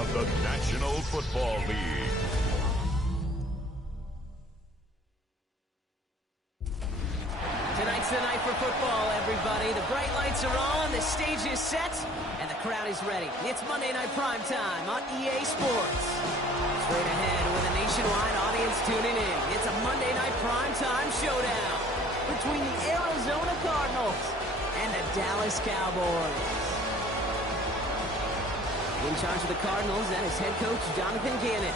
of the National Football League. Tonight's the night for football, everybody. The bright lights are on, the stage is set, and the crowd is ready. It's Monday Night Primetime on EA Sports. Straight ahead with a nationwide audience tuning in. It's a Monday Night Primetime showdown between the Arizona Cardinals and the Dallas Cowboys. In charge of the Cardinals, that is head coach Jonathan Gannon.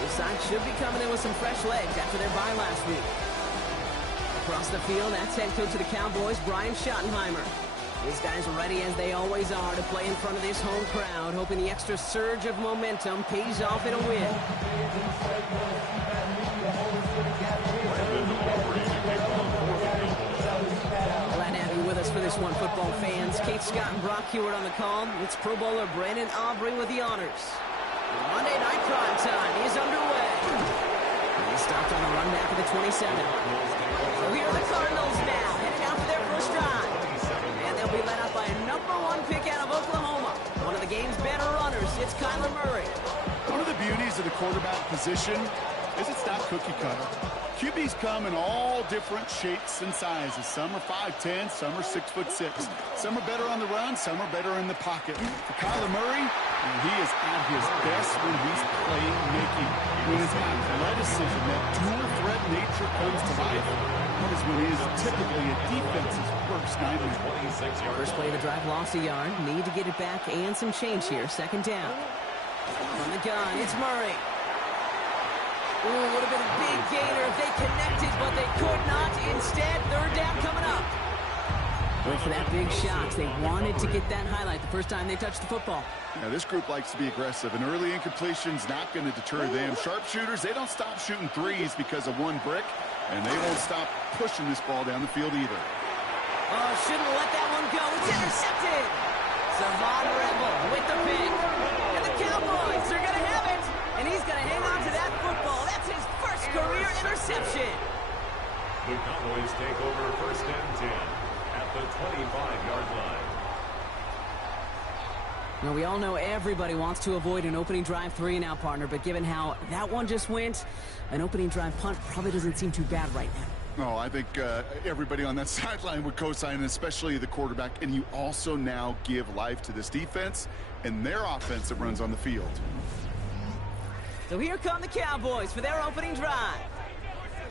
His side should be coming in with some fresh legs after their bye last week. Across the field, that's head coach of the Cowboys, Brian Schottenheimer. These guys are ready, as they always are, to play in front of this home crowd, hoping the extra surge of momentum pays off in a win. Glad to have you with us for this one, football fans. Kate Scott and Brock Hewitt on the call. It's Pro Bowler Brandon Aubrey with the honors. Monday Night Primetime is underway. They stopped on the run back of the 27. So here are the Cardinals now, heading out for their first drive. And they'll be led up by a #1 pick out of Oklahoma. One of the game's better runners, it's Kyler Murray. One of the beauties of the quarterback position is it's not cookie cutter. QBs come in all different shapes and sizes. Some are 5'10", some are 6'6". Some are better on the run, some are better in the pocket. For Kyler Murray, he is at his best when he's playmaking. When his athleticism, that dual threat nature comes to life, that is when he is typically a defense's worst nightmare. First play of the drive, lost a yard. Need to get it back and some change here. Second down. From the gun, it's Murray. Ooh, would have been a big gainer if they connected, but they could not. Instead, third down coming up. Wait for that big shot. They wanted to get that highlight the first time they touched the football. Now, this group likes to be aggressive, and early incompletion's not going to deter them. Sharpshooters, they don't stop shooting threes because of one brick, and they won't stop pushing this ball down the field either. Oh, shouldn't have let that one go. It's intercepted. Savon Rebel with the pick. And the Cowboys are going to have it. And he's going to hang on to that football. That's his first career interception. The Cowboys take over first and 10 at the 25-yard line. Now, we all know everybody wants to avoid an opening drive 3-and-out, partner, but given how that one just went, an opening drive punt probably doesn't seem too bad right now. Oh, I think everybody on that sideline would co-sign, especially the quarterback. And you also now give life to this defense and their offense that runs on the field. So here come the Cowboys for their opening drive.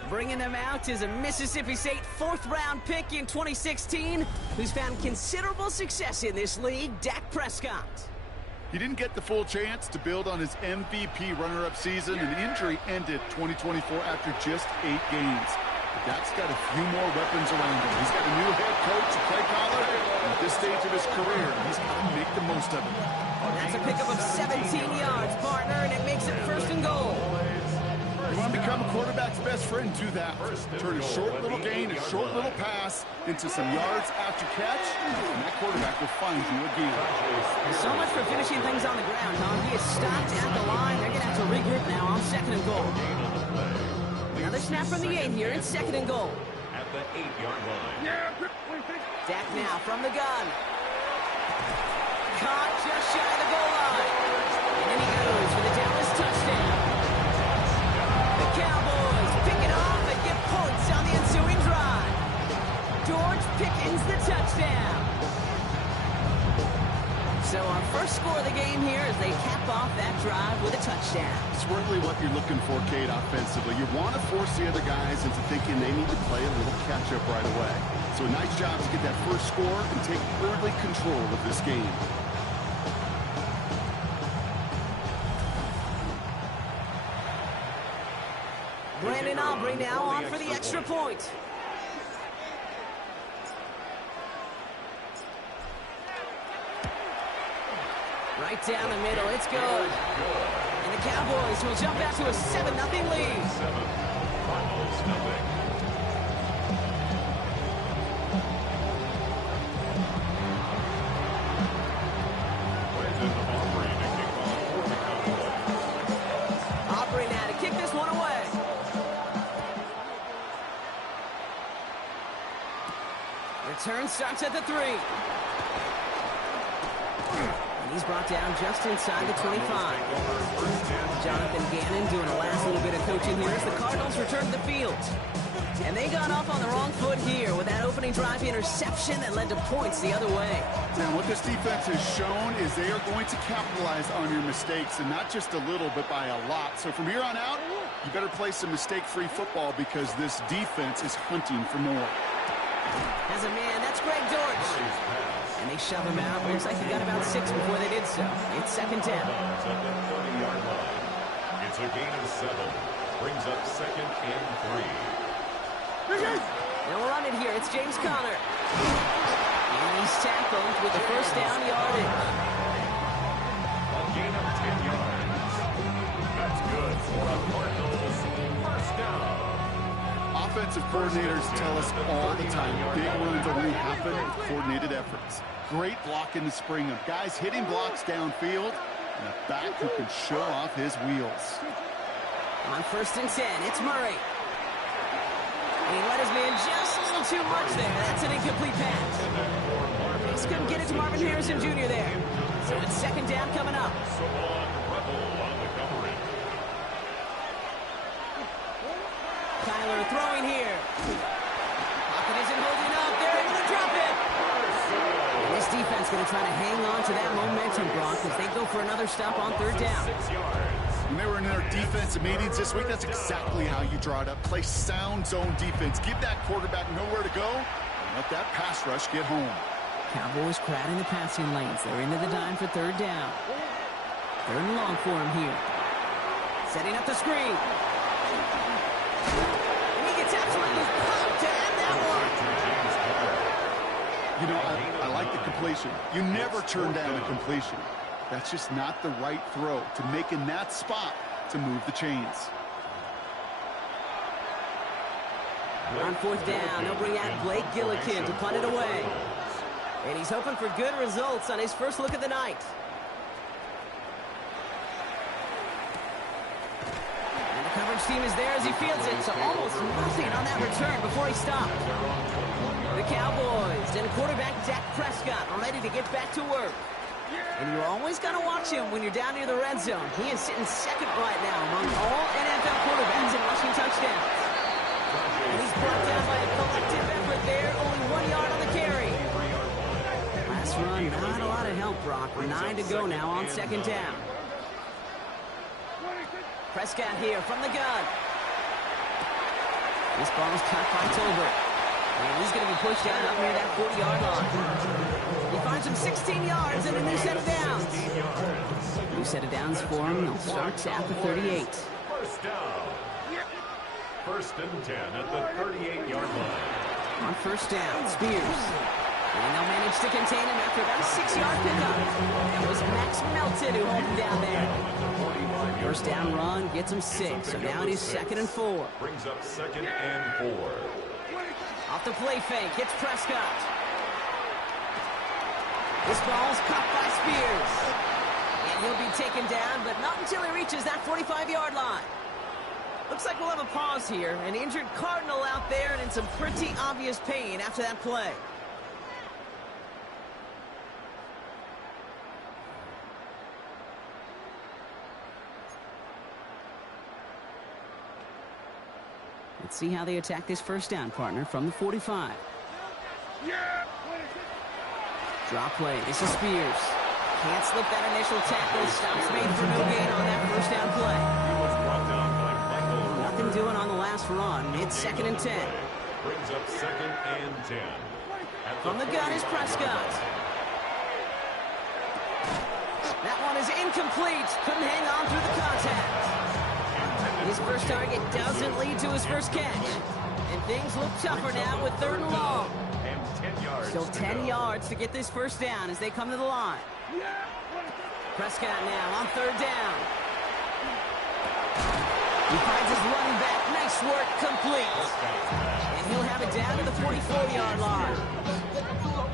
Bringing them out is a Mississippi State fourth-round pick in 2016 who's found considerable success in this league, Dak Prescott. He didn't get the full chance to build on his MVP runner-up season. An injury ended 2024 after just 8 games. But Dak's got a few more weapons around him. He's got a new head coach, a play caller, and at this stage of his career, he's got to make the most of it. That's a pickup of 17 yards, partner, and it makes it first and goal. You want to become a quarterback's best friend, do that. Turn a short little gain, a short little pass into some yards after catch, and that quarterback will find you again. So much for finishing things on the ground, huh? He is stopped at the line. They're going to have to regroup now on second and goal. Another snap from the 8 here. It's second and goal. At the 8-yard line. Dak now from the gun. Caught just shy of the goal line. And then he goes for the Dallas touchdown. The Cowboys pick it off and get points on the ensuing drive. George Pickens the touchdown. So our first score of the game here as they cap off that drive with a touchdown. It's really what you're looking for, Kate, offensively. You want to force the other guys into thinking they need to play a little catch-up right away. So a nice job to get that first score and take early control of this game. Brandon Aubrey now on for the extra point. Right down the middle, it's good. And the Cowboys will jump out to a 7-0 lead. 7, Cardinals nothing. Aubrey now to kick this one away. Return starts at the 3. He's brought down just inside the 25. Jonathan Gannon doing a last little bit of coaching here as the Cardinals return to the field. And they got off on the wrong foot here with that opening drive interception that led to points the other way. And what this defense has shown is they are going to capitalize on your mistakes, and not just a little, but by a lot. So from here on out, you better play some mistake-free football because this defense is hunting for more. As a man, that's Greg Dortch. And they shove him out. Looks like he got about 6 before they did so. It's second down. At the 30-yard line. It's a gain of 7. Brings up second and 3. They'll run it here. It's James Conner. And he's tackled with the first down yardage. A gain of 10 yards. That's good for a Cardinals first down. Offensive coordinators tell us all the time big runs only happen with coordinated efforts. Great block in the spring of guys hitting blocks downfield and a back who can show off his wheels. On first and 10, it's Murray. And he let his man just a little too much there. That's an incomplete pass. Just couldn't get it to Marvin Harrison Jr. there. So it's second down coming up. So on Rebel on the coverage. Kyler throwing here. Pocket isn't holding up. They're able to drop it. And this defense going to try to hang on to that momentum, Brock, as they go for another stop on third down. 6 yards. When they were in their defensive meetings this week, that's exactly how you draw it up. Play sound zone defense. Give that quarterback nowhere to go and let that pass rush get home. Cowboys crowding the passing lanes. They're into the dime for third down. Third and long for him here. Setting up the screen. And he gets absolutely pumped to end that one. You know, I like the completion. You never turn down a completion. That's just not the right throw to make in that spot to move the chains. On fourth down, they'll bring out Blake Gillikin to punt it away. And he's hoping for good results on his first look of the night. And the coverage team is there as he fields it, so almost nothing on that return before he stopped. The Cowboys and quarterback Dak Prescott are ready to get back to work. And you always got to watch him when you're down near the red zone. He is sitting second right now among all NFL quarterbacks in rushing touchdowns. And he's brought down by a collective effort there, only 1 yard on the carry. Last run, not a lot of help, Brock. 9 to go now on second down. Prescott here from the gun. This ball is caught by Tolbert. And he's going to be pushed down up near that 40-yard line. He finds him 16 yards and a new set of downs. New set of downs for him. He'll start at the 38. First down. First and 10 at the 38-yard line. On first down, Spears. And they'll manage to contain him after about a 6-yard pickup. That was Max Melton who held him down there. First down run gets him 6. So now it is second and 4. Brings up second and 4. Off the play fake, hits Prescott. This ball's caught by Spears. And he'll be taken down, but not until he reaches that 45-yard line. Looks like we'll have a pause here. An injured Cardinal out there and in some pretty obvious pain after that play. Let's see how they attack this first down, partner, from the 45. Drop play. This is Spears. Can't slip that initial tackle. Stops made for no gain on that first down play. Nothing doing on the last run. It's second and 10. Brings up second and 10. From the gun is Prescott. That one is incomplete. Couldn't hang on through the contact. His first target doesn't lead to his first catch. And things look tougher now with third and long. And 10 yards. Still 10 yards to get this first down as they come to the line. Prescott now on third down. He finds his running back. Nice work, complete. And he'll have it down to the 44-yard line.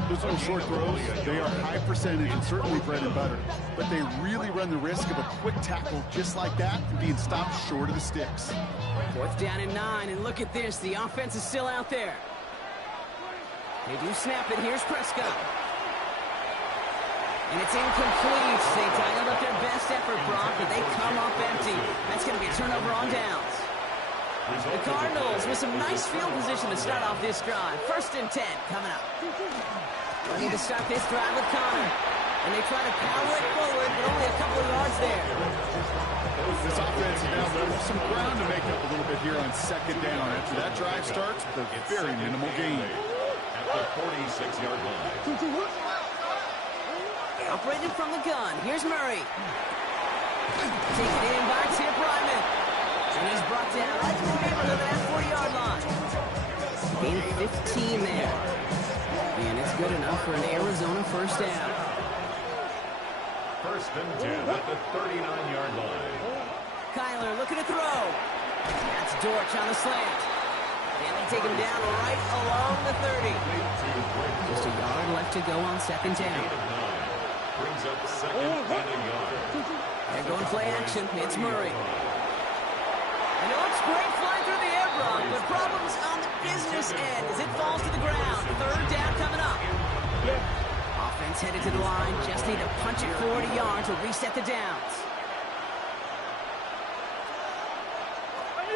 Those little short throws, they are high percentage and certainly bread and butter. But they really run the risk of a quick tackle just like that and being stopped short of the sticks. Fourth down and 9, and look at this. The offense is still out there. They do snap it. Here's Prescott. And it's incomplete. They dialed up their best effort, Brock, but they come up empty. That's going to be a turnover on downs. The Cardinals with some nice field position to start off this drive. 1st and 10 coming up. Ready to start this drive with Connor. And they try to power it forward, but only a couple of yards there. This offense is now with some ground to make up a little bit here on 2nd down. After that drive starts, the very minimal gain. At the 46-yard line. Operating from the gun. Here's Murray. Taken in by Tip Ryman. And he's brought down right in the neighborhood of that 40-yard line. Gain 15 there. And it's good enough for an Arizona 1st down. 1st and 10 at the 39-yard line. Kyler looking to throw. That's Dortch on the slant. And they take him down right along the 30. Just a yard left to go on 2nd down. Brings up 2nd and a yard. They're going play action. It's Murray. And it looks great flying through the air, Brock, but problems on the business end as it falls to the ground. 3rd down coming up. Offense headed to the line. Just need to punch it 40 yards to reset the downs.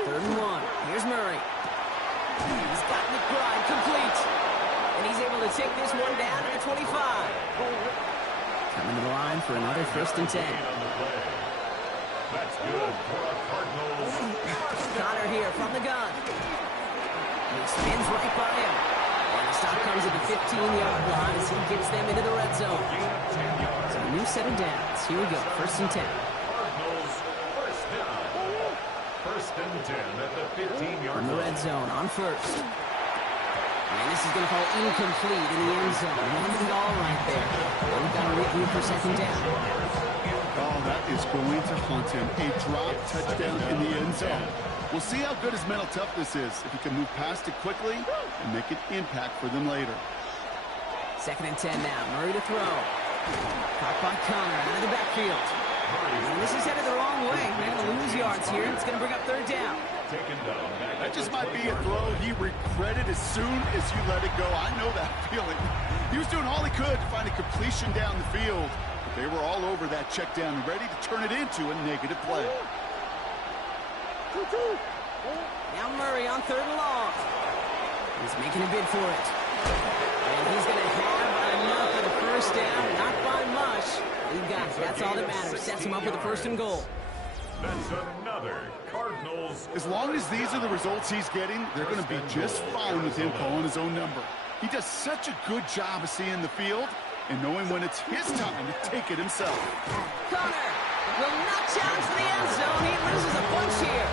3rd and 1. Here's Murray. He's got McBride complete. And he's able to take this one down to the 25. Coming to the line for another 1st and 10. That's good for the Cardinals. Connor here from the gun. He spins right by him. And the stop comes at the 15-yard line as he gets them into the red zone. So a new set of downs. Here we go, 1st and 10. Cardinals 1st down. 1st and 10 at the 15-yard In the line. red zone on 1st. And this is going to fall incomplete in the end zone. One ball right there. We've got to regroup for 2nd down. Oh, that is going to haunt him. A drop touchdown in the end zone. We'll see how good his mental toughness is if he can move past it quickly and make an impact for them later. 2nd and 10 now. Murray to throw. Caught by Connor out of the backfield. And this is headed the wrong way. They're going to lose yards here. It's going to bring up 3rd down. Taken down. That just might be a throw he regretted as soon as you let it go. I know that feeling. He was doing all he could to find a completion down the field. But they were all over that check down, ready to turn it into a negative play. Now Murray on 3rd and long. He's making a bid for it. And he's going to have enough for the 1st down. Not by much. He got it. That's all that matters. Sets him up with the 1st and goal. That's another Cardinals. As long as these are the results he's getting, they're going to be just fine with him calling his own number. He does such a good job of seeing the field and knowing when it's his time to take it himself. Connor will not challenge the end zone. He loses a bunch here.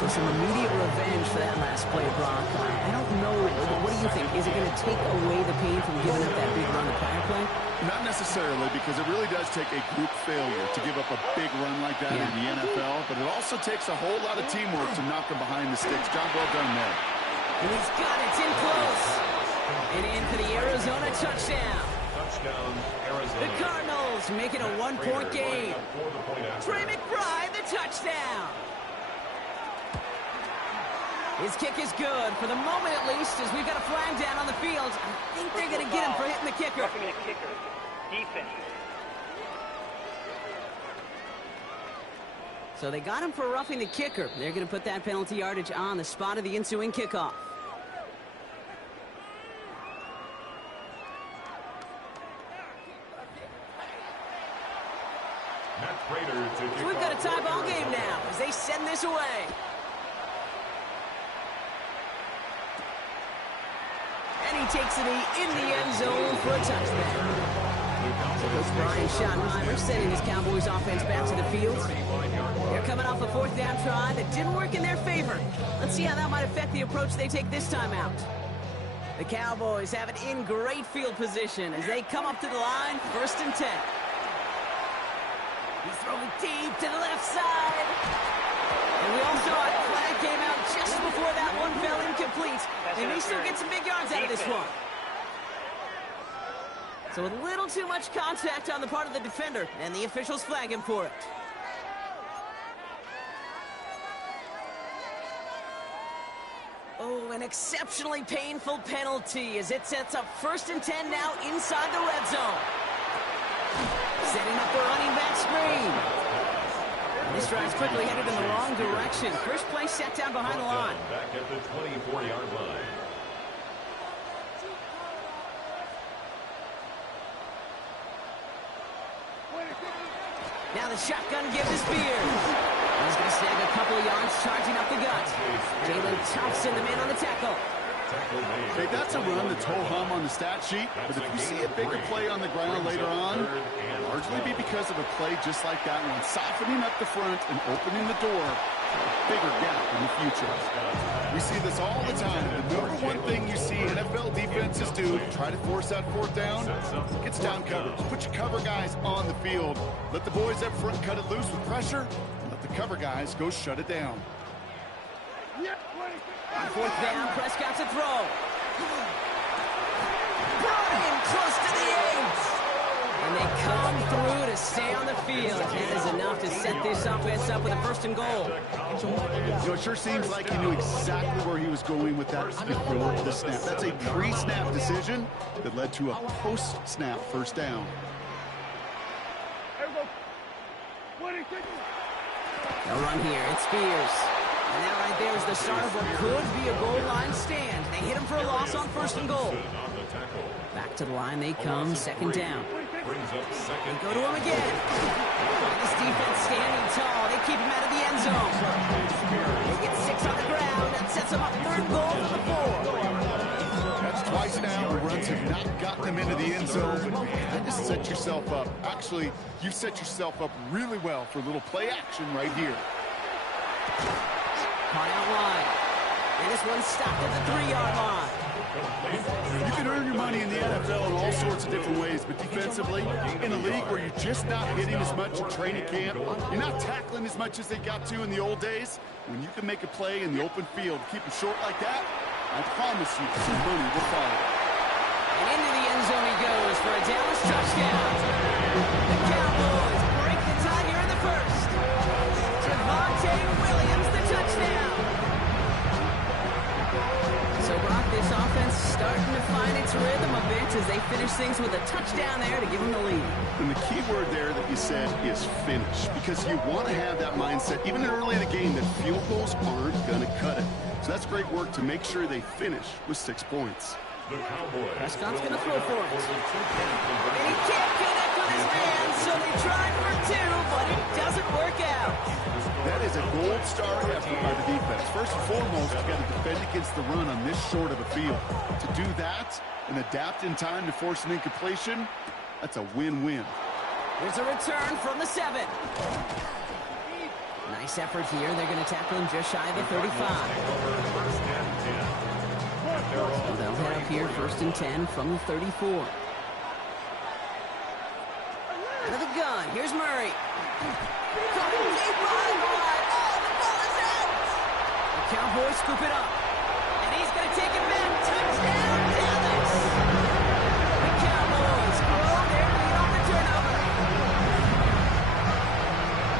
So some immediate revenge for that last play, Brock. I don't know. What do you think? Is it going to take away the pain from giving up that big run the prior play? Not necessarily, because it really does take a group failure to give up a big run like that in the NFL, but it also takes a whole lot of teamwork to knock him behind the sticks. Job well done there. And he's got it. It's in close. And in for the Arizona touchdown. Touchdown, Arizona. The Cardinals make it a one-point game. Trey McBride, the touchdown. His kick is good, for the moment at least, as we've got a flag down on the field. I think they're going to get him for hitting the kicker. Roughing the kicker. Defense. So they got him for roughing the kicker. They're going to put that penalty yardage on the spot of the ensuing kickoff. So we've got a tie ball game now as they send this away. And he takes it in the end zone for a touchdown. So goes Brian Schottenheimer sending his Cowboys offense back to the field. They're coming off a 4th down try that didn't work in their favor. Let's see how that might affect the approach they take this time out. The Cowboys have it in great field position as they come up to the line, 1st and 10. He's throwing deep to the left side. And we all saw it. Flag came out just before that one fell incomplete. And they still get some big yards out of this one. So a little too much contact on the part of the defender, and the officials flag him for it. Oh, an exceptionally painful penalty as it sets up 1st and 10 now inside the red zone. Setting up the running back screen. This drive's quickly headed in the wrong direction. First play set down behind the line. Back at the 24-yard line. Now the shotgun give to Spears. He's going to snag a couple of yards, charging up the gut. Jalen Thompson, the man on the tackle. Hey, that's a run that's ho-hum on the stat sheet, but if you see a bigger play on the ground later on, it'll largely be because of a play just like that one, softening up the front and opening the door for a bigger gap in the future. We see this all the time. The number one thing you see NFL defenses do to try to force that fourth down, it's down coverage. Put your cover guys on the field. Let the boys up front cut it loose with pressure, and let the cover guys go shut it down. On fourth down, Prescott to throw. Brian close to the 8. And they come through to stay on the field. That is enough to set this offense up with a first and goal. You know, it sure seems like he knew exactly where he was going with that before the snap. That's a pre-snap decision that led to a post-snap first down. They'll run here. It's Spears. And that right there is the start of what could be a goal line stand. They hit him for a loss on first and goal. Back to the line they come, second down. They go to him again. This defense standing tall. They keep him out of the end zone. They get 6 on the ground. That sets them up third goal for the 4. That's twice now. The runs have not gotten them into the end zone, but you kind of set yourself up. Actually, you've set yourself up really well for a little play action right here. Caught out wide. And this one stopped at the 3-yard line. You can earn your money in the NFL in all sorts of different ways, but defensively, in a league where you're just not hitting as much in training camp, you're not tackling as much as they got to in the old days, when you can make a play in the open field, keep them short like that, I promise you some money will follow. And into the end zone he goes for a Dallas touchdown. The Cowboys break the tie here in the first. Javonte Williams, the touchdown. So, Brock, this offense starting to find its rhythm a bit as they finish things with a touchdown there to give them the lead. And the key word there that you said is finish, because you want to have that mindset, even early in the game, that field goals aren't going to cut it. So that's great work to make sure they finish with 6 points. Prescott's going to throw for it. And he can't connect with his man, so they try for 2, but it doesn't work out. That is a gold star effort by the defense. First and foremost, you got to defend against the run on this short of a field. To do that and adapt in time to force an incompletion, that's a win-win. Here's a return from the 7. Nice effort here. They're going to tackle him just shy of the 35. So they'll head up here, first and 10 from the 34. Out of the gun, here's Murray. Coming deep behind the line. Oh, the ball is out. The Cowboys scoop it up. And he's going to take it back. Touchdown, Dallas. The Cowboys grow their lead on the turnover.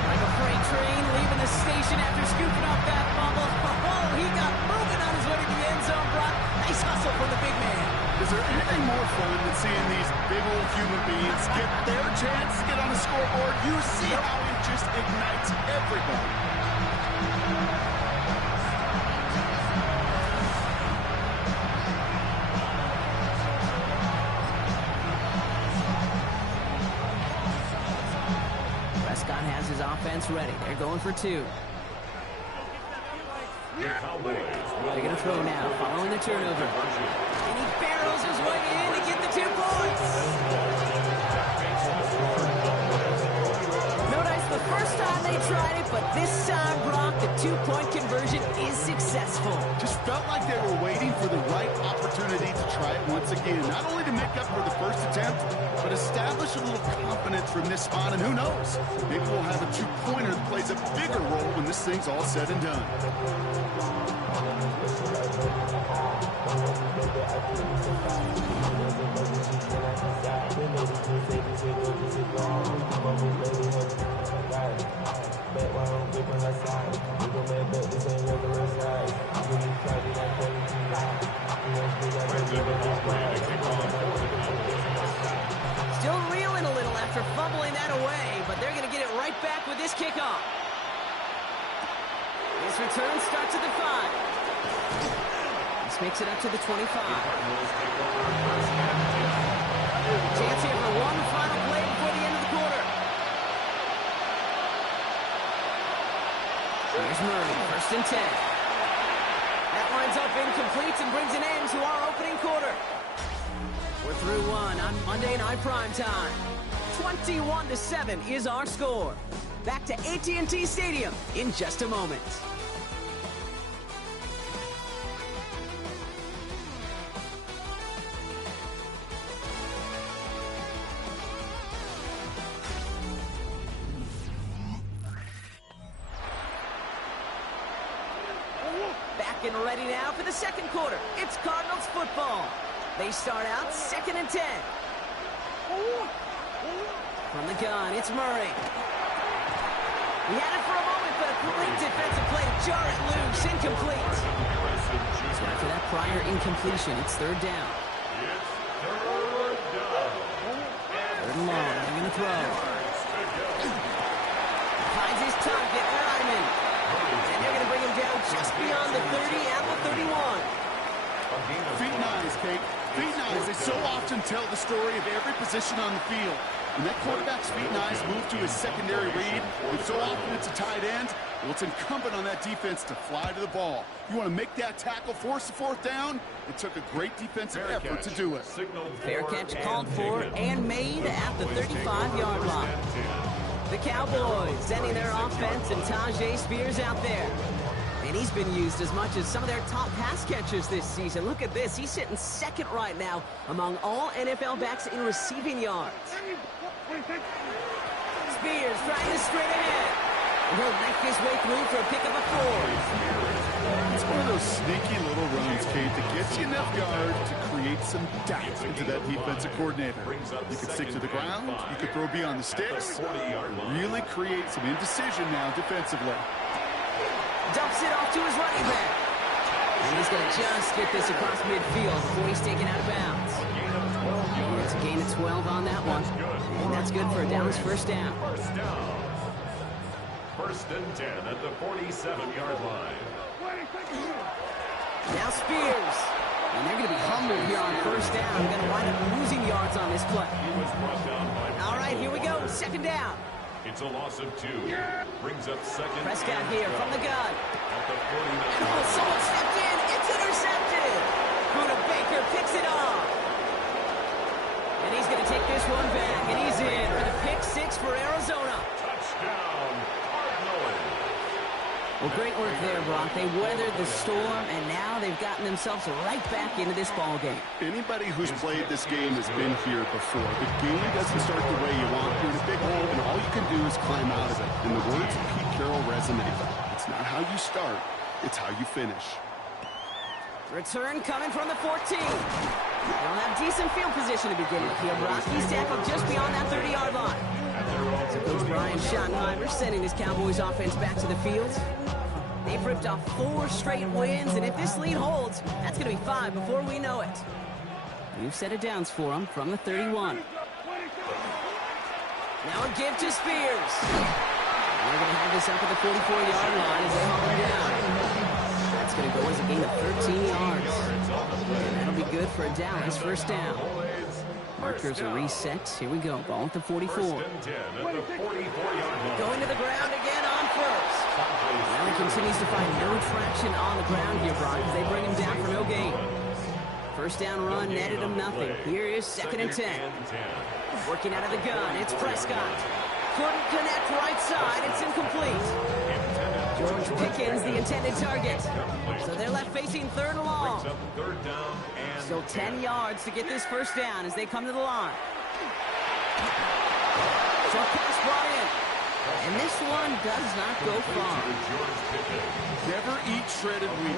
Like a freight train leaving the station after scooping up that fumble. Oh, he got moving on his way to the end zone, Brock. Nice hustle from the big man. Is there anything more fun than seeing these big old human beings get their chance to get on the scoreboard? You see how it just ignites everybody. Prescott has his offense ready. They're going for 2. They're going to throw now, following the turnover. And he barrels his way in to get the 2 points. Notice the first time they tried it, but this time, Brock, the 2-point conversion is successful. Just felt like they were waiting for the right opportunity to try it once again. Not only to make up for the first attempt, but establish a little confidence from this spot. And who knows, maybe we'll have a 2-pointer that plays a bigger role when this thing's all said and done. Still reeling a little after right back with this kickoff. This return starts at the 5. This makes it up to the 25. Chance here for one final play before the end of the quarter. Here's Murray, 1st and 10. That lines up incomplete and brings an end to our opening quarter. We're through one on Monday Night Primetime. 21-7 is our score. Back to AT&T Stadium in just a moment. Back and ready now for the second quarter. It's Cardinals football. They start out 2nd and 10. From the gun, it's Murray. He had it for a moment, but a great defensive play to jar it loose, incomplete. So after that prior incompletion, it's 3rd down. Third and long, they're going to throw. Finds his target, Ryman. And they're going to bring him down just beyond the 30 at the 31. Feet and eyes, Kate. Feet and eyes. They so often tell the story of every position on the field. When that quarterback's feet and eyes move to his secondary read, and so often it's a tight end, well, it's incumbent on that defense to fly to the ball. You want to make that tackle, force the 4th down? It took a great defensive effort to do it. Fair catch called for and made at the 35-yard line. The Cowboys sending their offense and Tajay Spears out there. And he's been used as much as some of their top pass catchers this season. Look at this. He's sitting 2nd right now among all NFL backs in receiving yards. Spears trying to straight ahead. And he'll make his way through for a pick of a 4. It's one of those sneaky little runs, Kate, that gets you enough yards to create some doubt into that defensive coordinator. You can stick to the ground. You can throw beyond the sticks. Really create some indecision now defensively. Dumps it off to his running back. And he's going to just get this across midfield before he's taken out of bounds. And it's a gain of 12 on that one. And that's good for a Dallas 1st down. 1st and 10 at the 47-yard line. Now Spears. And they're going to be humbled here on 1st down. Going to wind up losing yards on this play. All right, here we go. 2nd down. It's a loss of 2. Brings up 2nd. Prescott here from the gun. At the 49. Oh, someone stepped in. It's intercepted. Buda Baker picks it off. And he's going to take this one back. And he's in for the pick 6 for Arizona. Touchdown, Cardinals. Well, great work there, Brock. They weathered the storm, and now they've gotten themselves right back into this ball game. Anybody who's played this game has been here before. The game doesn't start the way you want. You're in a big hole, and all you can do is climb out of it. And the words of Pete Carroll resonate. It's not how you start, it's how you finish. Return coming from the 14. They'll have decent field position to begin with here, Brock. He's tackled just beyond that 30-yard line. So Coach Brian Schottenheimer sending his Cowboys offense back to the field. They've ripped off 4 straight wins, and if this lead holds, that's going to be 5 before we know it. New set of downs for them from the 31. Now a give to Spears. And they're going to have this up at the 44-yard line as they haul him down. That's going to go as a gain of 13 yards. And that'll be good for a Dallas 1st down. Markers are reset. Here we go. Ball at the 44. Going to the ground again on 1st. Now he continues to find no traction on the ground here, Brock, as they bring him down for no gain. 1st down run netted him nothing. Here is 2nd and 10. Working out of the gun. It's Prescott. Couldn't connect right side. It's incomplete. George Pickens, the intended target. So they're left facing 3rd and long. So 10 yards to get this 1st down as they come to the line. So pass brought in. And this one does not go far. Never eat shredded wheat.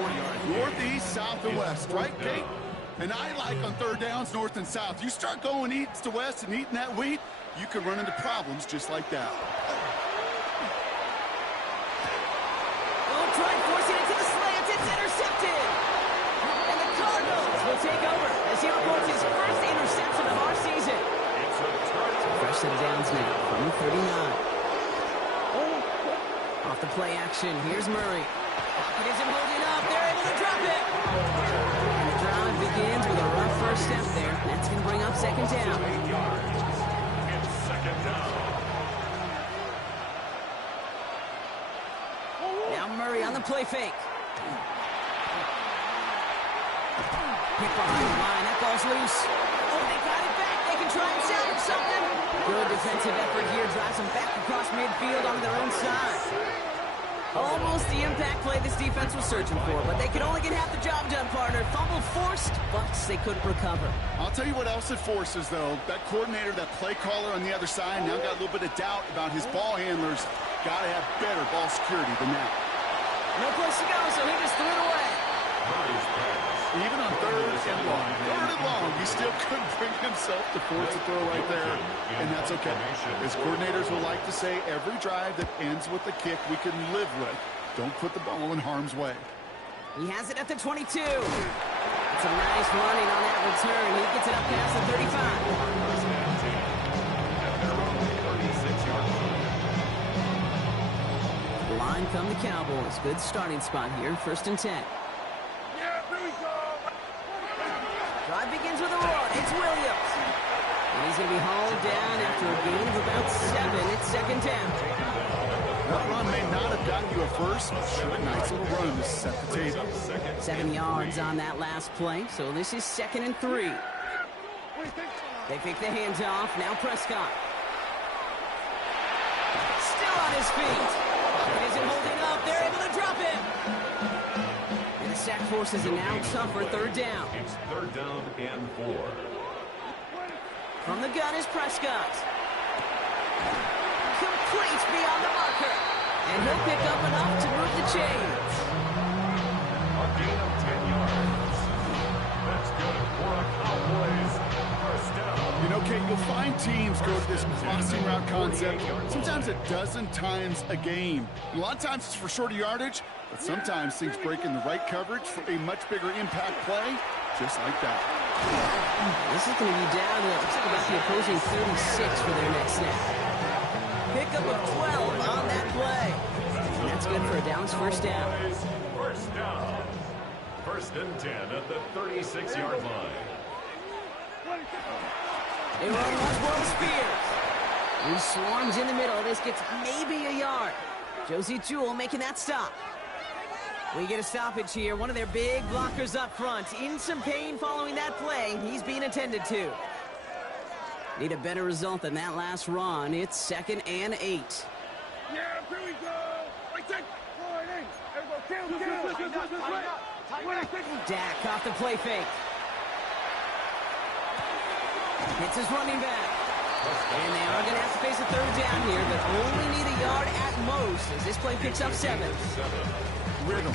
Northeast, south, and west, right, Kate? And I like on 3rd downs, north and south. You start going east to west and eating that wheat, you can run into problems just like that. Try forcing it to the slants. It's intercepted. And the Cardinals will take over as he reports his first interception of our season. It's a So fresh set of downs now from the 39. Off the play action, here's Murray. Pocket isn't holding up. They're able to drop it. And the drive begins with a rough first step there. That's going to bring up second down. 8 yards. It's second down. Now Murray on the play fake. Hit behind the line. That ball's loose. Oh, they got it back. They can try and salvage something. Good defensive effort here. Drives them back across midfield on their own side. Almost the impact play this defense was searching for, but they could only get half the job done, partner. Fumble forced, but they couldn't recover. I'll tell you what else it forces, though. That coordinator, that play caller on the other side, now got a little bit of doubt about his ball handlers. Got to have better ball security than that. No place to go, so he just threw it away. Even on third and long, he still couldn't bring himself to force a throw right there, and that's okay. As coordinators will like to say, every drive that ends with a kick we can live with. Don't put the ball in harm's way. He has it at the 22. It's a nice running on that return. He gets it up past the 35. The line come the Cowboys. Good starting spot here, 1st and 10. Drive begins with a run. It's Williams. And he's going to be hauled down after a gain of about 7. It's second down. That run may not have gotten you a first, but sure, a nice little run to set the table. 7 yards on that last play, so this is 2nd and 3. They pick the hands off. Now Prescott. Still on his feet. Pocket isn't holding up. They're able to drop him. And the sack forces a now tougher 3rd down. It's 3rd down and 4. From the gun is Prescott. Complete beyond the marker. And he'll pick up enough to move the chains. A gain of 10 yards. That's good for a Cowboys first down. You know, Kate, you'll find teams go to this crossing route concept sometimes a dozen times a game. A lot of times it's for shorter yardage, but sometimes things break in the right coverage for a much bigger impact play, just like that. This is going to be down to, looks like about the opposing 36 for their next snap. Pickup of 12 on that play. And that's good for a Dallas first down. First down. 1st and 10 at the 36-yard line. They run Osborne Spears. He swarms in the middle. This gets maybe a yard. Josie Jewell making that stop. We get a stoppage here. One of their big blockers up front. In some pain following that play. He's being attended to. Need a better result than that last run. It's 2nd and 8. Yeah, here we go. Dak off the play fake. Hits his running back. And they are going to have to face a 3rd down here, but only need a yard at most as this play picks up 7. Rhythm.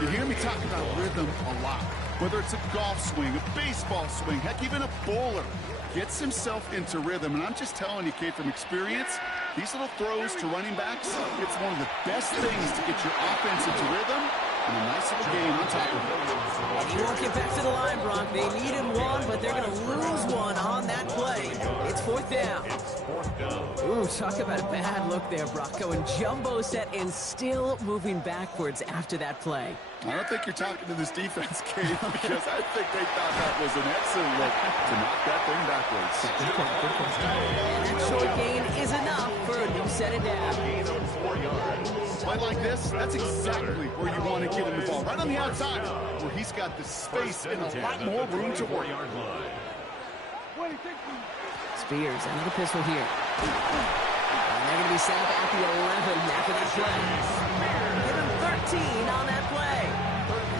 You hear me talk about rhythm a lot. Whether it's a golf swing, a baseball swing, heck, even a bowler gets himself into rhythm. And I'm just telling you, Kate, from experience, these little throws to running backs, it's one of the best things to get your offense into rhythm and a nice little game on top of it. He won't get back to the line, Brock. They needed one, but they're going to lose one on that play. It's 4th down. Ooh, talk about a bad look there, Brock. Going jumbo set and still moving backwards after that play. I don't think you're talking to this defense, Kate, because I think they thought that was an excellent look to knock that thing backwards. And that short gain is enough for a new set of downs. Play like this, that's exactly where you want to get him the ball. Right on the outside, where he's got the space and a lot more room to work. Spears, another pistol here. And they're going to be set up at the 11 after that play. Give him 13 on that play.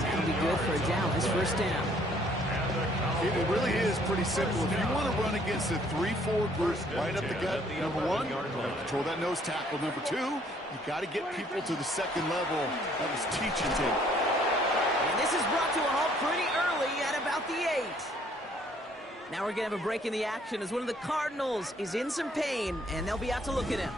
That'll be good for Dallas, first down. It really is pretty simple. If you want to run against a 3-4 group right up the gut, number 1, you got to control that nose tackle. Number 2, you got to get people to the second level. That was teaching tape. And this is brought to a halt pretty early at about the 8. Now we're going to have a break in the action as one of the Cardinals is in some pain, and they'll be out to look at him.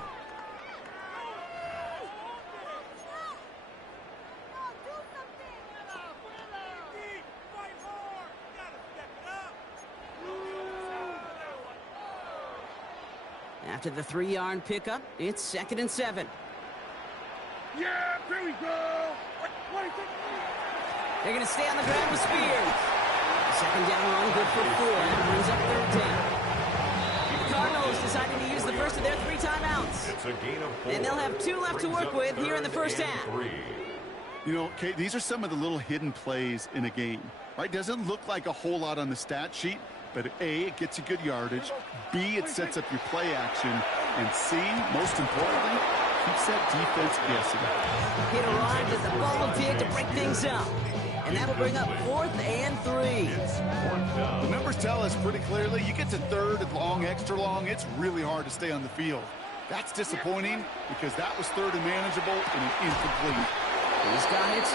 After the 3-yard pickup, it's 2nd and 7. Yeah, here we go. They're going to stay on the ground with Spears. Second down run, good for 4. That brings up third down. The Cardinals deciding to use the first of their 3 timeouts. It's a gain of 4. And they'll have 2 left to work with here in the first half. 3. You know, Kate, these are some of the little hidden plays in a game, right? Doesn't look like a whole lot on the stat sheet, but A, it gets you good yardage. B, it sets up your play action. And C, most importantly, keeps that defense guessing. Hit arrived at the ball dig to break things up. And that'll bring up 4th and 3. The numbers tell us pretty clearly, you get to 3rd and long, extra long, it's really hard to stay on the field. That's disappointing because that was 3rd and manageable and an incomplete. He's got it.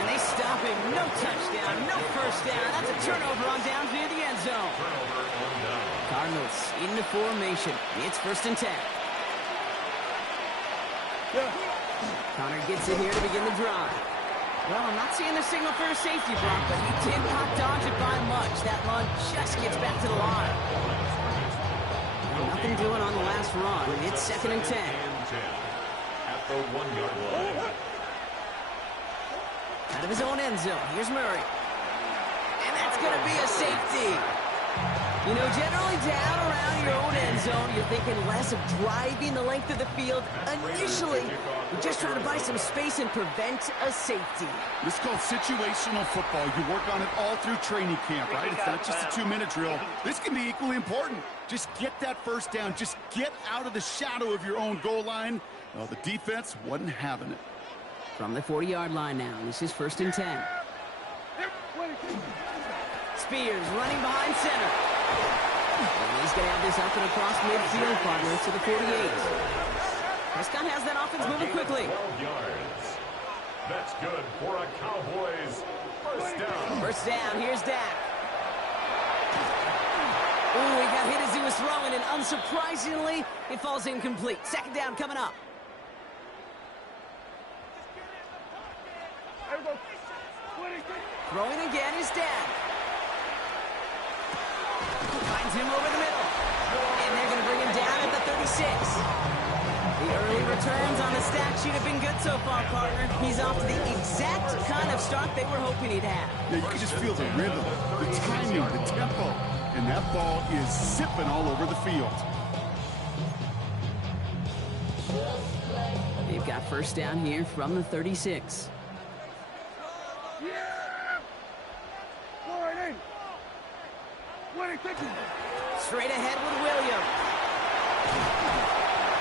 And they stop him. No touchdown, no first down. That's a turnover on downs near the end zone. Cardinals into formation. It's 1st and 10. Connor gets it here to begin the drive. Well, I'm not seeing the signal for a safety, Brock, but he did not dodge it by much. That run just gets back to the line. Nothing doing on the last run. It's 2nd and 10. At the 1-yard line. Out of his own end zone. Here's Murray. And that's going to be a safety. You know, generally down around your own end zone, you're thinking less of driving the length of the field. Initially, you're just trying to buy some space and prevent a safety. This is called situational football. You work on it all through training camp, right? It's not just a 2-minute drill. This can be equally important. Just get that first down. Just get out of the shadow of your own goal line. Well, the defense wasn't having it. From the 40-yard line now, this is 1st and 10. Spears running behind center. And he's going to have this up and across midfield, partners, to the 48. Prescott has that offense moving quickly. 12 yards. That's good for a Cowboys first down. First down, here's Dak. Ooh, he got hit as he was throwing, and unsurprisingly, it falls incomplete. 2nd down coming up. Throwing again is Dak. Finds him over the middle. And they're going to bring him down at the 36. The early returns on the stat sheet have been good so far, partner. He's off to the exact kind of start they were hoping he'd have. Yeah, you can just feel the rhythm, the timing, the tempo. And that ball is zipping all over the field. They've got first down here from the 36. Straight ahead with William.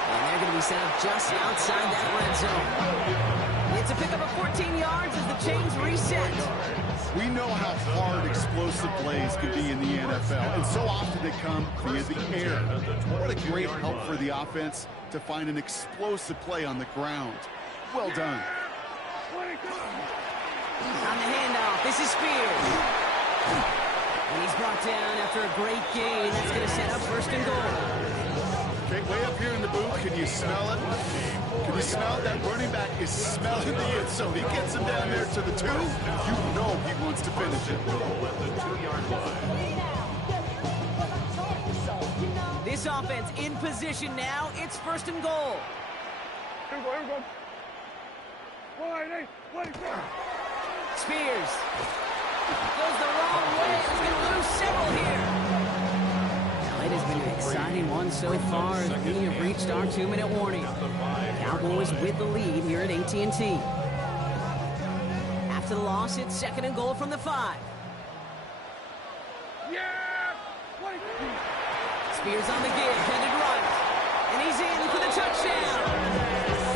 And they're going to be set up just outside that red zone. It's a pickup of 14 yards as the chains reset. We know how hard explosive plays can be in the NFL, and so often they come via the air. What a great help for the offense to find an explosive play on the ground. Well done. On the handoff, this is Spears. And he's brought down after a great gain. That's going to set up 1st and goal. Okay, way up here in the booth, can you smell it? Can you smell it? That running back is smelling the end zone. He gets him down there to the 2. You know he wants to finish it. At the 2-yard line. This offense in position now. It's 1st and goal. Here we go. Spears goes the wrong way. He's going to lose several here. Now, it has been an exciting one so far as we have reached our 2-minute warning. Cowboys with the lead here at AT&T. After the loss, it's 2nd and goal from the 5. Spears on the give, headed right. And he's in for the touchdown.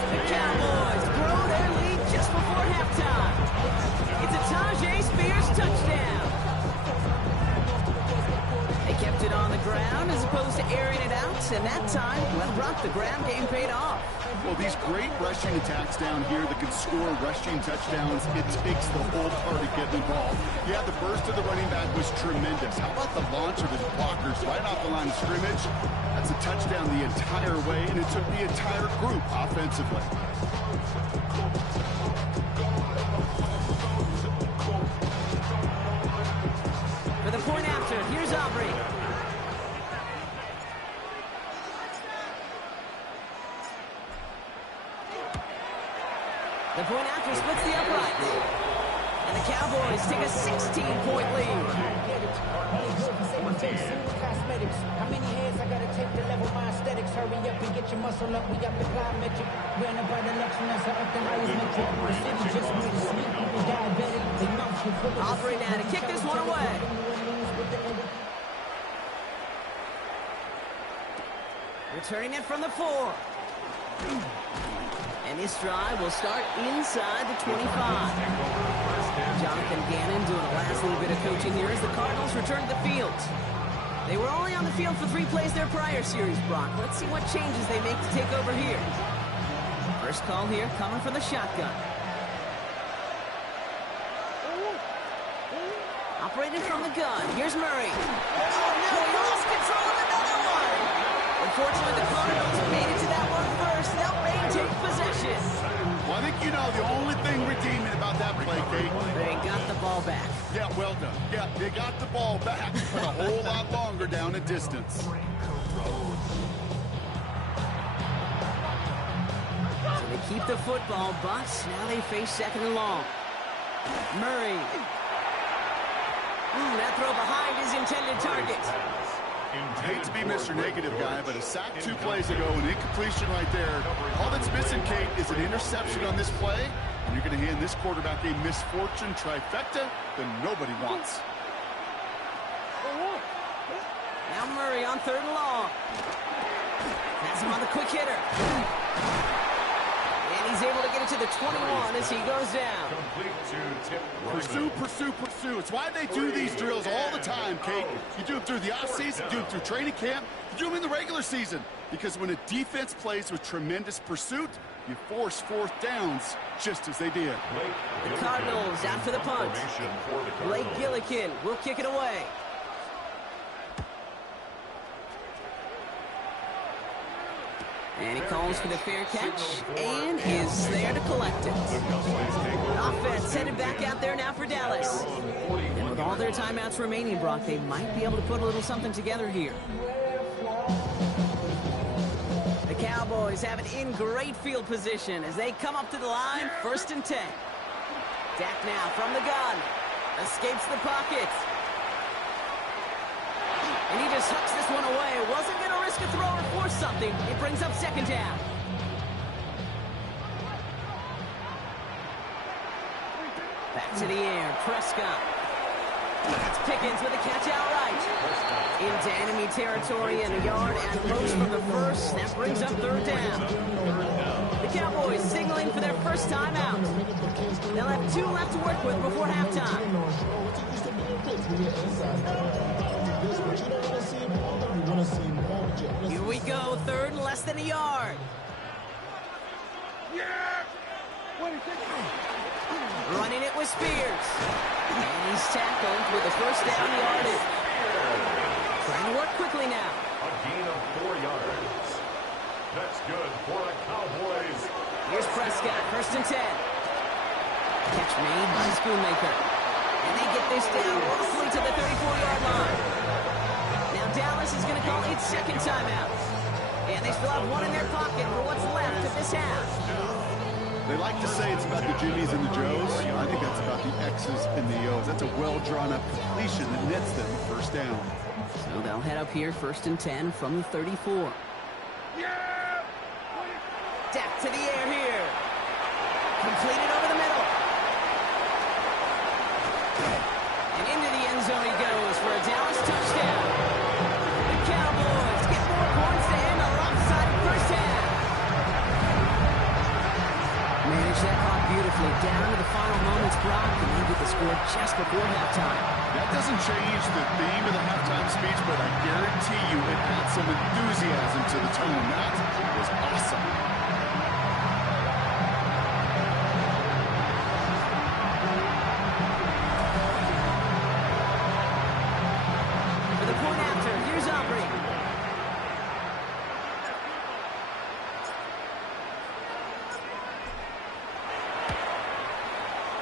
The Cowboys grow their lead just before halftime. It's a Tajay Spears touchdown. They kept it on the ground as opposed to airing it out, and that time, well, Brock, the ground game paid off. Well, these great rushing attacks down here that can score rushing touchdowns, it takes the whole party getting involved. Yeah, the burst of the running back was tremendous. How about the launch of his blockers right off the line of scrimmage? That's a touchdown the entire way, and it took the entire group offensively. For the point after, here's Aubrey. The point after splits the uprights. And the Cowboys take a 16-point lead. How many heads I gotta take to level my aesthetics? Hurry up and get your muscle up. We got the plyometric. Ran up by the election as I up the highest metric. The city just made a sleep. Diabetic. They mouth you full of Offering now to kick this one away. Returning it from the 4. And this drive will start inside the 25. Jonathan Gannon doing the last little bit of coaching here as the Cardinals return to the field. They were only on the field for 3 plays their prior series, Brock. Let's see what changes they make to take over here. First call here coming from the shotgun. Operating from the gun. Here's Murray. Oh, no, he lost control of another one. Unfortunately, the Cardinals made it to that one first. They'll maintain possession. Well, I think you know the only thing redeeming about that play, Kate. They got the ball back. Yeah, well done. Yeah, they got the ball back, but a whole lot longer down the distance. So they keep the football, but now they face second and long. Murray. That throw behind his intended target. I hate to be Mr. Negative guy, but a sack 2 plays ago, an incompletion right there. All that's missing, Kate, is an interception on this play, and you're going to hand this quarterback a misfortune trifecta that nobody wants. Now Murray on 3rd and long. Has him on the quick hitter. And he's able to get it to the 21 as he goes down. Pursue, pursue, pursue. It's why they do these drills all the time, Kate. You do them through the offseason, you do them through training camp, you do them in the regular season. Because when a defense plays with tremendous pursuit, you force 4th downs just as they did. The Cardinals after the punt. Blake Gillikin will kick it away. And he calls for the fair catch and is there to collect it. Offense headed back out there now for Dallas. And with all their timeouts remaining, Brock, they might be able to put a little something together here. The Cowboys have it in great field position as they come up to the line, 1st and 10. Dak now from the gun. Escapes the pocket. And he just hucks this one away. Wasn't going to risk a throw or force something. It brings up 2nd down. Back to the air. Prescott. That's Pickens with a catch outright. Into enemy territory and a yard at most from the 1st. That brings up 3rd down. The Cowboys signaling for their first timeout. They'll have 2 left to work with before halftime. Here we go, 3rd and less than a yard. Running it with Spears. And he's tackled with the 1st down yardage. Trying to work quickly now. A gain of 4 yards. That's good for the Cowboys. Here's Prescott, 1st and 10. Catch made by Schoonmaker. And they get this down roughly to the 34-yard line. Now Dallas is going to call its 2nd timeout. And they still have 1 in their pocket for what's left of this half. They like to say it's about the Jimmies and the Joes. I think that's about the X's and the O's. That's a well-drawn-up completion that nets them 1st down. So they'll head up here, 1st and 10 from the 34. Dak to the air here. Completed over the middle. And into the end zone he goes for a Dallas touchdown. The Cowboys get 4 points to end a lopsided 1st half. Manage that clock beautifully down to the final moments, Brock, and then get the score just before halftime. That doesn't change the theme of the halftime speech, but I guarantee you it adds some enthusiasm to the tone. That was awesome.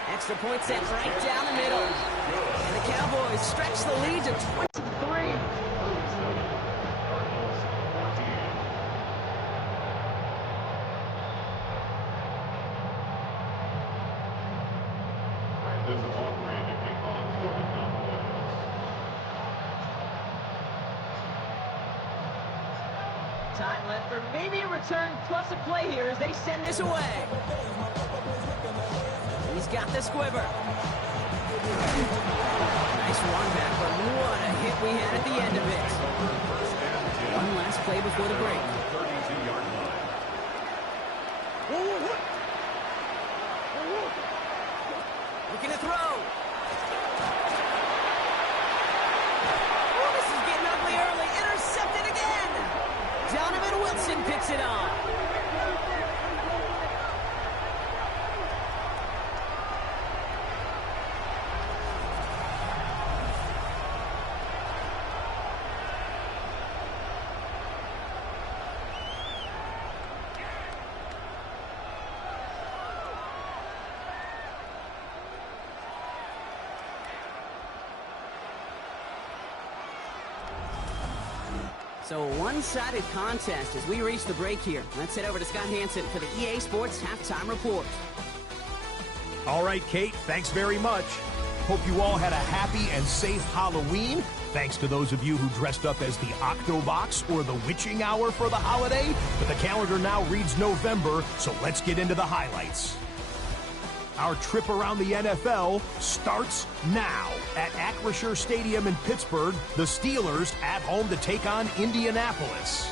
Extra point set right down the middle. And the Cowboys stretch the lead to 23. Time left for maybe a return plus a play here as they send this away. He's got the squiver. Nice run back, but what a hit we had at the end of it. One last play before the break. 32-yard line. Looking to throw. Oh, this is getting ugly early. Intercepted again. Donovan Wilson picks it off. So a one-sided contest as we reach the break here. Let's head over to Scott Hansen for the EA Sports Halftime Report. All right, Kate, thanks very much. Hope you all had a happy and safe Halloween. Thanks to those of you who dressed up as the Octobox or the Witching Hour for the holiday. But the calendar now reads November, so let's get into the highlights. Our trip around the NFL starts now. At Acrisure Stadium in Pittsburgh, the Steelers at home to take on Indianapolis.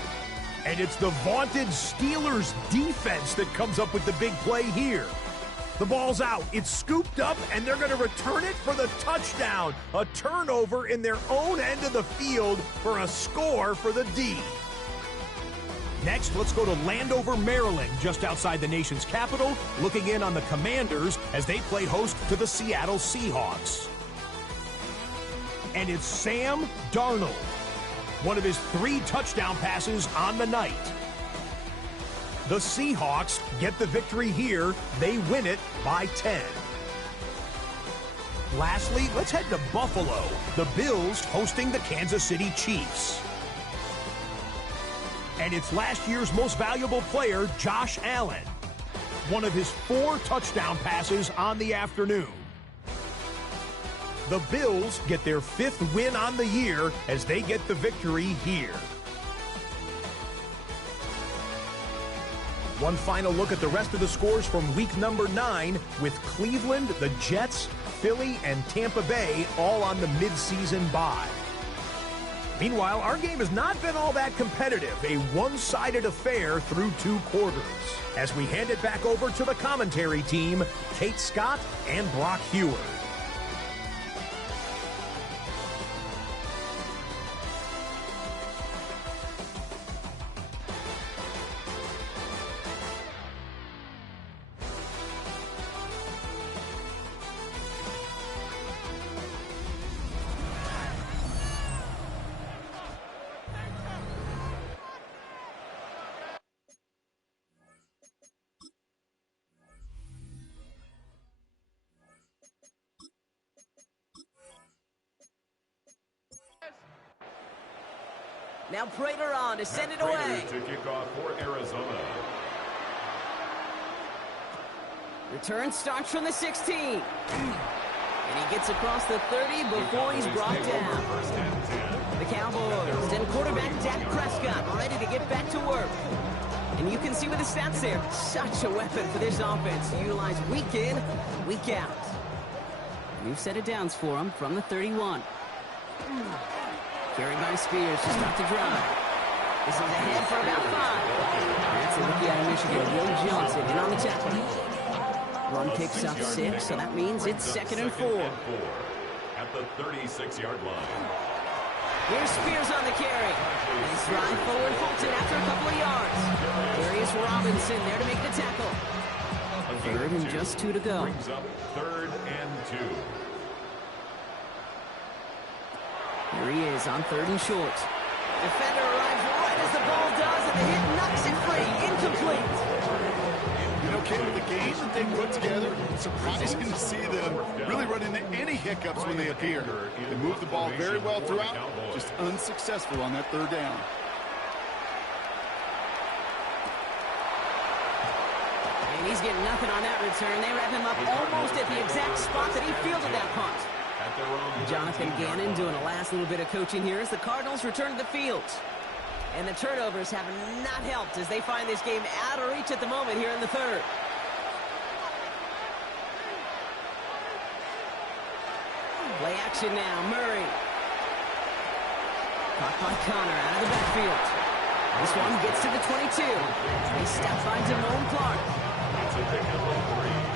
And it's the vaunted Steelers defense that comes up with the big play here. The ball's out, it's scooped up, and they're going to return it for the touchdown. A turnover in their own end of the field for a score for the D. Next, let's go to Landover, Maryland, just outside the nation's capital, looking in on the Commanders as they play host to the Seattle Seahawks. And it's Sam Darnold, one of his 3 touchdown passes on the night. The Seahawks get the victory here. They win it by 10. Lastly, let's head to Buffalo. The Bills hosting the Kansas City Chiefs. And it's last year's most valuable player, Josh Allen. One of his 4 touchdown passes on the afternoon. The Bills get their 5th win on the year as they get the victory here. One final look at the rest of the scores from week number 9 with Cleveland, the Jets, Philly, and Tampa Bay all on the midseason bye. Meanwhile, our game has not been all that competitive, a one-sided affair through 2 quarters. As we hand it back over to the commentary team, Kate Scott and Brock Hewer. Now Prater on to send it away. To kick off for Arizona. Return starts from the 16. And he gets across the 30 before he's brought down. The Cowboys and quarterback Dak Prescott ready to get back to work. And you can see with the stats there, such a weapon for this offense to utilize week in, week out. New set of downs for him from the 31. Carried by Spears to start the drive. This is ahead for about 5. That's a rookie out of Michigan, Will Johnson, in on the tackle. Run picks up 6, so that means it's 2nd and 4. At the 36-yard line. Here's Spears on the carry. Nice drive forward, halted after a couple of yards. Darius Robinson there to make the tackle. 3rd and just 2 to go. Brings up 3rd and 2. Here he is on 3rd and short. Defender arrives right as the ball does, and the hit knocks it free. Incomplete. You know, Kate, with the game that they put together, it's surprising to see them really run into any hiccups when they appear. They move the ball very well throughout, just unsuccessful on that 3rd down. And he's getting nothing on that return. They wrap him up almost at the exact spot that he fielded that punt. Jonathan Gannon doing a last little bit of coaching here as the Cardinals return to the field. And the turnovers have not helped as they find this game out of reach at the moment here in the third. Play action now, Murray. Caught by Connor out of the backfield. This one gets to the 22. He steps by Damone Clark.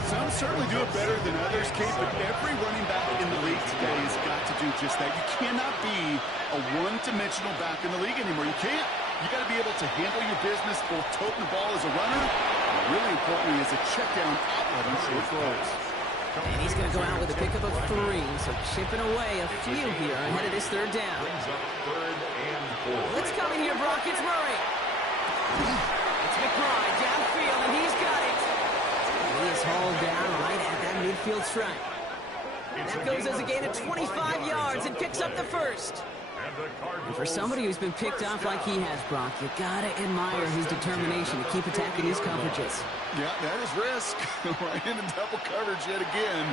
Some certainly do it better than others, Kate, but every running back in the league today has got to do just that. You cannot be a one-dimensional back in the league anymore. You can't. You got to be able to handle your business, both toting the ball as a runner, and really importantly as a check down outlet on short throws. And he's going to go out with a pickup of 3, so chipping away a few here ahead of this third down. Let's come in here, Brock. It's Murray. It's McBride downfield, and he's got it. And he is hauled down right at that midfield stripe. That goes as a gain of 25 yards and picks up the first. And for somebody who's been picked off like he has, Brock, you got to admire his determination to keep attacking these coverages. Yeah, that is risk. Right into double coverage yet again.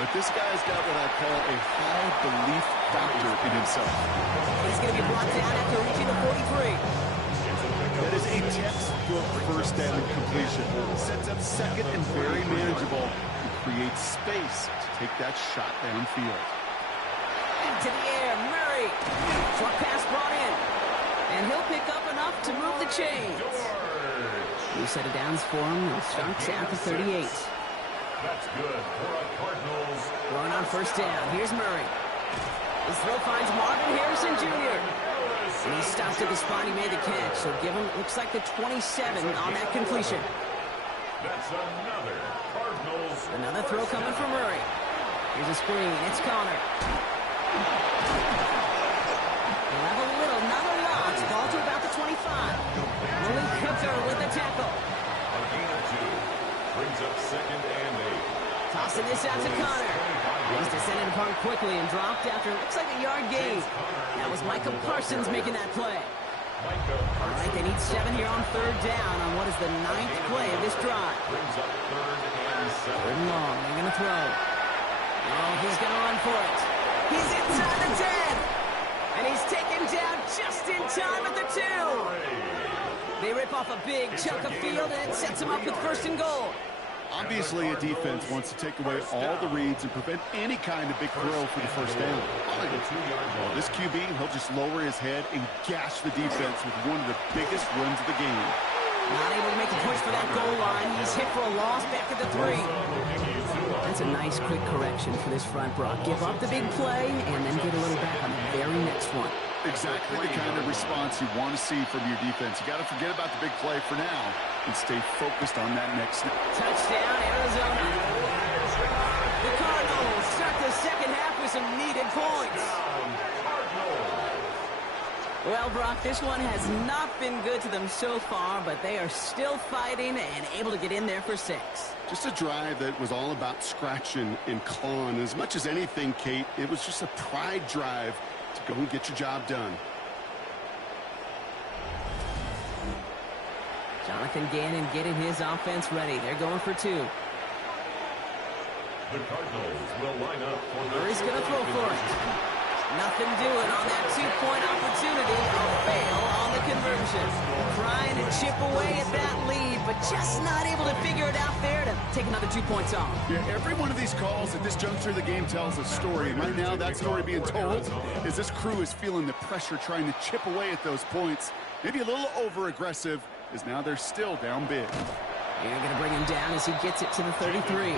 But this guy's got what I call a high belief factor in himself. He's going to be brought down after reaching the 43. That is a textbook first down completion. Sets up second and very manageable and creates space to take that shot downfield. To the air, Murray. Short pass brought in. And he'll pick up enough to move the chains. New set of downs for him. He starts at the 38. That's good for a Cardinals. Going on first down. Here's Murray. His throw finds Marvin Harrison Jr. And he stops at the spot he made the catch. So give him, looks like the 27 on that completion. That's another Cardinals. Another throw coming from Murray. Here's a screen. It's Connor. They'll have a little, not a lot. Ball to about the 25. Willie Cooker with the tackle. A gain of 2. Brings up second and 8. Tossing this out to Connor. He's descended upon quickly and dropped after it looks like a yard gain. That was Micah Parsons making that play. All right, they need 7 here on third down on what is the 9th play of this drive. Brings up third and 7. Third and long. They're going to throw. Oh, he's going to run for it. He's inside the 10. And he's taken down just in time at the 2. They rip off a big chunk of field, and it sets him up with first and goal. Obviously, a defense wants to take away all the reads and prevent any kind of big throw for the first down. Well, this QB, he'll just lower his head and gash the defense with one of the biggest runs of the game. Not able to make a push for that goal line. He's hit for a loss back at the 3. That's a nice quick correction for this front, Brock. Give up the big play and then get a little back on the very next one. Exactly the kind of response you want to see from your defense. You got to forget about the big play for now and stay focused on that next snap. Touchdown, Arizona. The Cardinals start the second half with some needed points. Well, Brock, this one has not been good to them so far, but they are still fighting and able to get in there for 6. Just a drive that was all about scratching and clawing. As much as anything, Kate, it was just a pride drive to go and get your job done. Jonathan Gannon getting his offense ready. They're going for 2. The Cardinals will line up for the Murray's going to throw for it. Nothing doing on that 2-point opportunity. A fail on the conversion. Trying to chip away at that lead, but just not able to figure it out there to take another 2 points off. Yeah, every one of these calls at this juncture of the game tells a story. And right now, that story being told is this crew is feeling the pressure trying to chip away at those points. Maybe a little over-aggressive, as now they're still down big. You're going to bring him down as he gets it to the 33.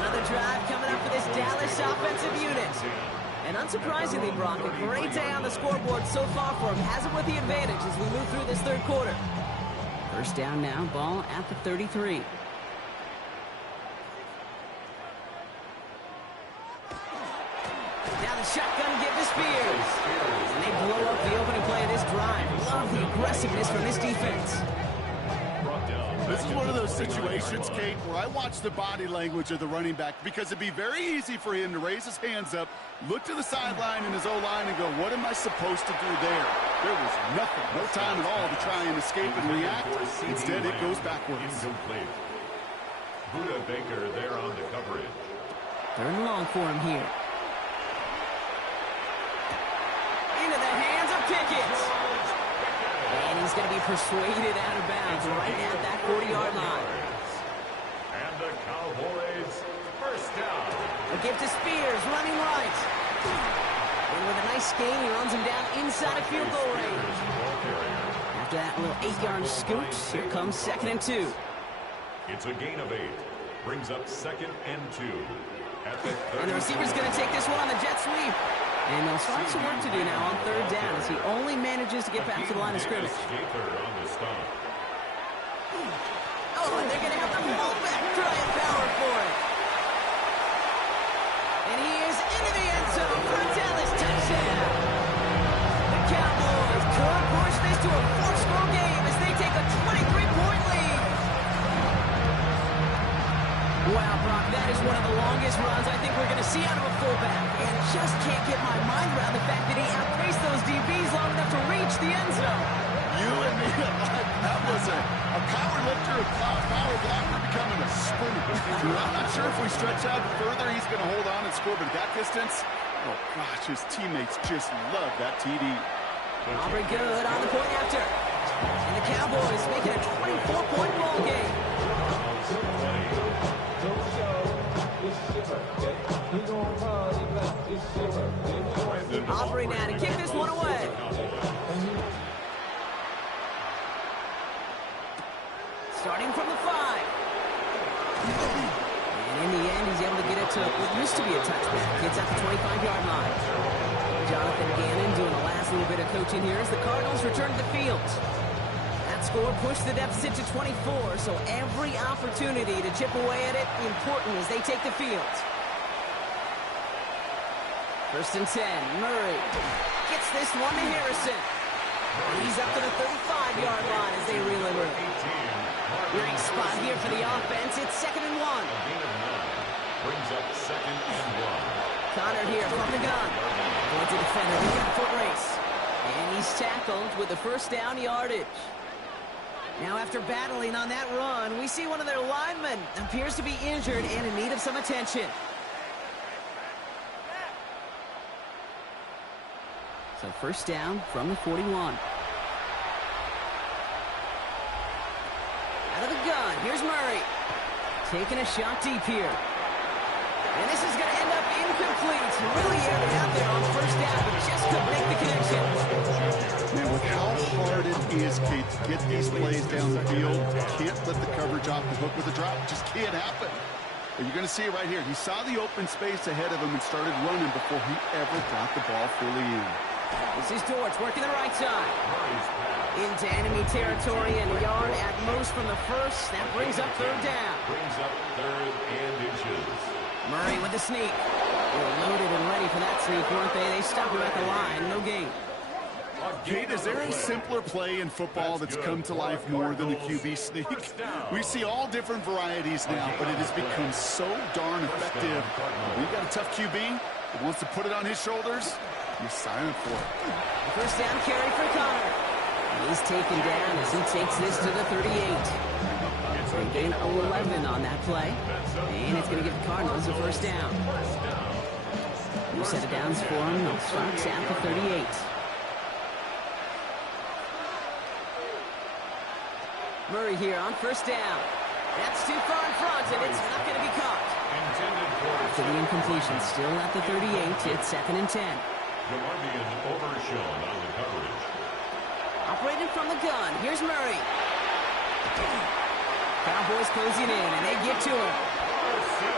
Another drive coming up for this Dallas offensive unit. And unsurprisingly, Brock, a great day on the scoreboard so far for him. Has it with the advantage as we move through this third quarter. First down now, ball at the 33. Now the shotgun give to Spears. And they blow up the opening play of this drive. Love the aggressiveness from this defense. This is one of those situations, Kate, where I watch the body language of the running back because it'd be very easy for him to raise his hands up, look to the sideline in his O-line and go, what am I supposed to do there? There was nothing, no time at all to try and escape and react. Instead, it goes backwards. Incomplete. Buda Baker there on the coverage. Third and long for him here. Into the hands of Pickett. he's going to be persuaded out of bounds right at that 40-yard line. And the Cowboys first down. A give to Spears, running right. And with a nice gain, he runs him down inside of field goal range. After that little 8-yard scoot, here comes 2nd and 2. It's a gain of 8. Brings up 2nd and 2. At the And the receiver's going to take this one on the jet sweep. And they'll start some work to do now on 3rd down as he only manages to get back to the line of scrimmage. Oh, and they're going to have the fullback trying power for it. And he is into the end zone for a Dallas touchdown. The Cowboys could push this to a 4-score game as they take a 23-point lead. Wow, Brock, that is one of the longest runs I think we're going to see out of a fullback. And just can't get my mind around the fact that he outpaced those DBs long enough to reach the end zone. You and me alike. That was a power lifter, a power blocker becoming a sprinter. I'm not sure if we stretch out further, he's going to hold on and score, but at that distance, oh gosh, his teammates just love that TD. Aubrey good on the point after. And the Cowboys make it a 24-point ball game. Aubrey now to kick this one away. Starting from the 5. And in the end, he's able to get it to what used to be a touchback. It's at the 25-yard line. Jonathan Gannon doing the last little bit of coaching here as the Cardinals return to the field. That score pushed the deficit to 24, so every opportunity to chip away at it important as they take the field. 1st and 10. Murray gets this one to Harrison. He's up to the 35-yard line as they reel him in. Great spot here for the offense. It's 2nd and 1. Brings up 2nd and 1. Connor here from the gun. Going to defender. We got a foot race. And he's tackled with the 1st down yardage. Now after battling on that run, we see one of their linemen appears to be injured and in need of some attention. So 1st down from the 41. Out of the gun, here's Murray. Taking a shot deep here. And this is going to end up incomplete. Really aired it out there on 1st down, but just couldn't make the connection. Man, with how hard it is, Kate, to get these plays down the field, can't let the coverage off the hook with a drop. It just can't happen. But you're going to see it right here. He saw the open space ahead of him and started running before he ever got the ball fully in. This is George working the right side. Into enemy territory and a yard at most from the 1st. That brings up 3rd down. Brings up 3rd and inches. Murray with the sneak. They were loaded and ready for that sneak, weren't they? They stopped him at the line. No gain. Kate, is there a simpler play in football that's come to life more than the QB sneak? We see all different varieties now, but it has become so darn effective. When you've got a tough QB that wants to put it on his shoulders, you're silent for it. 1st down carry for Connor. He's taken down as he takes this to the 38. They gain 11 on that play. And it's going to give the Cardinals a 1st down. New set of downs for him. They'll start at the 38. Murray here on 1st down. That's too far in front, and it's not going to be caught. After the incompletion, still at the 38. It's 2nd and 10. Demarvian overshown on the coverage. Operating from the gun. Here's Murray. Cowboys closing in, and they get to him.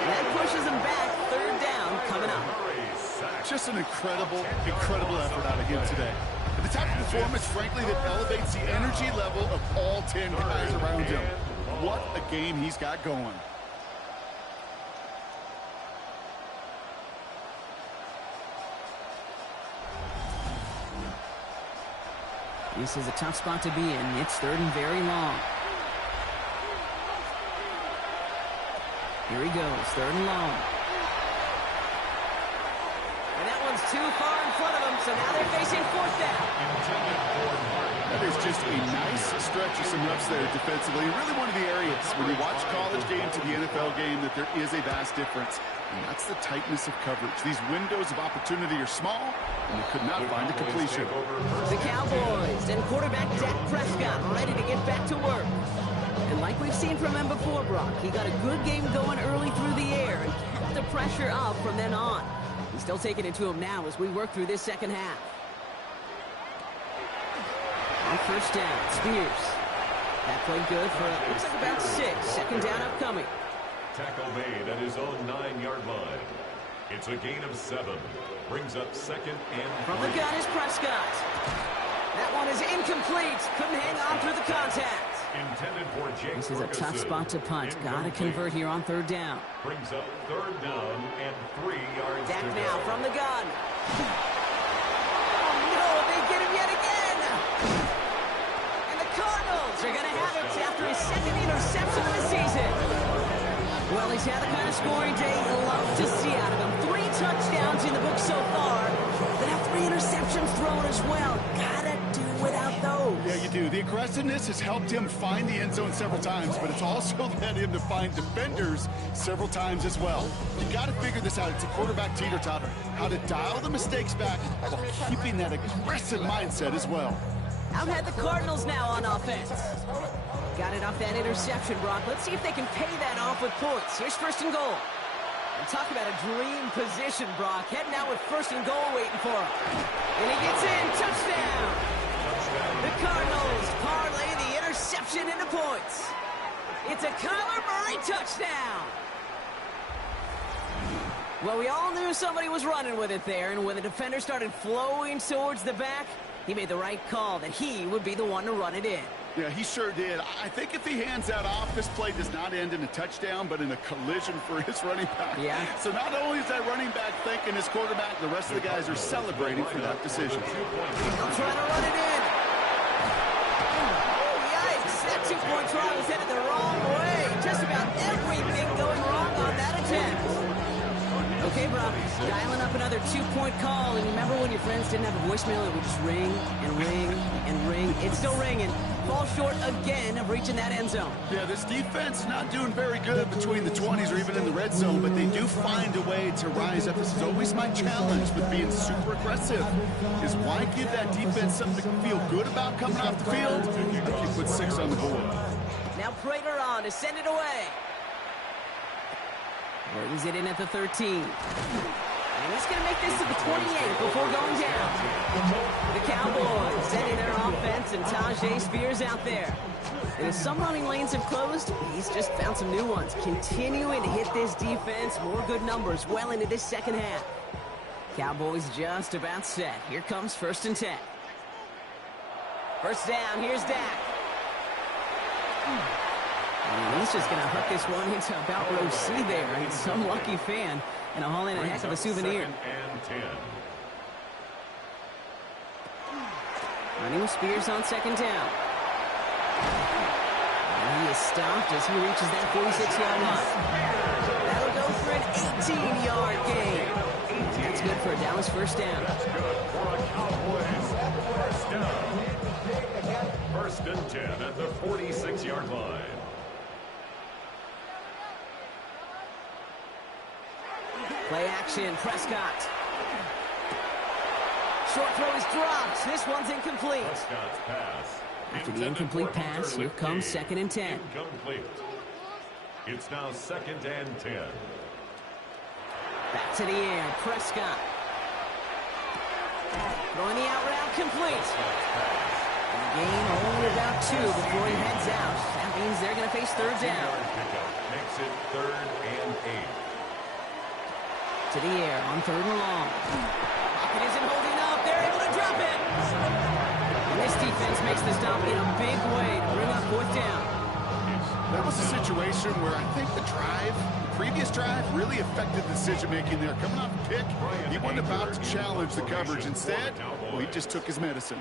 And that pushes them back. 3rd down coming up. Just an incredible effort out of him today. And the type of performance, frankly, that elevates the energy level of all 10 guys around him. What a game he's got going. This is a tough spot to be in. It's 3rd and very long. Here he goes, 3rd and long. And that one's too far in front of him, so now they're facing 4th down. That is just a nice stretch of some reps there defensively. And really one of the areas when you watch college game to the NFL game that there is a vast difference. And that's the tightness of coverage. These windows of opportunity are small, and they could not find a completion. The Cowboys and quarterback Dak Prescott ready to get back to work. And like we've seen from him before, Brock, he got a good game going early through the air and kept the pressure up from then on. He's still taking it to him now as we work through this second half. On first down, Spears. That played good for, looks like about 6. Second down upcoming. Tackle made at his own 9-yard line. It's a gain of 7. Brings up second and 3. From the gun is Prescott. That one is incomplete. Couldn't hang on through the contact. Intended for Jake This is a tough spot to punt. Got to convert here on third down. Brings up third down and 3 yards Dak to now go. from the gun. Oh no, they get him yet again. And the Cardinals are going to have it after his second interception of the season. Well, he's had the kind of scoring day you love to see out of him. 3 touchdowns in the book so far. But now 3 interceptions thrown as well. Gotta do without those. Yeah, you do. The aggressiveness has helped him find the end zone several times, but it's also led him to find defenders several times as well. You got to figure this out. It's a quarterback teeter-totter. How to dial the mistakes back while keeping that aggressive mindset as well. Out had the Cardinals now on offense. Got it off that interception, Brock. Let's see if they can pay that off with points. Here's first and goal. And talk about a dream position, Brock. Heading out with first and goal waiting for him. And he gets in. Touchdown. The Cardinals parlay the interception into points. It's a Kyler Murray touchdown. Well, we all knew somebody was running with it there, and when the defender started flowing towards the back, he made the right call that he would be the one to run it in. Yeah, he sure did. I think if he hands that off, this play does not end in a touchdown, but in a collision for his running back. Yeah. So not only is that running back thanking his quarterback, the rest of the guys are celebrating for that decision. I'm trying to run it in. Oh, yikes. That two-point try was headed the wrong way. Just about everything going wrong on that attempt. Okay, Brock, dialing up another two-point call. And remember when your friends didn't have a voicemail, it would just ring and ring and ring. It's still ringing. Fall short again of reaching that end zone. Yeah, this defense is not doing very good between the 20s or even in the red zone, but they do find a way to rise up. This is always my challenge with being super aggressive, is why give that defense something to feel good about coming off the field? Like you put 6 on the board. Now Prater on to send it away. Brings it in at the 13. And he's going to make this to the 28 before going down. The Cowboys sending their offense and Tajay Spears out there. And as some running lanes have closed, he's just found some new ones. Continuing to hit this defense, more good numbers well into this second half. Cowboys just about set. Here comes first and 10. First down, here's Dak. And he's just going to hook this one into about row C there. And some lucky fan and a haul in a heck of a souvenir. And 10. Running with Spears on second down. And he is stopped as he reaches that 46-yard line. That'll go for an 18-yard gain. That's good for a Dallas first down. That's good for a Cowboys first down. First and 10 at the 46-yard line. Play action, Prescott. Short throw is dropped. This one's incomplete. Prescott's pass. After the incomplete pass, here comes second and 10. Incomplete. It's now second and 10. Back to the air, Prescott. Throwing the out route complete. And gain only about 2 before he heads out. That means they're going to face third down. Makes it third and 8. To the air on third and long. Pocket isn't holding up. They're able to drop it. And this defense makes the stop in a big way to bring up fourth down. That was a situation where I think the previous drive, really affected decision-making there. Coming off the pick, he wasn't about to challenge the coverage. Instead, well, he just took his medicine.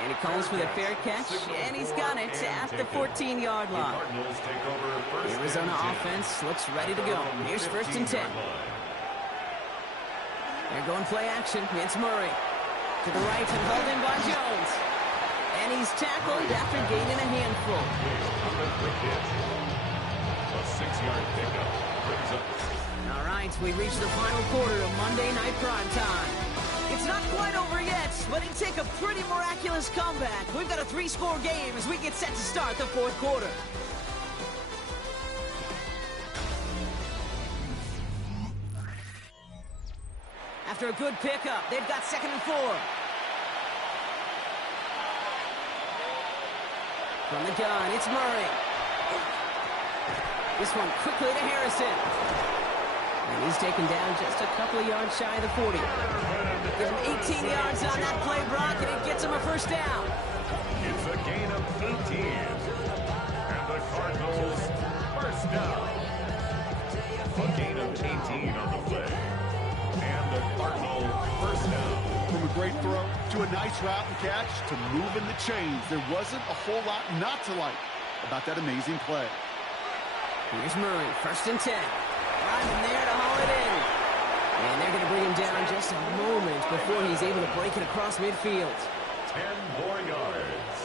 And he calls for the fair catch, and he's got it at the 14-yard line. Arizona offense looks ready to go. Here's first and 10. They're going play action. It's Murray. To the right and held in by Jones. And he's tackled after gaining a handful. A 6-yard pickup brings up. All right, we reached the final quarter of Monday Night Primetime. It's not quite over yet, but it take a pretty miraculous comeback. We've got a 3-score game as we get set to start the fourth quarter. After a good pickup, they've got 2nd and 4. From the gun, it's Murray. This one quickly to Harrison. And he's taken down just a couple of yards shy of the 40. Give him 18 yards on that play, Brock, and it gets him a first down. It's a gain of 18. And the Cardinals first down. A gain of 18 on the play. And the Cardinal first down. From a great throw to a nice route and catch to moving the chains, there wasn't a whole lot not to like about that amazing play. Here's Murray, 1st and 10. Ryman there to haul it in. And they're going to bring him down just a moment before he's able to break it across midfield. 10 more yards.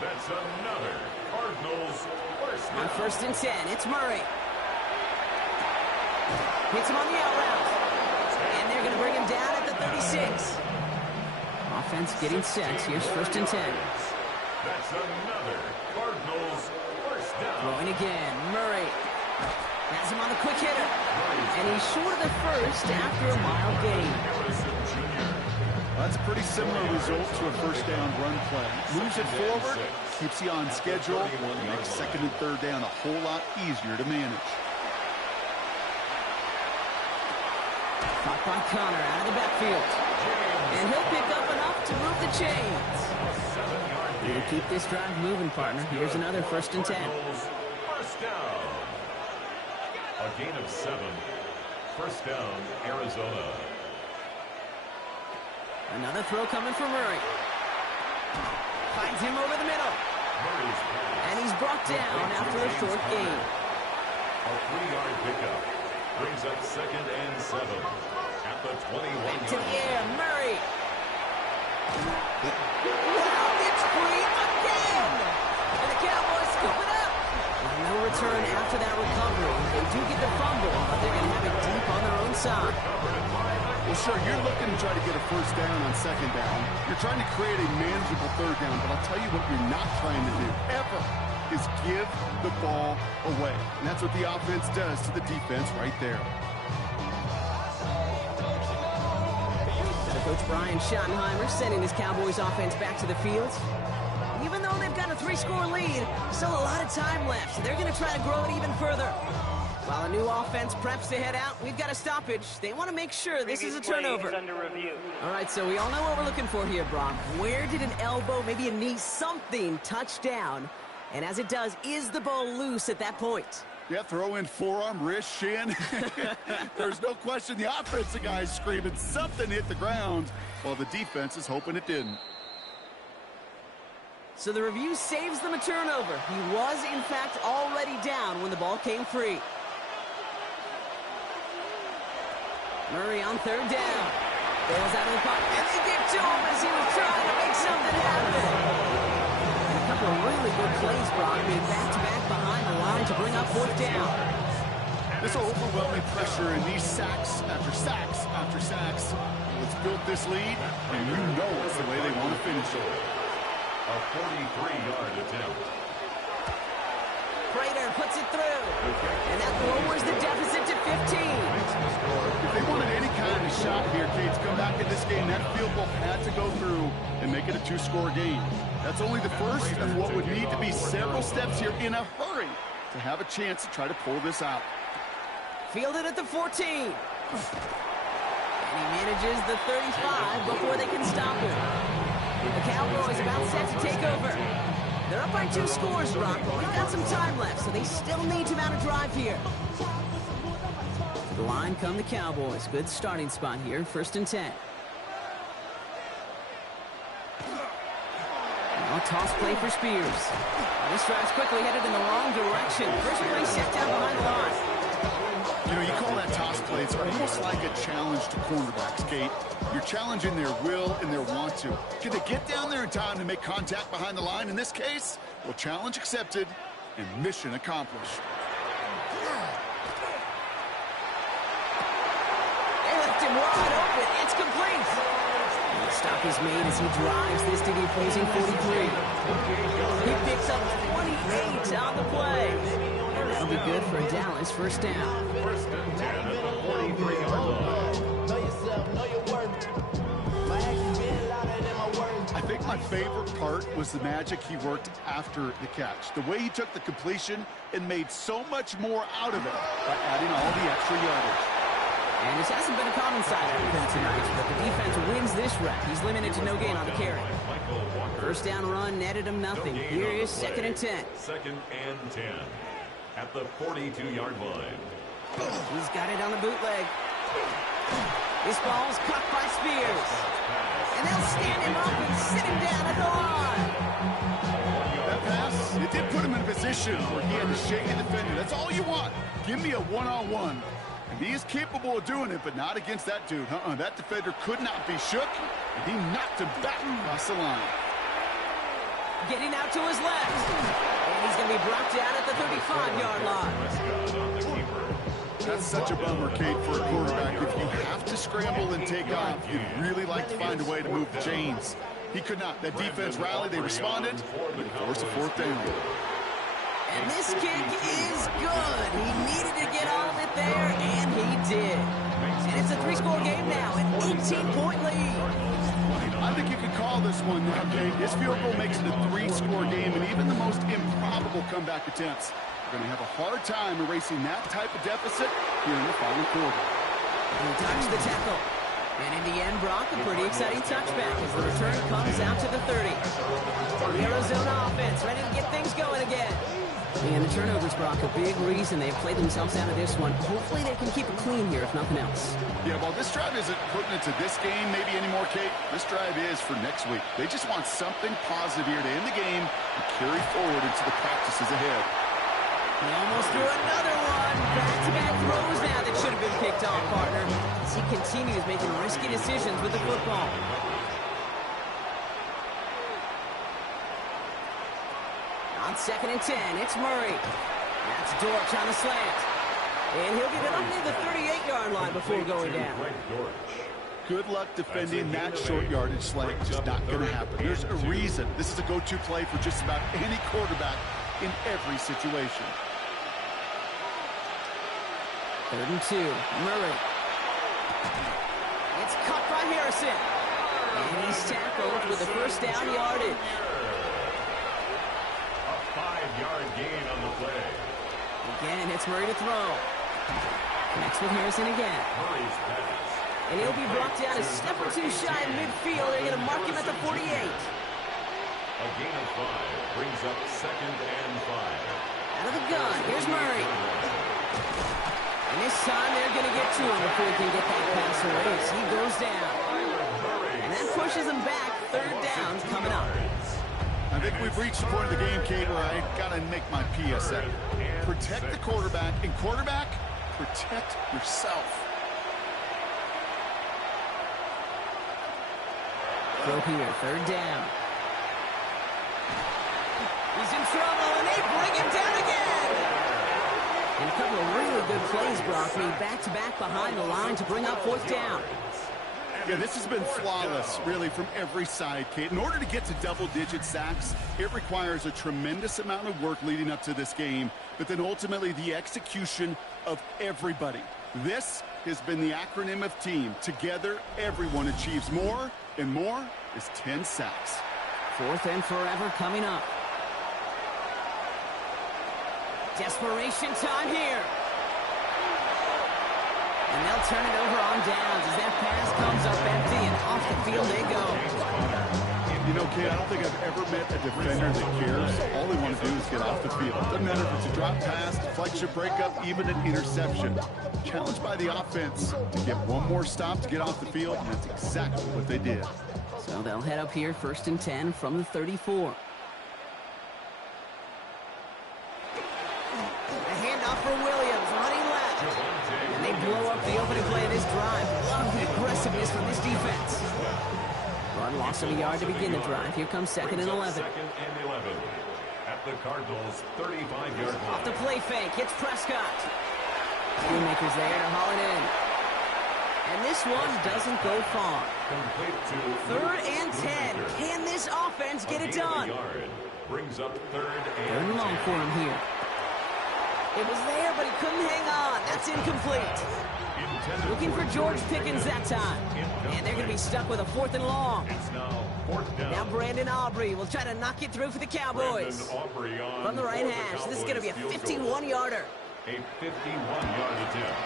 That's another Cardinals first down. On 1st and 10, it's Murray. Hits him on the out route. And they're going to bring him down at the 36. Offense getting set. Here's 1st and 10. That's another Cardinals first down. Throwing again. Murray has him on the quick hitter. And he's short of the first after a mild gain. That's a pretty similar result to a first down run play. Moves it forward, keeps you on schedule, makes 2nd and 3rd down a whole lot easier to manage. Caught by Connor out of the backfield. And he'll pick up enough to move the chains. He'll keep this drive moving, partner. Here's another 1st and 10. First down. A gain of 7. First down, Arizona. Another throw coming from Murray. Finds him over the middle. And he's brought down after a short gain. A 3-yard pickup brings up 2nd and 7 at the 21. Back to the air, Murray. Wow, it's free again. And the Cowboys scoop it up. Well, no return after that recovery. They do get the fumble, but they're going to have it deep on their own side. Well, sure, you're looking to try to get a first down on 2nd down. You're trying to create a manageable 3rd down, but I'll tell you what you're not trying to do, ever, is give the ball away. And that's what the offense does to the defense right there. Coach Brian Schottenheimer sending his Cowboys offense back to the field. Even though they've got a 3-score lead, still a lot of time left, so they're going to try to grow it even further. While a new offense preps to head out, we've got a stoppage. They want to make sure this is a turnover. Under review. All right, so we all know what we're looking for here, Brock. Where did an elbow, maybe a knee, something touch down? And as it does, is the ball loose at that point? Yeah, throw in forearm, wrist, shin. There's no question the offensive guy is screaming something hit the ground while the defense is hoping it didn't. So the review saves them a turnover. He was, in fact, already down when the ball came free. Murray on 3rd down. Ball's out of the pocket, and they get to him as he was trying to make something happen. And a couple of really good plays, Brock, made back-to-back behind the line to bring up 4th down. This overwhelming pressure and these sacks after sacks after sacks. Let's build this lead, and you know it's the way they want to finish it. A 43-yard attempt. Prater puts it through. And that lowers the deficit to 15. If they wanted any kind of shot here, Kate, to come back in this game, that field goal had to go through and make it a 2-score game. That's only the first of what would need to be several steps here in a hurry to have a chance to try to pull this out. Fielded at the 14. And he manages the 35 before they can stop him. The Cowboys about set to take over. They're up by 2 scores, Brock, but we've got some time left, so they still need to mount a drive here. To the line come the Cowboys. Good starting spot here, 1st and 10. Now a toss play for Spears. This drive's quickly headed in the wrong direction. First play set down behind the line. You know, you call that toss play. It's almost like a challenge to cornerbacks, Kate. You're challenging their will and their want to. Can they get down there in time to make contact behind the line? In this case, well, challenge accepted and mission accomplished. They left him wide open. It's complete. The stop is made as he drives this to the opposing 43. He picks up 28 on the play. And that'll be good for a Dallas first down. First and 10 at the 43-yard line. Know yourself, know your worth. My actions being louder than my words. I think my favorite part was the magic he worked after the catch. The way he took the completion and made so much more out of it by adding all the extra yardage. And this hasn't been a common side for him tonight, but the defense wins this rep. He's limited to no gain on the carry. First down run netted him nothing. Here is second and 10. Second and 10 at the 42-yard line. He's got it on the bootleg. This ball's caught by Spears. And they'll stand him up and sit him down at the line. That pass, it did put him in a position where he had to shake the defender. That's all you want. Give me a one-on-one. And he is capable of doing it, but not against that dude. That defender could not be shook, and he knocked him back across the line. Getting out to his left. And he's going to be brought down at the 35-yard line. That's such a bummer, Kate, for a quarterback. If you have to scramble and take off, you'd really like to find a way to move the chains. He could not. That defense rallied, they responded, but he forced a fourth down. And this kick is good. He needed to get all of it there, and he did. And it's a three-score game now, an 18-point lead. I think you could call this one now, Kate. His field goal makes it a three-score game, and even the most improbable comeback attempts are going to have a hard time erasing that type of deficit here in the final quarter. He dodged the tackle. And in the end, Brock, a pretty exciting touchback as the return comes out to the 30. The Arizona offense ready to get things going again. And the turnovers, Brock, a big reason they've played themselves out of this one. Hopefully they can keep it clean here, if nothing else. Yeah, well, this drive isn't putting it to this game maybe anymore, Kate. This drive is for next week. They just want something positive here to end the game and carry forward into the practices ahead. He almost threw another one. Back-to-back throws now that should have been picked off, partner. As he continues making risky decisions with the football. On second and 10, it's Murray. That's Dortch on the slant. And he'll get it up near the 38-yard line before going down. Good luck defending that short yardage slant. Just not going to happen. There's a reason. This is a go-to play for just about any quarterback in every situation. Third and 2, Murray. It's cut by Harrison. And he's tackled with the first down yardage. A 5-yard gain on the play. Again, it's Murray to throw. Connects with Harrison again. Murray's pass. And he'll be brought down a step or two shy in midfield. They're going to mark him at the 48. A gain of 5 brings up second and 5. Out of the gun, here's Murray. And this time they're going to get to him before he can get that pass away as he goes down. And that pushes him back. Third down coming up. I think we've reached the point of the game, Kate, where I got to make my PSA. Protect the quarterback, and quarterback, protect yourself. Throw here, third down. He's in trouble, and they bring him down again. And a couple of really good plays, Brock, made back-to-back behind the line to bring up fourth down. Yeah, this has been flawless, really, from every side, Kate. In order to get to double-digit sacks, it requires a tremendous amount of work leading up to this game, but then ultimately the execution of everybody. This has been the acronym of team. Together, everyone achieves more, and more is 10 sacks. Fourth and forever coming up. Desperation time here. And they'll turn it over on downs as that pass comes up empty, and off the field they go. You know, Kate, I don't think I've ever met a defender that cares. All they want to do is get off the field. Doesn't matter if it's a drop pass, deflection, breakup, even an interception. Challenged by the offense to get one more stop to get off the field, and that's exactly what they did. So they'll head up here, first and 10 from the 34. A handoff for Williams, running left. blow up the opening play of this drive. Love the aggressiveness from this defense. Run loss of a yard to begin the drive. Here comes 2nd and 11. Second and 11 at the Cardinals' 35-yard line. Off the play fake, it's Prescott. Makers there to haul it in. And this one doesn't go far. Complete to 3rd and 10. Can this offense get it done? Brings up 3rd Third and and long 10. for him here. It was there, but he couldn't hang on. That's incomplete. Intended Looking for George George Pickens that time. And they're going to be stuck with a 4th and long. It's now 4th down. Now Brandon Aubrey will try to knock it through for the Cowboys. Brandon Aubrey on From the right for hash, this is going to be a Cowboys field goal. 51-yarder. A 51-yard attempt.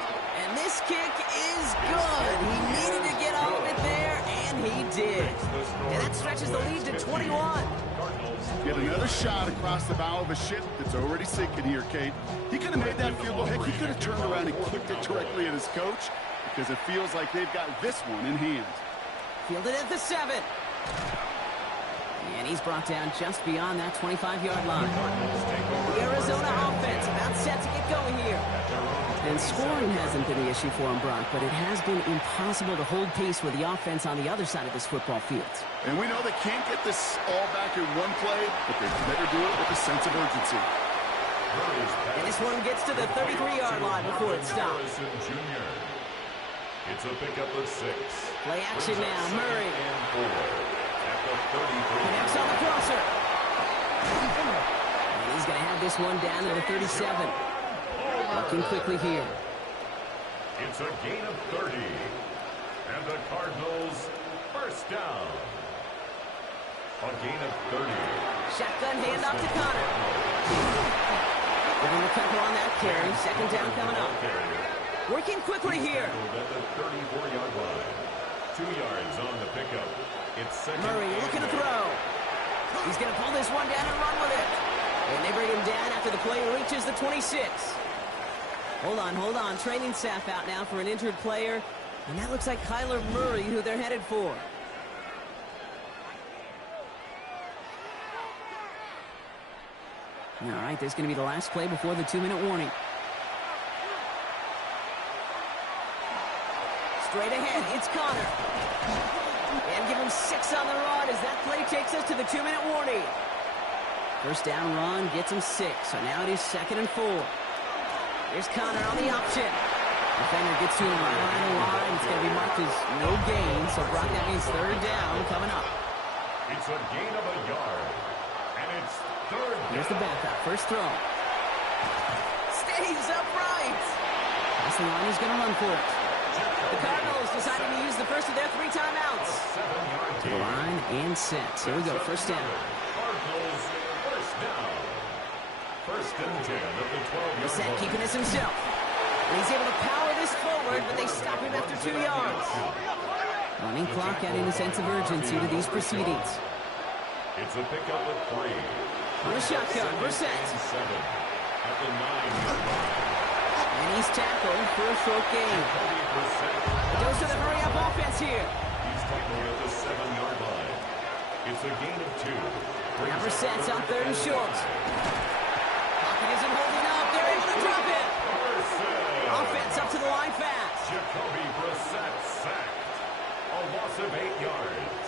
And this kick is good. He needed to get all of it there, and he did. And that stretches the lead to 21. Get another shot across the bow of a ship that's already sinking here, Kate. He could have made that field goal. Heck, he could have turned around and kicked it directly at his coach because it feels like they've got this one in hand. Fielded at the 7. And he's brought down just beyond that 25-yard line. The Arizona offense about set to get going here. And scoring hasn't been the issue for him, Brock, but it has been impossible to hold pace with the offense on the other side of this football field. And we know they can't get this all back in one play, but they better do it with a sense of urgency. And this one gets to the 33-yard line before it stops. It's a pickup of 6. Play action now, Murray. And 4 at the 33. Connects on the crosser. And he's going to have this one down to the 37. Looking quickly here. It's a gain of 30. And the Cardinals first down. A gain of 30. Shotgun handoff to Connor. Giving a couple on that carry. 2nd down coming up. Working quickly here. At the 34-yard line. 2 yards on the pickup. It's second. Murray looking to throw. He's going to pull this one down and run with it. And they bring him down after the play reaches the 26. Hold on. Training staff out now for an injured player. And that looks like Kyler Murray, who they're headed for. All right, this is going to be the last play before the 2-minute warning. Straight ahead, it's Connor. And give him 6 on the run as that play takes us to the 2-minute warning. First down run gets him 6. So now it is 2nd and 4. Here's Connor on the option. Defender gets to him right around the line. It's going to be marked as no gain. So, Brock, that means 3rd down coming up. It's a gain of a yard. And it's 3rd down. Here's the backup. First throw. Stays upright. That's the line. He's going to run for it. The Cardinals deciding to use the first of their 3 timeouts. 7-yard To the line and set. Here we go. First down. Cardinals first down. 1st and 10 at the 12-yard Set line. keeping this himself. And he's able to power this forward, but they stop him after 2 yards. Running clock adding a sense of urgency to these proceedings. It's a pickup of 3. On the shotgun, Brissett. 7 at the 9-yard line. And he's tackled for a short gain. Goes to the hurry-up offense here. He's tackled at the 7-yard line. It's a gain of 2. Now Brissett's on 3rd and short. Pocket isn't holding up. They're able to drop it. Offense up to the line fast. Jacoby Brissett sacked. A loss of 8 yards.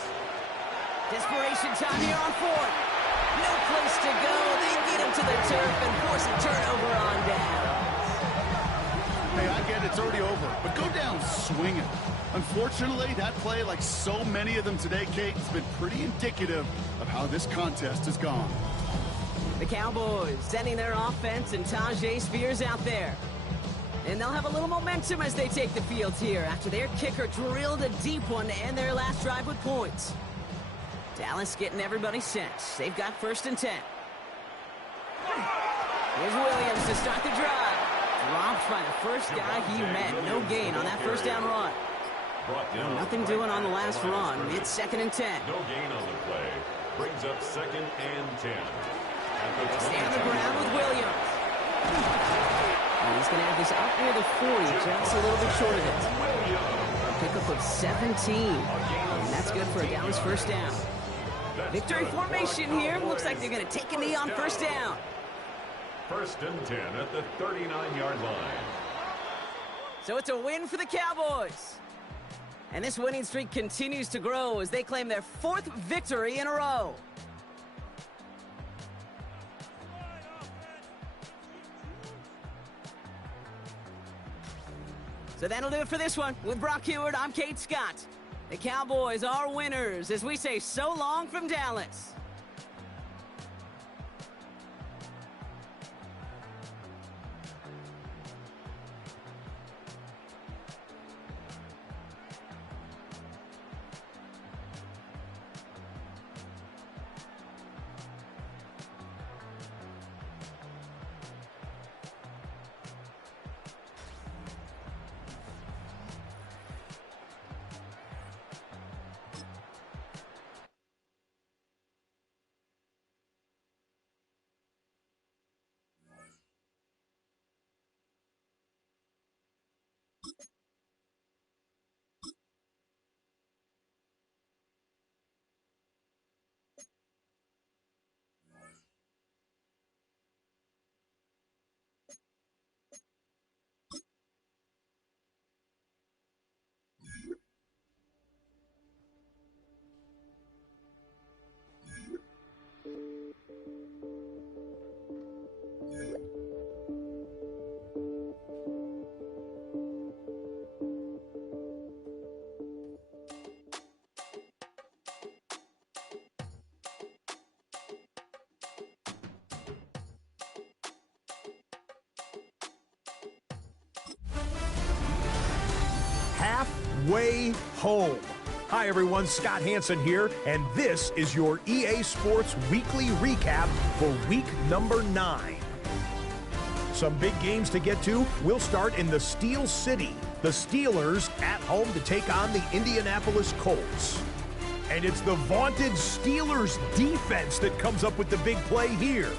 Desperation time here on 4th. No place to go. They get him to the turf and force a turnover on down. Hey, I get it's already over, but go down swinging. Unfortunately, that play, like so many of them today, Kate, has been pretty indicative of how this contest has gone. The Cowboys sending their offense and Tajay Spears out there. And they'll have a little momentum as they take the field here after their kicker drilled a deep one to end their last drive with points. Dallas getting everybody set. They've got 1st and 10. Here's Williams to start the drive. Dropped by the first guy he met. No gain on that first down run. Well, nothing doing on the last run. It's 2nd and 10. No gain on the play. Brings up 2nd and 10. They stay on the ground with Williams. And he's going to have this out near the 40, just a little bit short of it. A pickup of 17. And that's good for a Dallas first down. Victory formation here. Looks like they're going to take a knee on first down. 1st and 10 at the 39-yard line. So it's a win for the Cowboys. And this winning streak continues to grow as they claim their 4th victory in a row. So that'll do it for this one. With Brock Heward, I'm Kate Scott. The Cowboys are winners as we say so long from Dallas. Halfway home. Hi everyone, Scott Hansen here, and this is your EA Sports Weekly Recap for week number 9. Some big games to get to. We'll start in the Steel City. The Steelers at home to take on the Indianapolis Colts. And it's the vaunted Steelers defense that comes up with the big play here.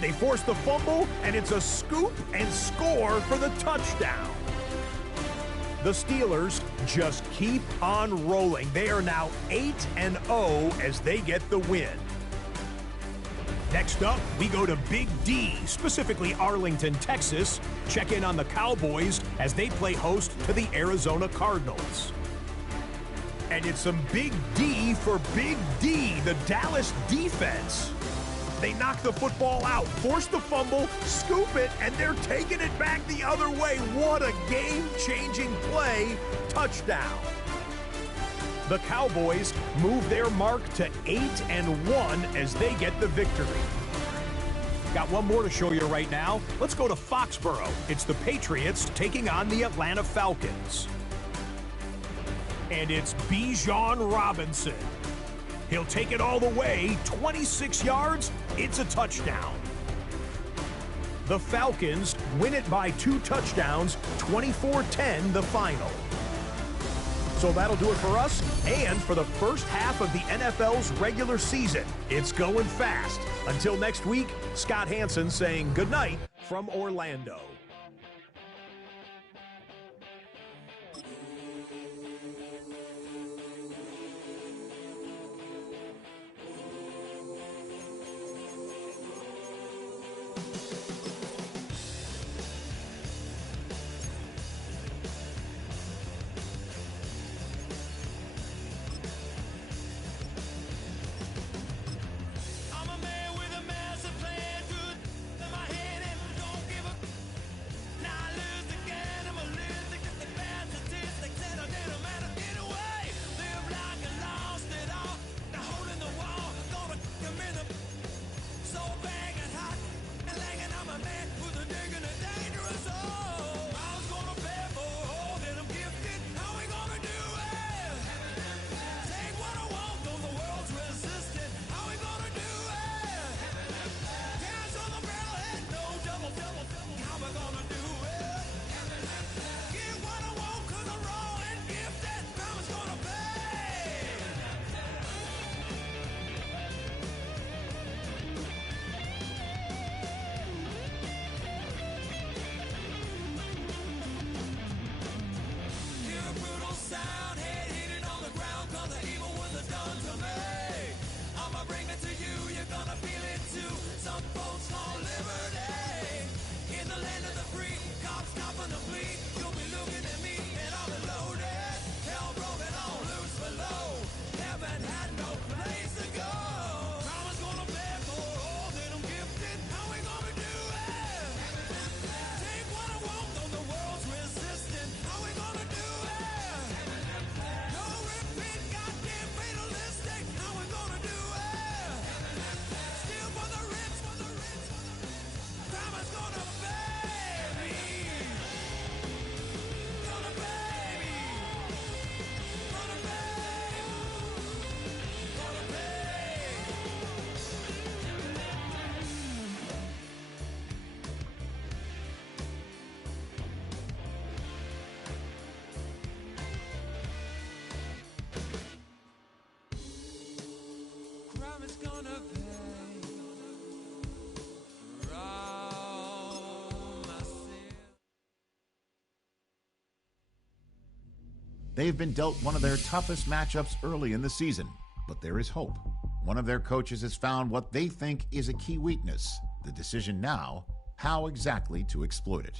They force the fumble, and it's a scoop and score for the touchdown. The Steelers just keep on rolling. They are now 8-0 as they get the win. Next up, we go to Big D, specifically Arlington, Texas. Check in on the Cowboys as they play host to the Arizona Cardinals. And it's some Big D for Big D, the Dallas defense. They knock the football out, force the fumble, scoop it, and they're taking it back the other way. What a game-changing play. Touchdown. The Cowboys move their mark to 8-1 as they get the victory. Got one more to show you right now. Let's go to Foxborough. It's the Patriots taking on the Atlanta Falcons. And it's Bijan Robinson. He'll take it all the way, 26 yards, it's a touchdown. The Falcons win it by 2 touchdowns, 24-10 the final. So that'll do it for us and for the first half of the NFL's regular season. It's going fast. Until next week, Scott Hansen saying goodnight from Orlando. They've been dealt one of their toughest matchups early in the season, but there is hope. One of their coaches has found what they think is a key weakness. The decision now, how exactly to exploit it.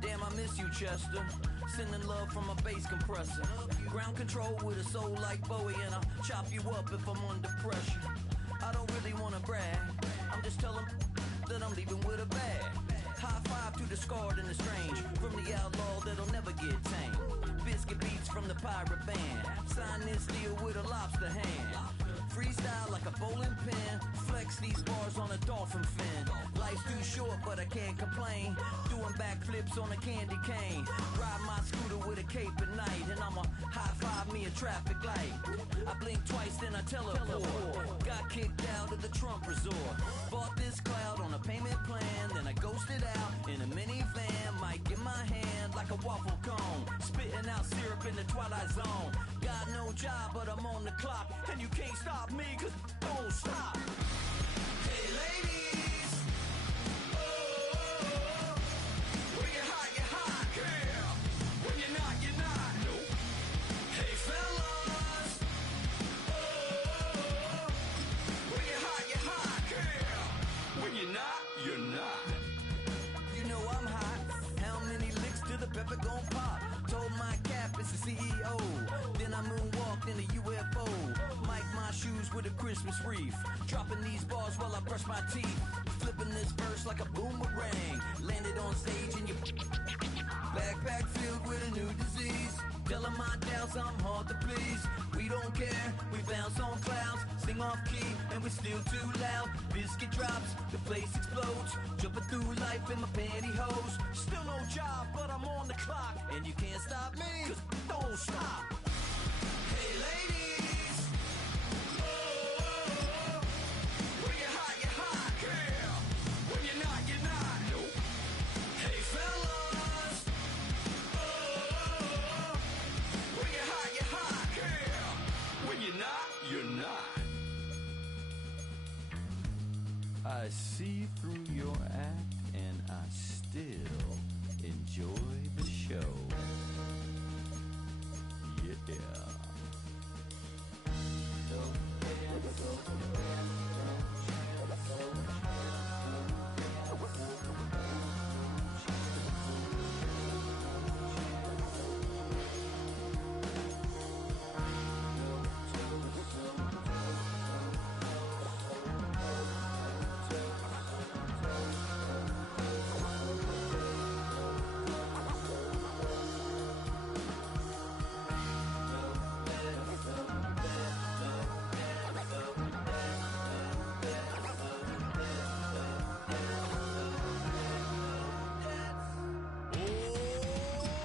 Damn, I miss you, Chester. Sending love from a bass compressor. Ground control with a soul like Bowie, and I'll chop you up if I'm under pressure. I don't really want to brag. I'm just telling that I'm leaving with a bag. High five to the scarred and the strange. From the outlaw that'll never get tamed. Biscuit beats from the pirate band. Sign this deal with a lobster hand. Freestyle like a bowling pin. Flex these bars on a dolphin fin. Life's too short, but I can't complain. Doing backflips on a candy cane. Ride my scooter with a cape at night. And I'ma high five me a traffic light. I blink twice, then I teleport. Got kicked out of the Trump resort. Bought this cloud on a payment plan. Then I ghosted out in a minivan. Mic in my hand like a waffle cone. Spitting out syrup in the twilight zone. Got no job, but I'm on the clock. And you can't stop me, cause don't stop. Hey ladies, oh, when you're hot, girl. When you're not, no. Hey fellas, oh, when you're hot, girl. When you're not. You know I'm hot. How many licks till the pepper gon' pop? Christmas wreath. Dropping these bars while I brush my teeth. Flipping this verse like a boomerang. Landed on stage and you backpack filled with a new disease. Telling my doubts I'm hard to please. We don't care, we bounce on clouds. Sing off key and we're still too loud. Biscuit drops, the place explodes. Jumping through life in my pantyhose. Still no job, but I'm on the clock. And you can't stop me, cause don't stop. Hey ladies, oh, when you're hot, yeah. When you're not, you're not. Nope. Hey fellas, oh, when you're hot, yeah. When you're not, you're not. I see through your act and I still enjoy the show. Yeah.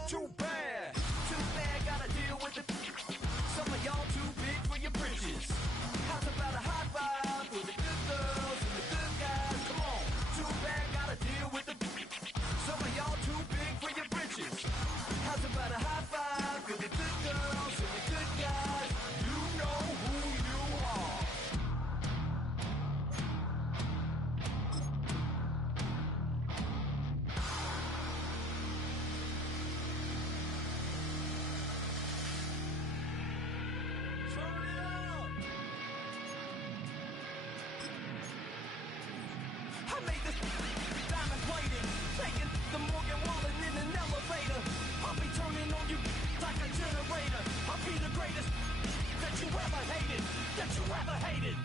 Too bad, gotta deal with it. Some of y'all too big for your britches. How's about a high five for the good girls and the good guys? Come on, too bad, gotta deal with it. Some of y'all too big for your britches. How's about a high five for the good girls and the good guys? You know who you are. I made this diamond plated, taking the Morgan Wallen in an elevator. I'll be turning on you like a generator. I'll be the greatest that you ever hated, that you ever hated.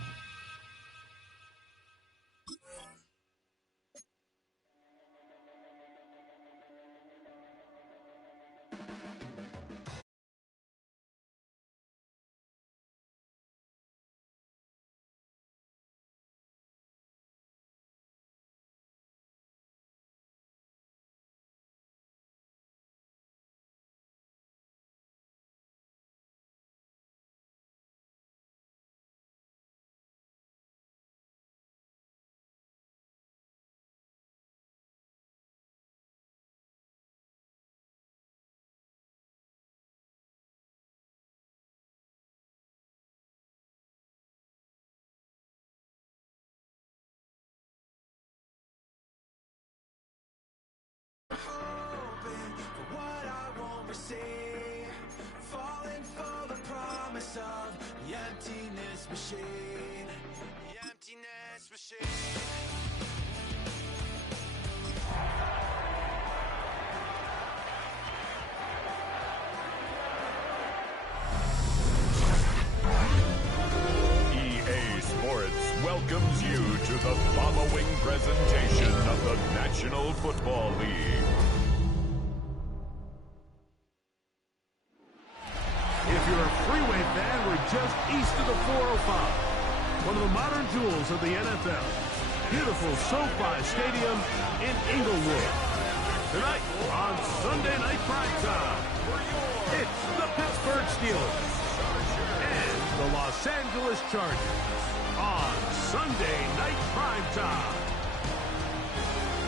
Hoping for what I won't receive, falling for the promise of the emptiness machine, the emptiness machine. EA Sports welcomes you to the following presentation of the National Football League. If you're a freeway fan, we're just east of the 405. One of the modern jewels of the NFL. Beautiful SoFi Stadium in Inglewood. Tonight on Sunday Night Primetime, it's the Pittsburgh Steelers and the Los Angeles Chargers on Sunday Night Primetime.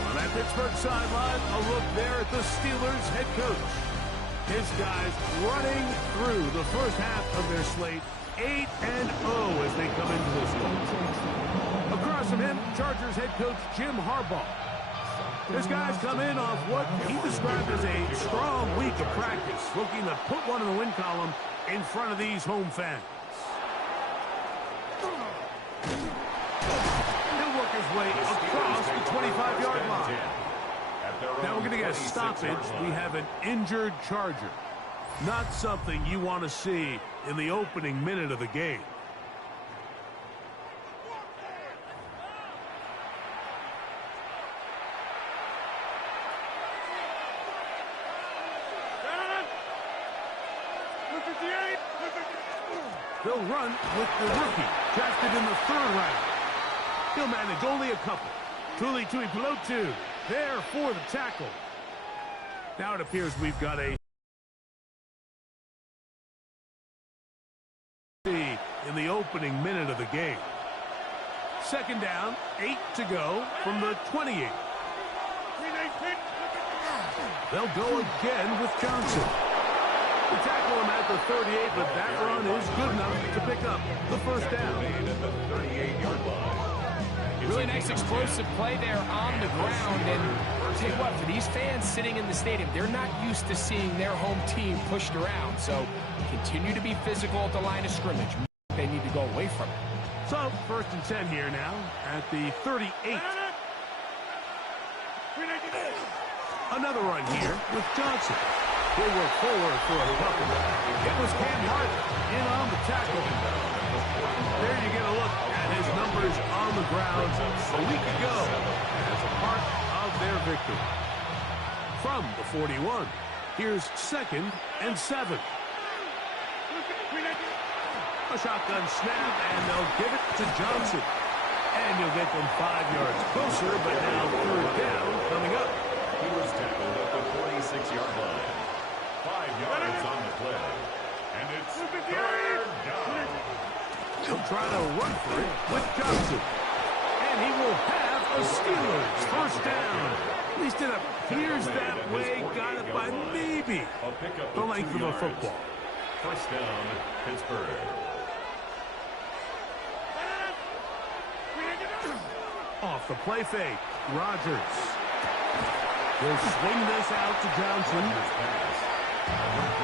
On that Pittsburgh sideline, a look there at the Steelers head coach. His guys running through the first half of their slate, 8-0 as they come into this one. Across from him, Chargers head coach Jim Harbaugh. His guys come in off what he described as a strong week of practice, looking to put one in the win column in front of these home fans. He'll work his way across the 25-yard line. Now we're going to get a stoppage. We have an injured Charger. Not something you want to see in the opening minute of the game. They'll run with the rookie, drafted in the 3rd round. He'll manage only a couple. Tuli Tuipulotu there for the tackle. Now it appears we've got a in the opening minute of the game. 2nd down, 8 to go from the 28. They'll go again with Johnson. They tackle him at the 38, but that run is good enough to pick up the 1st down. At the 38-yard line. Really nice explosive play there on the ground. And I'll tell you what, for these fans sitting in the stadium, they're not used to seeing their home team pushed around. So continue to be physical at the line of scrimmage. They need to go away from it. So 1st and 10 here now at the 38. Another run here with Johnson. He'll work forward for a couple. It was Cam Hart in on the tackle. There you get a look at his numbers on the ground a week ago as a part of their victory. From the 41, here's 2nd and 7. A shotgun snap, and they'll give it to Johnson. And you'll get them 5 yards closer, but now 3rd down coming up. He was tackled at the 46-yard line. 5 yards on the play. And it's 3rd down. He'll try to run for it with Johnson. And he will have a Steelers 1st down. At least it appears that way. Got it by maybe the length of a football. 1st down, Pittsburgh. Off the play fake, Rodgers. He'll swing this out to Johnson.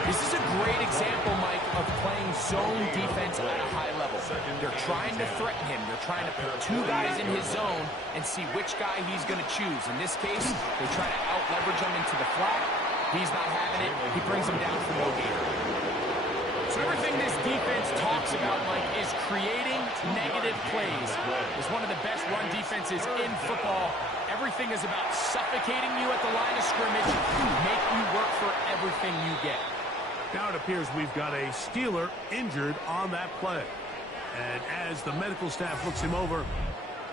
This is a great example, Mike, of playing zone defense at a high level. They're trying to threaten him. They're trying to put 2 guys in his zone and see which guy he's going to choose. In this case, they try to out-leverage him into the flat. He's not having it. He brings him down for no gain. So everything this defense talks about, Mike, is creating negative plays. It's one of the best run defenses in football. Everything is about suffocating you at the line of scrimmage, make you work for everything you get. Now it appears we've got a Steeler injured on that play. And as the medical staff looks him over,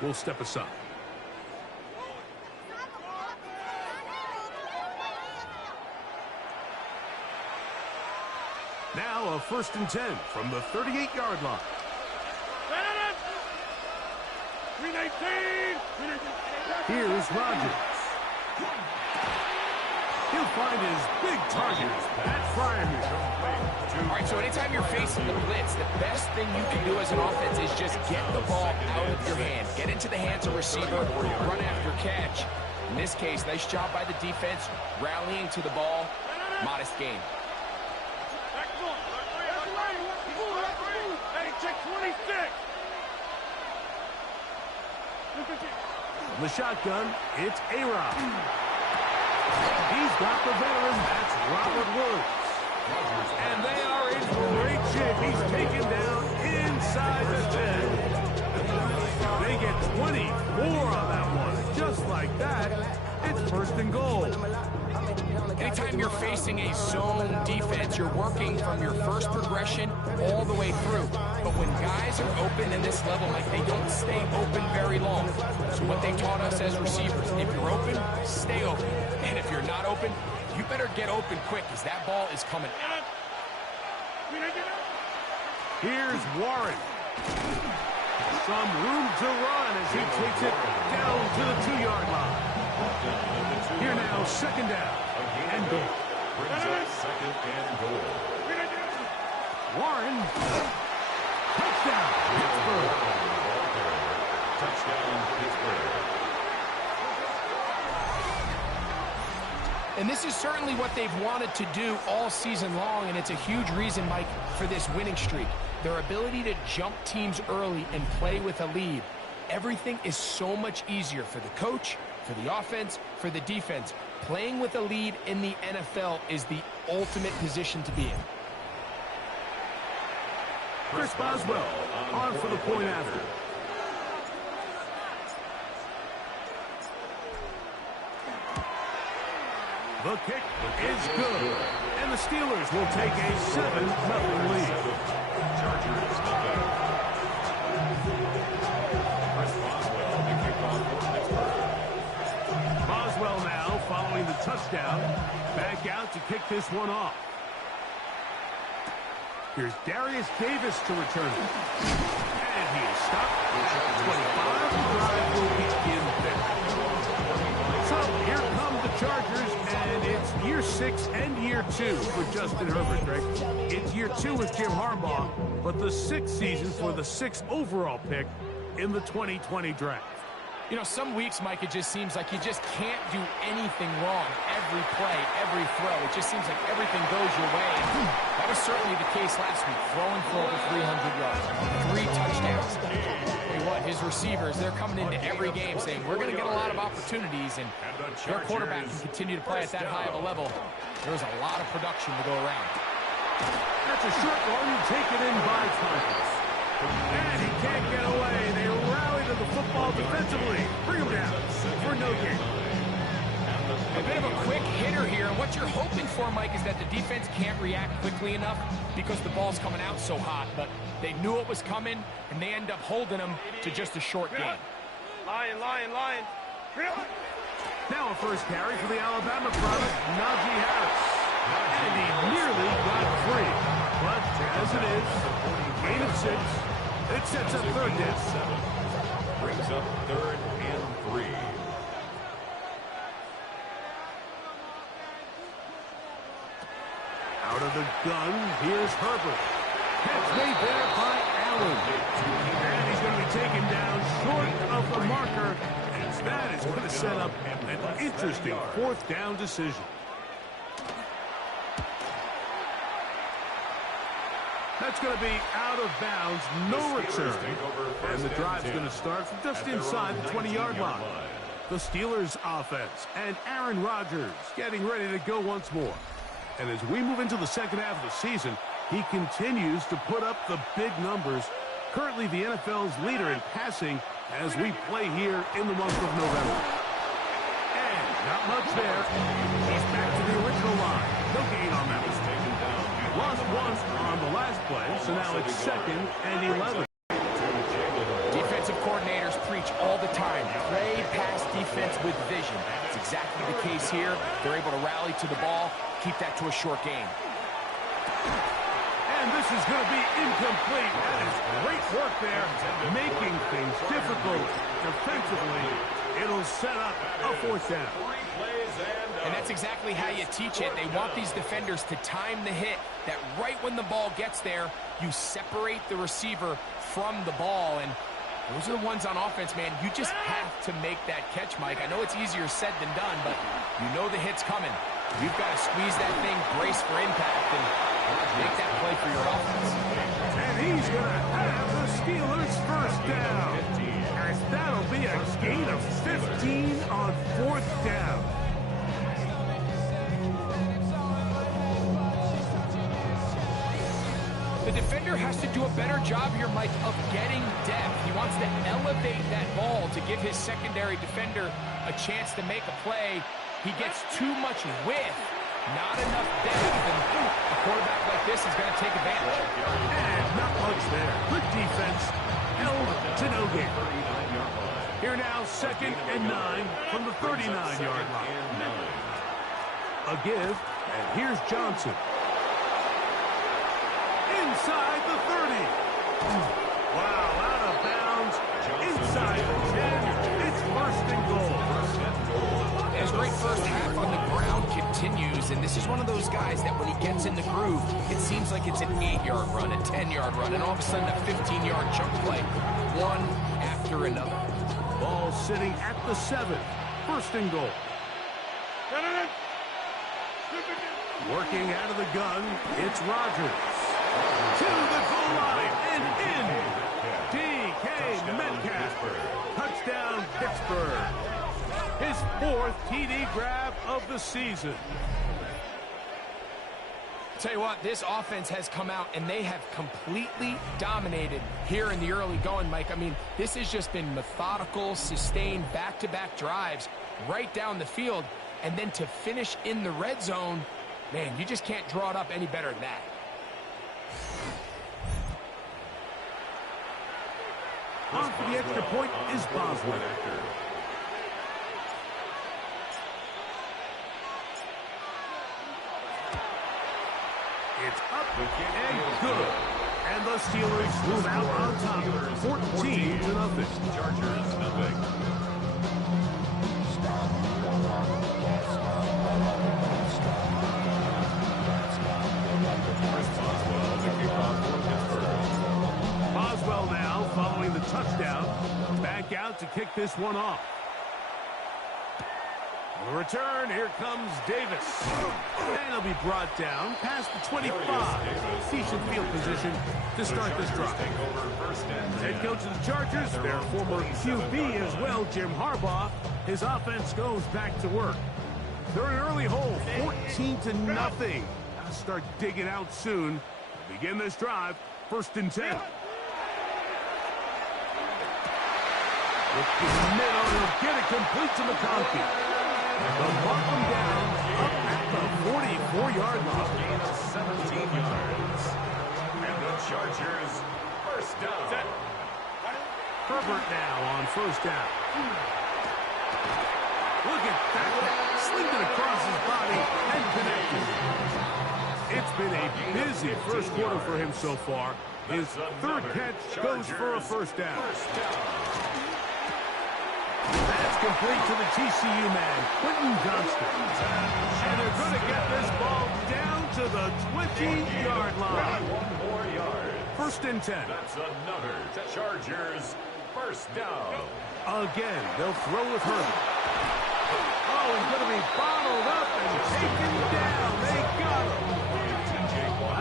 we'll step aside. Now a 1st and 10 from the 38-yard line. 319! Here's Rodgers. He'll find his big target at Freiermuth. All right, so anytime you're facing the blitz, the best thing you can do as an offense is just get the ball out of your hand. Get into the hands of receiver, run after catch. In this case, nice job by the defense, rallying to the ball. Modest gain. Hey, check 26! The shotgun, it's A-Rod. He's got the veteran, that's Robert Woods. And they are in great shape. He's taken down inside the 10. They get 24 on that one. Just like that, it's 1st and goal. Anytime you're facing a zone defense, you're working from your first progression all the way through. But when guys are open in this level, like, they don't stay open very long. So what they taught us as receivers, if you're open, stay open. And if you're not open, you better get open quick, because that ball is coming out. Here's Warren. Some room to run as he takes it down to the 2-yard line. Here now, 2nd down and goal. Brings up 2nd and goal. Warren. Touchdown, Pittsburgh. Touchdown, Pittsburgh. And this is certainly what they've wanted to do all season long, and it's a huge reason, Mike, for this winning streak. Their ability to jump teams early and play with a lead. Everything is so much easier for the coach, for the offense, for the defense. Playing with a lead in the NFL is the ultimate position to be in. Chris Boswell on for the point after. The kick is good. And the Steelers will take a 7-0 lead. Chargers offense. Chris Boswell, the kickoff for Pittsburgh. Boswell now following the touchdown. Back out to kick this one off. Here's Darius Davis to return it. And he is stopped. 25. The drive will begin there. So here come the Chargers, and it's year 6 and year 2 for Justin Herbert, Greg. It's year 2 with Jim Harbaugh, but the 6th season for the 6th overall pick in the 2020 draft. You know, some weeks, Mike, it just seems like you just can't do anything wrong. Every play, every throw, it just seems like everything goes your way. That was certainly the case last week, throwing for over 300 yards, 3 touchdowns. Hey, what, his receivers, they're coming into every game saying, we're going to get a lot of opportunities, and their quarterback can continue to play at that high of a level. There's a lot of production to go around. That's a short one, taken in by Thomas. And he can't get away. They rally to the football defensively. Bring him down for no gain. A bit of a quick hitter here. And what you're hoping for, Mike, is that the defense can't react quickly enough because the ball's coming out so hot. But they knew it was coming, and they end up holding them to just a short gain. Lion. Now a first carry for the Alabama product, Najee Harris. And he nearly got free. But as it is, gain of 6. It sets up third down. Brings up 3rd and 3. Out of the gun, here's Herbert. Catch made there by Allen. And he's going to be taken down short of the marker. And that is going to set up an interesting 4th down decision. That's going to be out of bounds, no return. And the drive's going to start from just inside the 20-yard line. The Steelers offense and Aaron Rodgers getting ready to go once more. And as we move into the second half of the season, he continues to put up the big numbers. Currently the NFL's leader in passing as we play here in the month of November. And not much there. He's back to the original line. No gain on that. Lost once on the last play, so now it's 2nd and 11. Defensive coordinators preach all the time, play pass defense with vision. It's exactly the case here. They're able to rally to the ball, keep that to a short gain. And this is going to be incomplete. That is great work there, making things difficult defensively. It'll set up a 4th down. And that's exactly how you teach it. They want these defenders to time the hit, that right when the ball gets there, you separate the receiver from the ball. And those are the ones on offense, man. You just have to make that catch, Mike. I know it's easier said than done, but you know the hit's coming. You've got to squeeze that thing, brace for impact, and make that play for your offense. And he's going to have the Steelers' first down. As that'll be a gain of 15 on 4th down. The defender has to do a better job here, Mike, of getting depth. He wants to elevate that ball to give his secondary defender a chance to make a play. He gets too much width, not enough depth, and a quarterback like this is going to take advantage. And not much there. Good defense, held to no gain. Here now, 2nd and 9 from the 39-yard line. A give, and here's Johnson. Inside the 30. Wow, out of bounds. Inside the 10. It's 1st and goal. His great first half on the ground continues, and this is one of those guys that when he gets in the groove, it seems like it's an 8-yard run, a 10-yard run, and all of a sudden a 15-yard chunk play, one after another. Ball sitting at the 7. 1st and goal. Working out of the gun, it's Rodgers. To the goal line and in. DK Metcalf. Touchdown, Pittsburgh. His 4th TD grab of the season. Tell you what, this offense has come out and they have completely dominated here in the early going, Mike. I mean, this has just been methodical, sustained, back-to-back drives right down the field. and then to finish in the red zone, man, you just can't draw it up any better than that. On for the extra point is Boswell. It's up and good. And the Steelers move out on top, 14-0. Chargers, nothing. Boswell now following the touchdown. Back out to kick this one off. On the return, here comes Davis. And he'll be brought down past the 25. Decent field position to start this drive. Head coach of the Chargers, their former QB as well, Jim Harbaugh. His offense goes back to work. They're in an early hole, 14-0. Gotta start digging out soon. Begin this drive, 1st and 10. With the middle, he'll get it complete to McConkey. They'll mark him down up at the 44-yard line. Gain of 17 yards. And the Chargers, first down. Herbert now on 1st down. Look at that. Slinged it across his body and connected. It's been a busy first quarter for him so far. His 3rd catch goes for a 1st down. That's complete to the TCU man, Quentin Johnston. And they're going to get this ball down to the 20-yard line. 1 more yard. 1st and 10. That's another Chargers, first down. Again, they'll throw with Herbert. Oh, he's going to be bottled up and taken down. They got him.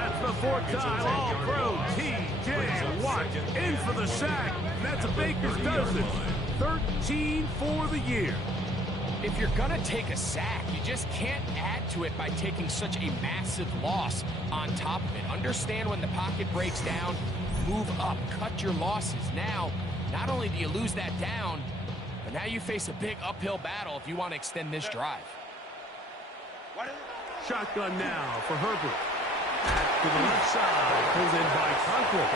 That's the 4th time All-Pro T.J. Watt in for the sack. And that's a Baker's dozen. 13 for the year. If you're going to take a sack, you just can't add to it by taking such a massive loss on top of it. Understand when the pocket breaks down, move up, cut your losses. Now, not only do you lose that down, but now you face a big uphill battle if you want to extend this drive. Shotgun now for Herbert. To the left side, pulled in by Conklin.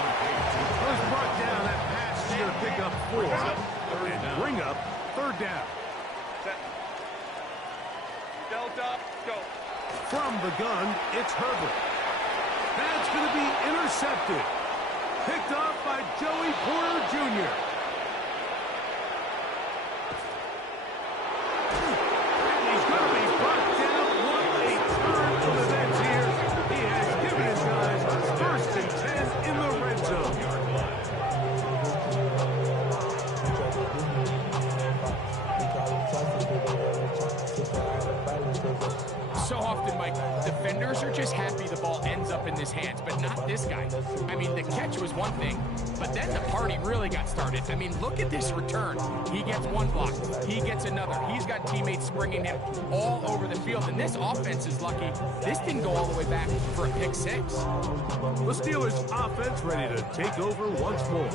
Was brought down. That pass here to pick up 4 and bring up 3rd down. Delta, go. From the gun, it's Herbert. That's going to be intercepted. Picked off by Joey Porter Jr. And he's going to be brought down. What a turn of events here. He has given his guys 1st and 10 in the red zone. So often, Mike, defenders are just happy the ball ends up in his hands, but not this guy. I mean, the catch was one thing, but then the party really got started. I mean, look at this return. He gets one block. He gets another. He's got teammates springing him all over the field, and this offense is lucky. This didn't go all the way back for a pick 6. The Steelers offense ready to take over once more.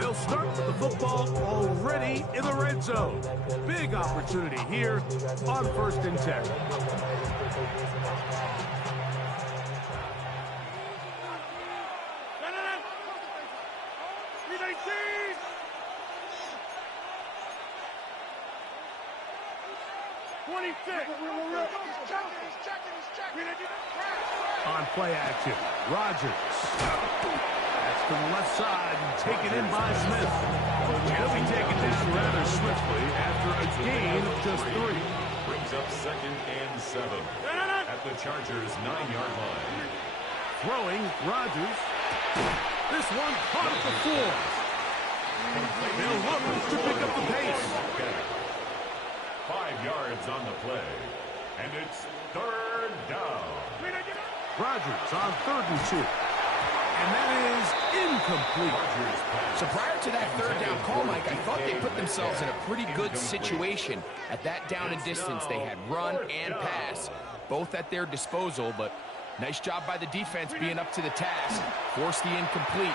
They'll start with the football already in the red zone. Big opportunity here on 1st and 10. On play action, Rodgers. That's to the left side and taken in by Smith. He'll be taken down rather swiftly after a gain of just 3. Brings up 2nd and 7 at the Chargers' 9-yard line. Throwing, Rodgers. This one caught at the 4. They'll look to pick up the pace. 5 yards on the play. And it's 3rd down. Rodgers on 3rd and 2. And that is incomplete. So prior to that 3rd down call, Mike, I thought they put themselves in a pretty good situation at that down and distance. They had run and pass, both at their disposal, but nice job by the defense being up to the task. Forced the incomplete.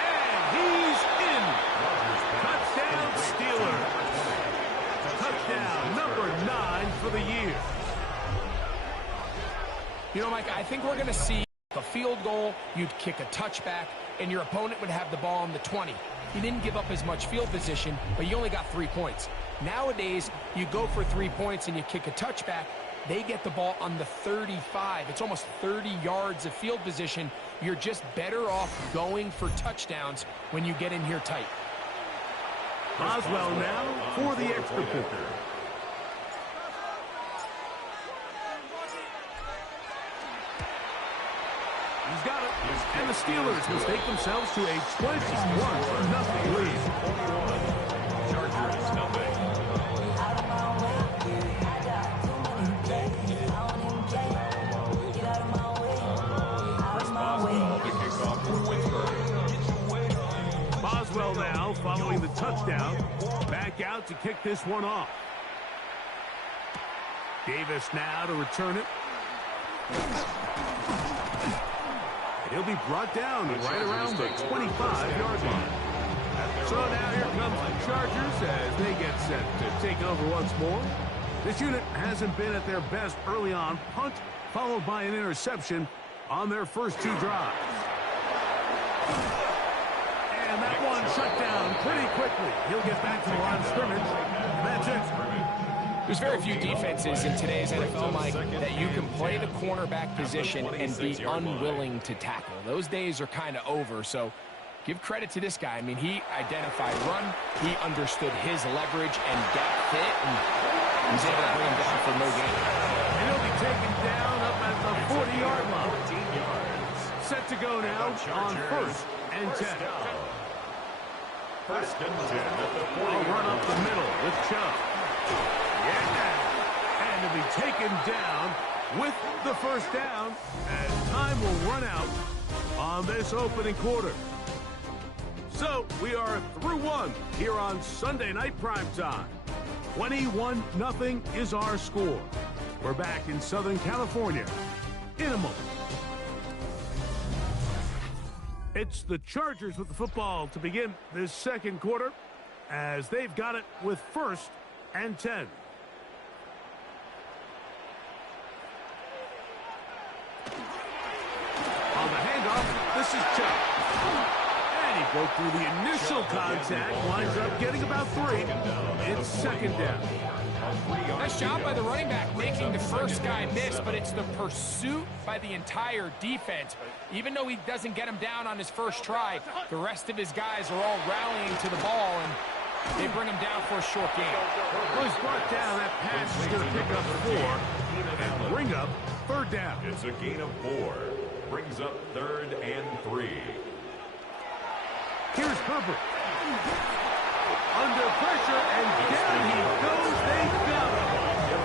And he's in. Touchdown, Steelers. Touchdown number 9 for the year. You know, Mike, I think we're going to see a field goal, you'd kick a touchback, and your opponent would have the ball on the 20. You didn't give up as much field position, but you only got 3 points. Nowadays, you go for 3 points and you kick a touchback, they get the ball on the 35. It's almost 30 yards of field position. You're just better off going for touchdowns when you get in here tight. Boswell now for the extra point. He's got it. And the Steelers mistake themselves to a 21-0 lead. Chargers nothing. Boswell now following the touchdown. Back out to kick this one off. Davis now to return it. He'll be brought down right around the 25-yard line. So now here comes the Chargers as they get set to take over once more. This unit hasn't been at their best early on. Punt followed by an interception on their first 2 drives. And that one shut down pretty quickly. He'll get back to the line of scrimmage. And that's it. There's very few defenses in today's NFL, Mike, that you can play the cornerback position and be unwilling to tackle. Those days are kind of over, so give credit to this guy. I mean, he identified run, he understood his leverage and gap fit, and he's able to bring him down for no gain. And he'll be taken down up at the 40-yard line. Set to go now on 1st and 10. First and 10 at the 40. I'll run up the middle with Chubb. Yeah. And to be taken down with the first down as time will run out on this opening quarter. So we are through 1 here on Sunday Night Primetime. 21-0 is our score. We're back in Southern California in a moment. It's the Chargers with the football to begin this second quarter as they've got it with 1st and 10. On the handoff, this is Chubb. And he broke through the initial contact, winds up getting about 3. It's 2nd down. Nice job by the running back making the first guy miss, but it's the pursuit by the entire defense. Even though he doesn't get him down on his first try, the rest of his guys are all rallying to the ball, and they bring him down for a short gain. Well, he's brought down. That pass is going to pick up 4 and bring up 3rd down. It's a gain of 4. Brings up 3rd and 3. Here's Herbert. Under pressure, and down he goes. They got him.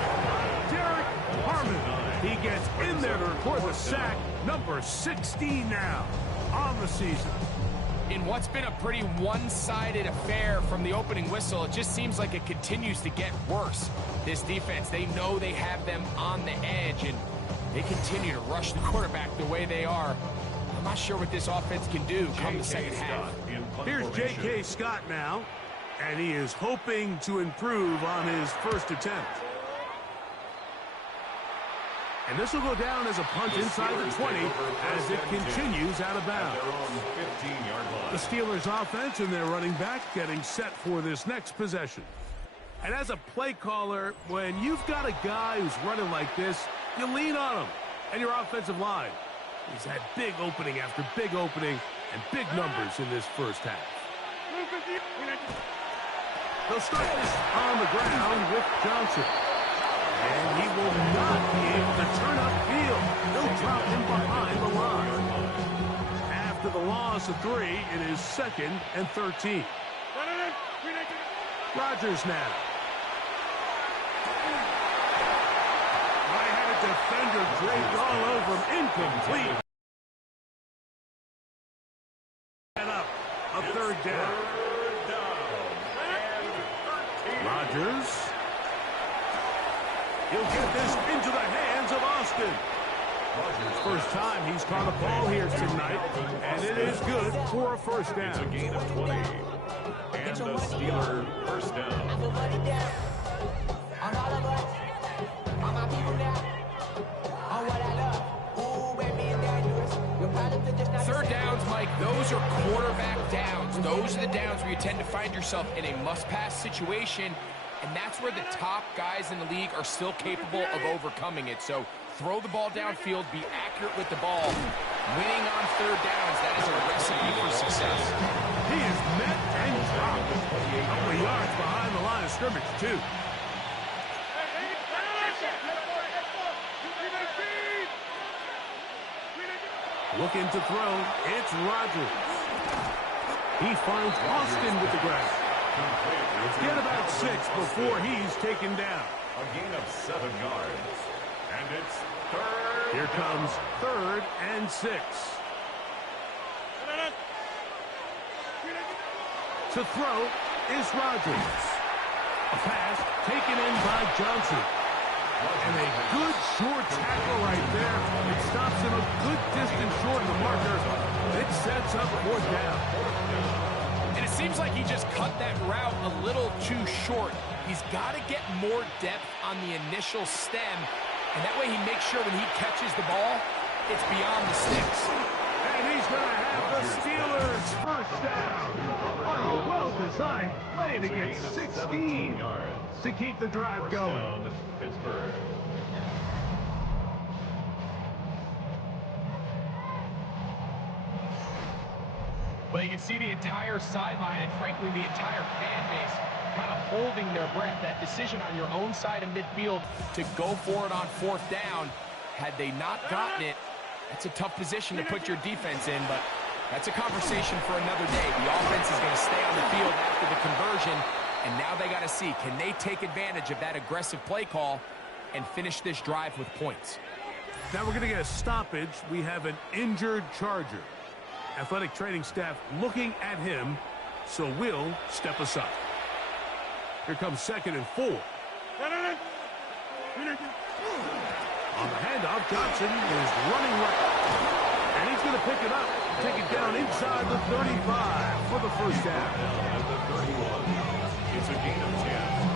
Derek Harmon. He gets in there to record the sack. Number 16 now on the season. In what's been a pretty one-sided affair from the opening whistle, it just seems like it continues to get worse. This defense, they know they have them on the edge, and they continue to rush the quarterback the way they are. I'm not sure what this offense can do come the second half. Here's J.K. Scott now, and he is hoping to improve on his first attempt. And this will go down as a punt inside the 20 as it continues out of bounds. The Steelers offense and their running back getting set for this next possession. And as a play caller, when you've got a guy who's running like this, you lean on him and your offensive line. He's had big opening after big opening and big numbers in this first half. They'll start this on the ground with Johnson. And he will not be able to turn upfield. They'll drop him behind the line. After the loss of 3, it is 2nd and 13. Rodgers now. I had a defender draped all over him. Incomplete. And up. A 3rd down. Rodgers. He'll get this into the hands of Austin. First time he's caught a ball here tonight, and it is good for a first down. It's a gain of 20. And the Steeler first down. those are quarterback downs. Those are the downs where you tend to find yourself in a must-pass situation, and that's where the top guys in the league are still capable of overcoming it. So throw the ball downfield, be accurate with the ball. Winning on third downs, that is a recipe for success. He is met and dropped. A couple of yards behind the line of scrimmage, too. Looking to throw, it's Rodgers. He finds Austin with the grab. Get about 6 before he's taken down. A gain of 7 yards. And it's third. Here comes 3rd and 6. To throw is Rodgers. A pass taken in by Johnson. And a good short tackle right there. It stops him a good distance short of the marker. It sets up 4th down. And it seems like he just cut that route a little too short. He's got to get more depth on the initial stem, and that way he makes sure when he catches the ball, it's beyond the sticks. And he's going to have the Steelers first down on a well-designed play to get 16 to keep the drive going. Pittsburgh. Well, you can see the entire sideline and, frankly, the entire fan base kind of holding their breath. That decision on your own side of midfield to go for it on 4th down, had they not gotten it, that's a tough position to put your defense in, but that's a conversation for another day. The offense is going to stay on the field after the conversion, and now they got to see, can they take advantage of that aggressive play call and finish this drive with points? Now we're going to get a stoppage. We have an injured Charger. Athletic training staff looking at him, so we'll step aside. Here comes 2nd and 4. On the handoff, Johnson is running right. And he's going to pick it up, take it down inside the 35 for the first down. At the 31. It's a gain of 10.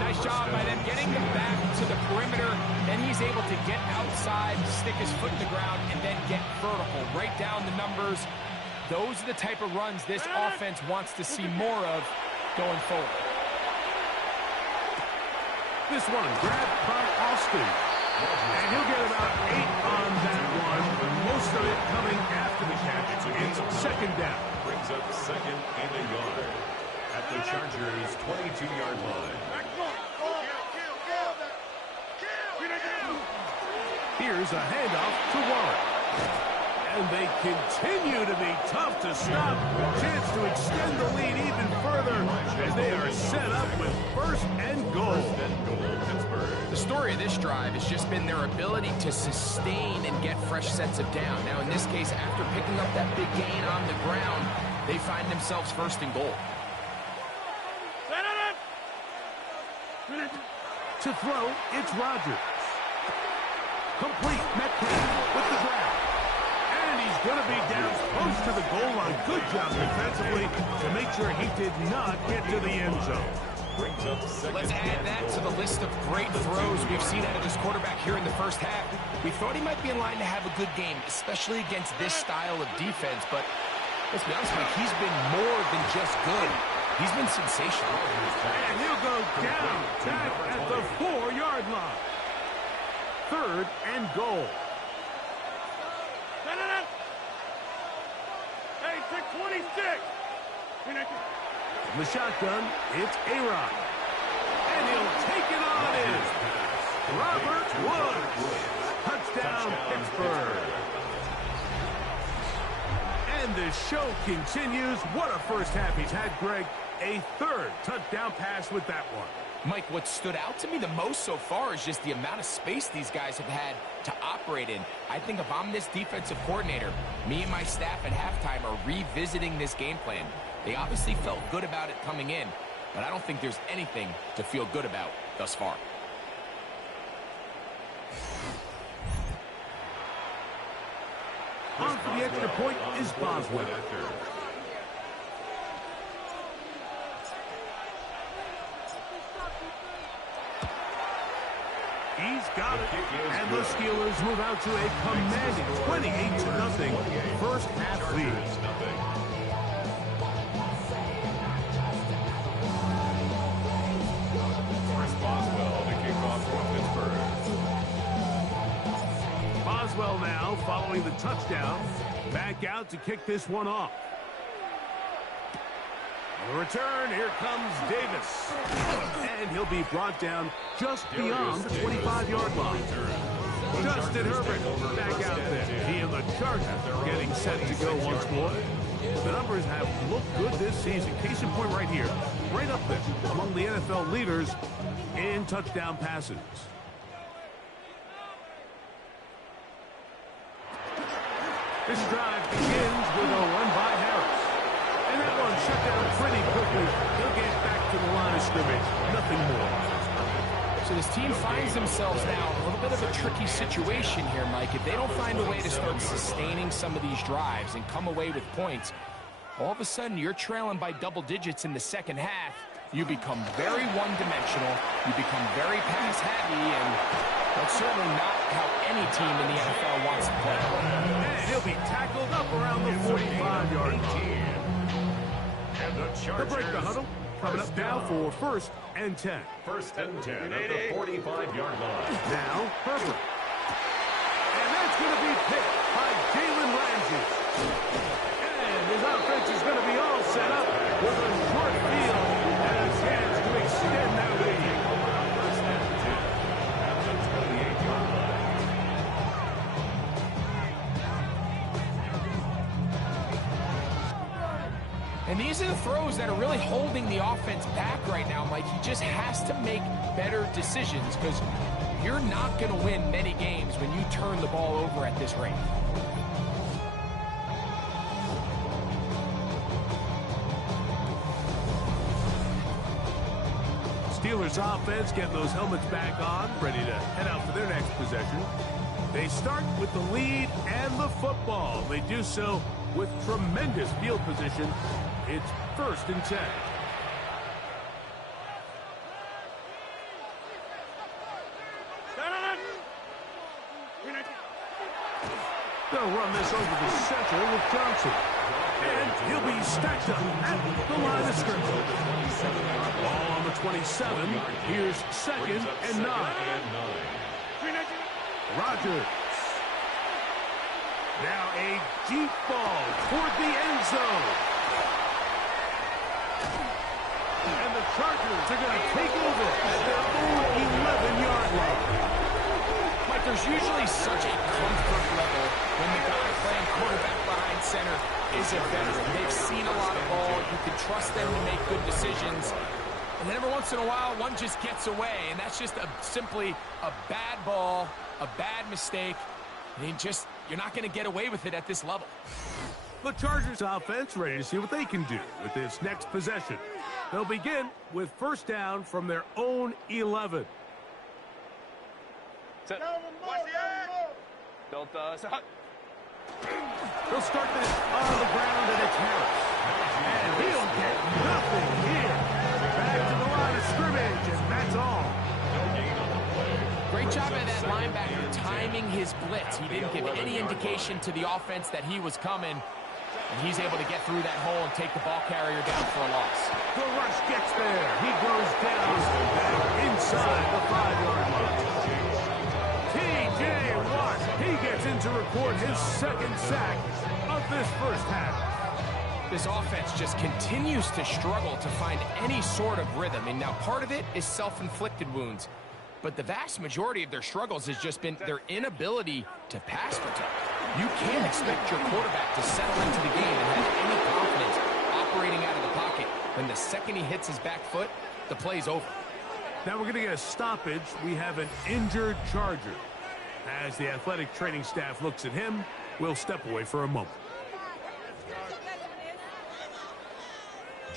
Nice job by them getting them back to the perimeter. Then he's able to get outside, stick his foot in the ground, and then get vertical. Right down the numbers. Those are the type of runs this offense wants to see more of going forward. This one grabbed by Austin. And he'll get about 8 on that one. Most of it coming after the catch. It's 2nd down. Brings up 2nd and a yard. At the Chargers' 22-yard line. Here's a handoff to Warren. And they continue to be tough to stop. Chance to extend the lead even further. And they are set up with 1st and goal. The story of this drive has just been their ability to sustain and get fresh sets of down. Now, in this case, after picking up that big gain on the ground, they find themselves 1st and goal. To throw, it's Rodgers. Complete, Metcalf with the grab. And he's going to be down close to the goal line. Good job defensively to make sure he did not get to the end zone. Let's add that to the list of great throws we've seen out of this quarterback here in the first half. We thought he might be in line to have a good game, especially against this style of defense. But let's be honest, Mike, he's been more than just good. He's been sensational. And he'll go down back at the 4-yard line. 3rd and goal. Hey, 626. From the shotgun, it's A-Rod. And he'll take it on in. Robert Woods. Touchdown, Pittsburgh. And the show continues. What a first half he's had, Greg. A 3rd touchdown pass with that one. Mike, what stood out to me the most so far is just the amount of space these guys have had to operate in. I think if I'm this defensive coordinator, me and my staff at halftime are revisiting this game plan. They obviously felt good about it coming in, but I don't think there's anything to feel good about thus far. On for the extra point is Boswell. He's got it. And the Steelers move out to a commanding 28-0 first half lead. Boswell to kick off for Pittsburgh. Boswell now, following the touchdown, back out to kick this one off. On the return, here comes Davis. And he'll be brought down just beyond the 25-yard line. Justin Herbert back out there. He and the Chargers getting set to go once more. The numbers have looked good this season. Case in point right here, right up there among the NFL leaders in touchdown passes. This drive begins with a run by Harris. And that one shut down pretty quickly. He'll get back to the line of scrimmage. Nothing more. So this team finds themselves now in a little bit of a tricky situation here, Mike. If they don't find a way to start sustaining some of these drives and come away with points, all of a sudden you're trailing by double digits in the second half. You become very one-dimensional. You become very pass-heavy, and that's certainly not how any team in the NFL wants to play. And he'll be tackled up around the 45-yard line. They'll break the huddle. Coming up now for 1st and 10. 1st and 10 at the 45-yard line. Now, Herbert. And that's going to be picked by Jalen Ramsey. And his offense is going to be all set up with a short field and a chance to extend that lead. 1st and 10 at the 28-yard line. And these are the throws that are really holding the offense back right now, Mike. He just has to make better decisions because you're not going to win many games when you turn the ball over at this rate. Steelers offense getting those helmets back on, ready to head out for their next possession. They start with the lead and the football. They do so with tremendous field position. It's 1st and 10. They'll run this over the center with Johnson. And he'll be stacked up at the line of scrimmage. Ball on the 27. Here's 2nd and 9. Rodgers. Now a deep ball toward the end zone. And the Chargers are going to take over at their own 11-yard line. Mike, there's usually such a comfort level when the guy playing quarterback behind center is a veteran. They've seen a lot of ball. You can trust them to make good decisions. And then every once in a while, one just gets away, and that's just simply a bad ball, a bad mistake. I mean, you're not going to get away with it at this level. The Chargers offense ready to see what they can do with this next possession. They'll begin with 1st down from their own 11. Don't They'll start this on the ground, and it's Harris. And he'll get nothing here. Back to the line of scrimmage, and that's all. Great job by that linebacker timing his blitz. He didn't give any indication to the offense that he was coming. And he's able to get through that hole and take the ball carrier down for a loss. The rush gets there. He goes down inside the 5-yard line. T.J. Watt, he gets in to record his 2nd sack of this first half. This offense just continues to struggle to find any sort of rhythm. And now part of it is self-inflicted wounds. But the vast majority of their struggles has just been their inability to pass protect. You can't expect your quarterback to settle into the game and have any confidence operating out of the pocket. When the second he hits his back foot, the play's over. Now we're going to get a stoppage. We have an injured Charger. As the athletic training staff looks at him, we'll step away for a moment.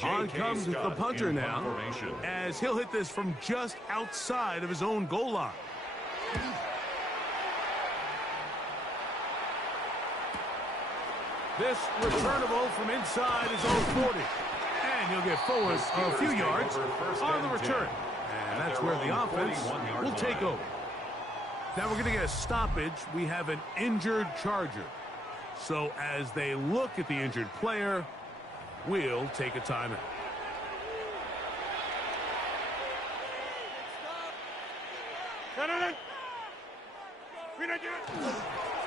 On comes the punter now, as he'll hit this from just outside of his own goal line. This returnable from inside his own 40. And he'll get forward a few yards on the return. And that's where the offense will take over. Now we're going to get a stoppage. We have an injured Charger. So as they look at the injured player, we'll take a timeout.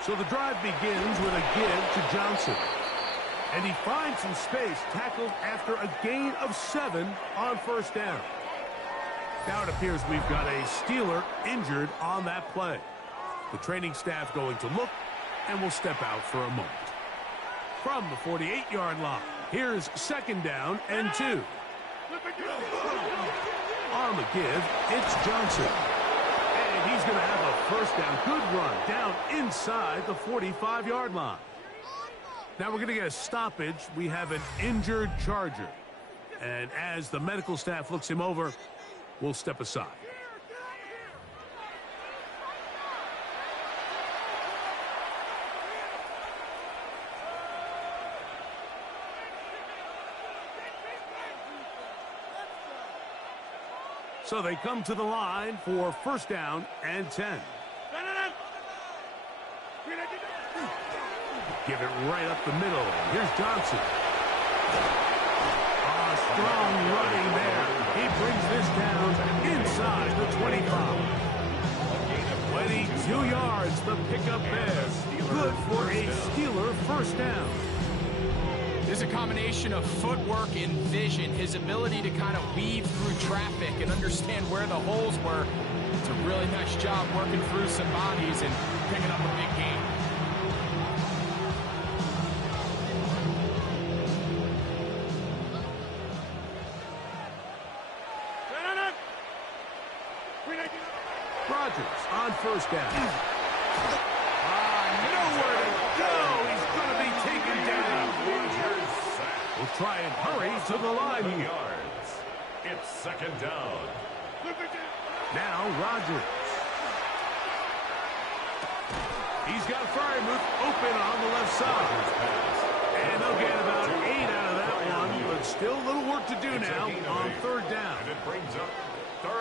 So the drive begins with a give to Johnson. And he finds some space, tackled after a gain of 7 on first down. Now it appears we've got a Steeler injured on that play. The training staff going to look, and will step out for a moment. From the 48-yard line, here's 2nd down and 2. On the give, it's Johnson. And he's going to have a first down. Good run down inside the 45-yard line. Now we're going to get a stoppage. We have an injured Charger. And as the medical staff looks him over, we'll step aside. So they come to the line for 1st down and 10. Give it right up the middle. Here's Johnson. Strong running there. He brings this down inside the 25. 22 yards, the pickup there. Good for a Steeler 1st down. There's a combination of footwork and vision, his ability to kind of weave through traffic and understand where the holes were. It's a really nice job working through some bodies and picking up a big gain. Rodgers on 1st down. Nowhere to go. He's going to be taken down. We'll try and hurry to the line here. It's 2nd down. Now Rodgers. He's got Freiermuth open on the left side. And they'll get about 8 out of that one, but still a little work to do now on 3rd down. And it brings up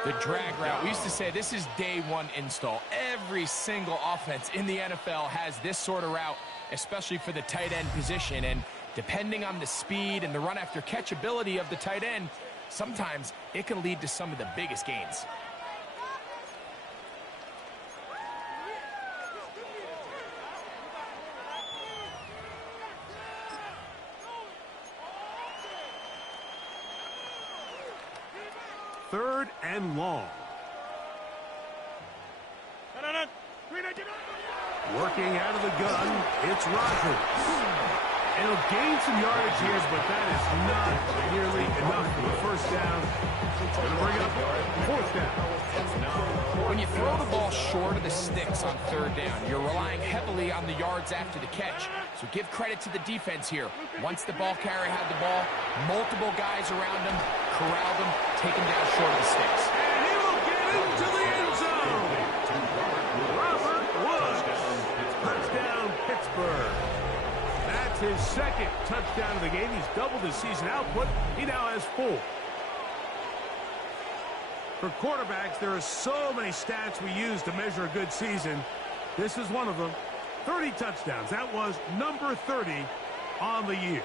the drag route. We used to say this is day 1 install. Every single offense in the NFL has this sort of route, especially for the tight end position. And depending on the speed and the run after catch ability of the tight end, sometimes it can lead to some of the biggest gains. Third and long. Working out of the gun, it's Rodgers. And he'll gain some yardage here, but that is not nearly enough for the 1st down. Going to bring up 4th down. When you throw the ball short of the sticks on 3rd down, you're relying heavily on the yards after the catch. So give credit to the defense here. Once the ball carrier had the ball, multiple guys around him, corralled him, take him down short of the sticks. And he will get into the end zone. Robert Woods. Touchdown, Pittsburgh. That's his 2nd touchdown of the game. He's doubled his season output. He now has 4. For quarterbacks, there are so many stats we use to measure a good season. This is one of them. 30 touchdowns. That was number 30 on the year.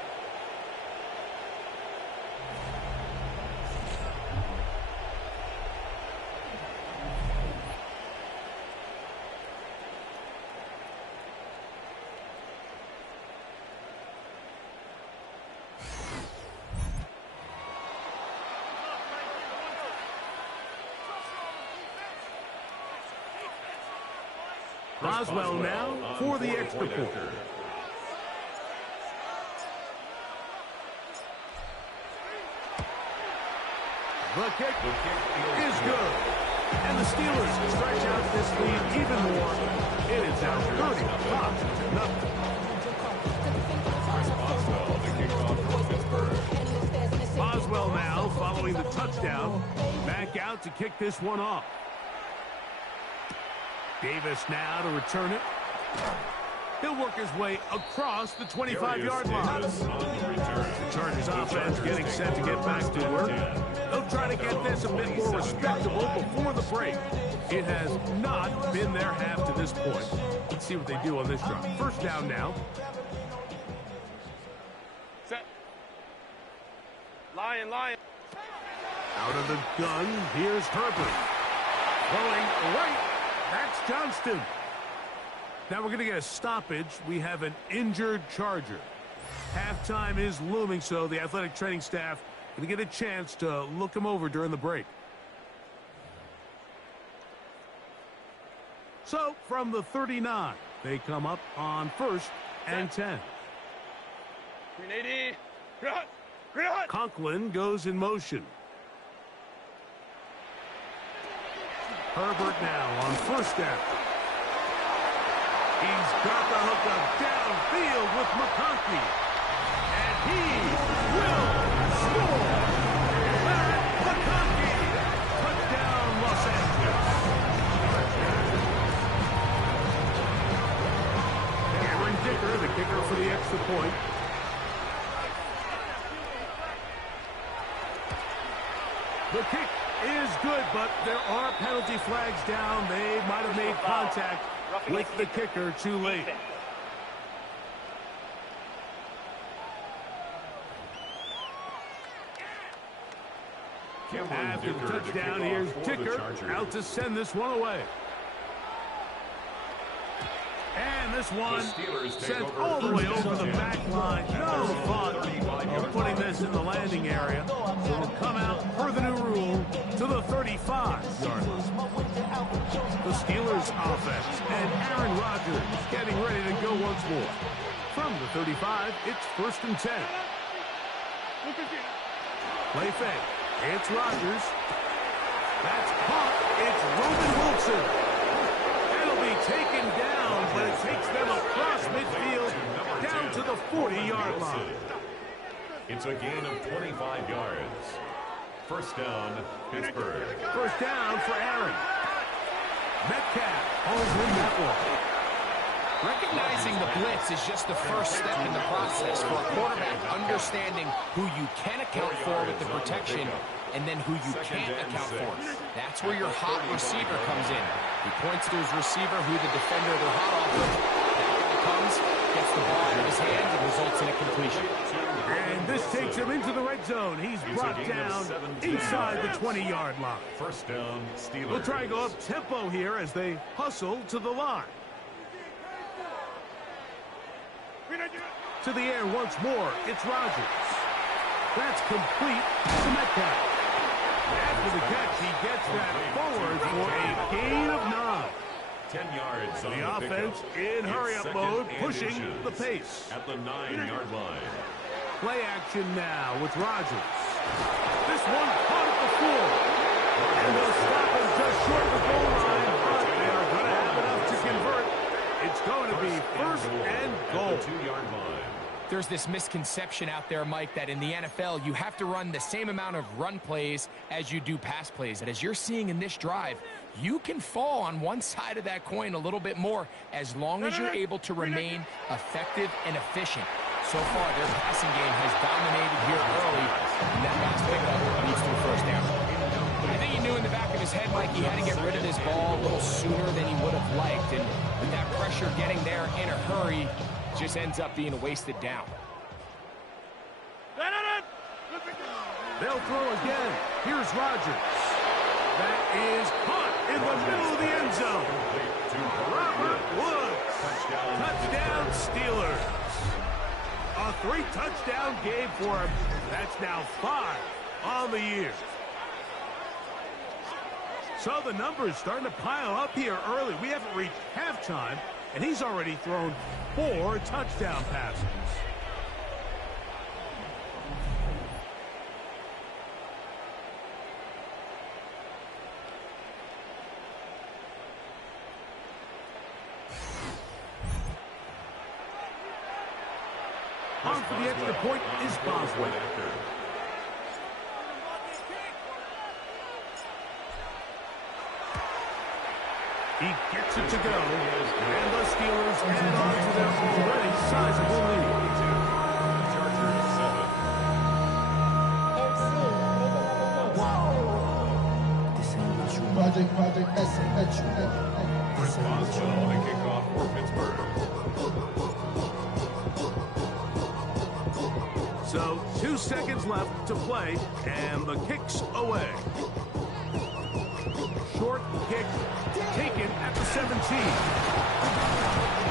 Boswell now for the extra point. The kick is good. And the Steelers stretch out this lead even more. It is now 30-0. Boswell now following the touchdown. Back out to kick this one off. Davis now to return it. He'll work his way across the 25-yard line. The Chargers offense getting set to get back to work. They'll try to get this a bit more respectable before the break. It has not been their half to this point. Let's see what they do on this drive. First down now. Set. Lion. Out of the gun, here's Herbert. Throwing right. That's Johnston. Now we're going to get a stoppage. We have an injured Charger. Halftime is looming, so the athletic training staff going to get a chance to look him over during the break. So, from the 39, they come up on 1st and 10. Conklin goes in motion. Herbert now on 1st down. He's got the hookup downfield with McConkey. And he will score. Matt McConkey. Touchdown, Los Angeles. Cameron Dicker, the kicker for the extra point. The kick is good, but there are penalty flags down. They might have made contact with the kicker too late. After the touchdown, here's Dicker out to send this one away. And this one sent all the way over the back line. No thought of putting this in the landing area. So it'll come out per the new rule to the 35-yard line. The Steelers offense and Aaron Rodgers getting ready to go once more. From the 35, it's 1st and 10. Play fake. It's Rodgers. That's caught. It's Roman Wilson. It'll be taken down, but it takes them across midfield down to the 40-yard line. It's a gain of 25 yards. First down, Pittsburgh. First down for Aaron. Metcalf holds in that one. Recognizing the blitz is just the first step in the process for a quarterback understanding who you can account for with the protection and then who you can't account for. That's where your hot receiver comes in. He points to his receiver who the defender they're hot off with. That guy comes, gets the ball out of his hands, and results in a completion. And this takes him into the red zone. He's brought down inside the 20-yard line. First down, Steelers. We'll try and go up tempo here as they hustle to the line. To the air once more, it's Rodgers. That's complete to Metcalf. After the catch, he gets that forward for a gain of 9. 10 yards on the offense in hurry-up mode, pushing the pace. At the 9-yard line. Play action now with Rodgers. This one caught at the floor. And they'll stop him just short of the goal line, but they are going to have enough to convert. It's going to be 1st and goal. 2-yard line. There's this misconception out there, Mike, that in the NFL, you have to run the same amount of run plays as you do pass plays. And as you're seeing in this drive, you can fall on one side of that coin a little bit more as long as you're able to remain effective and efficient. So far, their passing game has dominated here early, and that last pickup leads to a first down. I think he knew in the back of his head, Mike, he had to get rid of this ball a little sooner than he would have liked. And with that pressure getting there in a hurry, just ends up being a wasted down. They'll throw again. Here's Rodgers. That is caught in the middle of the end zone. Robert Woods. Touchdown Steelers. A 3-touchdown game for him. That's now 5 on the year. So the numbers starting to pile up here early. We haven't reached halftime, and he's already thrown 4 touchdown passes. On for the extra point is Boswell. He gets it to go, and the Steelers add on to their already sizable lead. Chargers 7. Responsible on the kickoff for Pittsburgh. So 2 seconds left to play, and the kick's away. Short kick taken at the 17.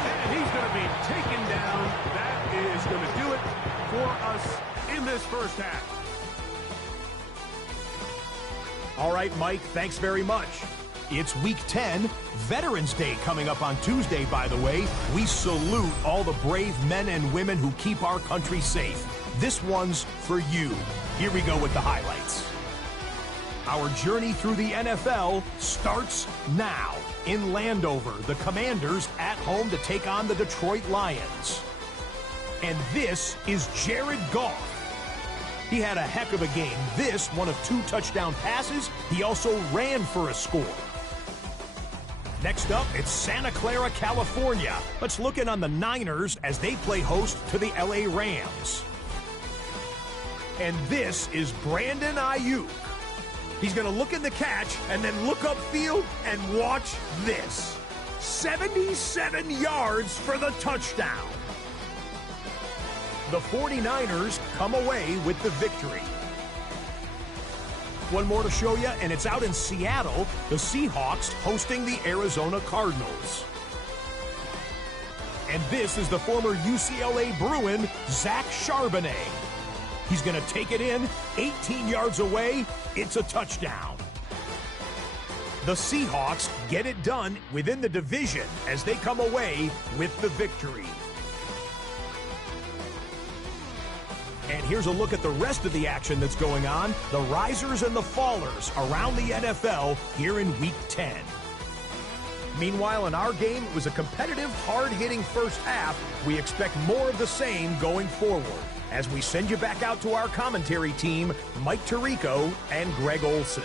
And he's going to be taken down. That is going to do it for us in this first half. All right, Mike, thanks very much. It's Week 10, Veterans Day coming up on Tuesday, by the way. We salute all the brave men and women who keep our country safe. This one's for you. Here we go with the highlights. Our journey through the NFL starts now. In Landover, the Commanders at home to take on the Detroit Lions. And this is Jared Goff. He had a heck of a game. This, one of 2 touchdown passes. He also ran for a score. Next up, it's Santa Clara, California. Let's look in on the Niners as they play host to the LA Rams. And this is Brandon Ayuk. He's going to look in the catch and then look upfield and watch this. 77 yards for the touchdown. The 49ers come away with the victory. One more to show you, and it's out in Seattle, the Seahawks hosting the Arizona Cardinals. And this is the former UCLA Bruin, Zach Charbonnet. He's going to take it in, 18 yards away, it's a touchdown. The Seahawks get it done within the division as they come away with the victory. And here's a look at the rest of the action that's going on. The risers and the fallers around the NFL here in Week 10. Meanwhile, in our game, it was a competitive, hard-hitting first half. We expect more of the same going forward as we send you back out to our commentary team, Mike Tirico and Greg Olson.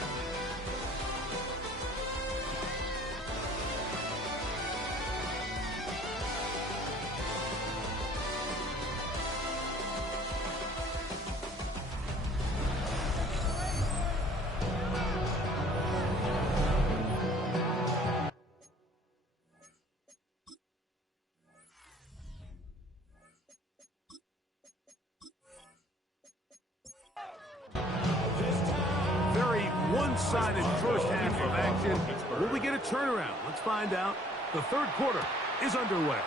One-sided first half of action. Will we get a turnaround? Let's find out. The third quarter is underway.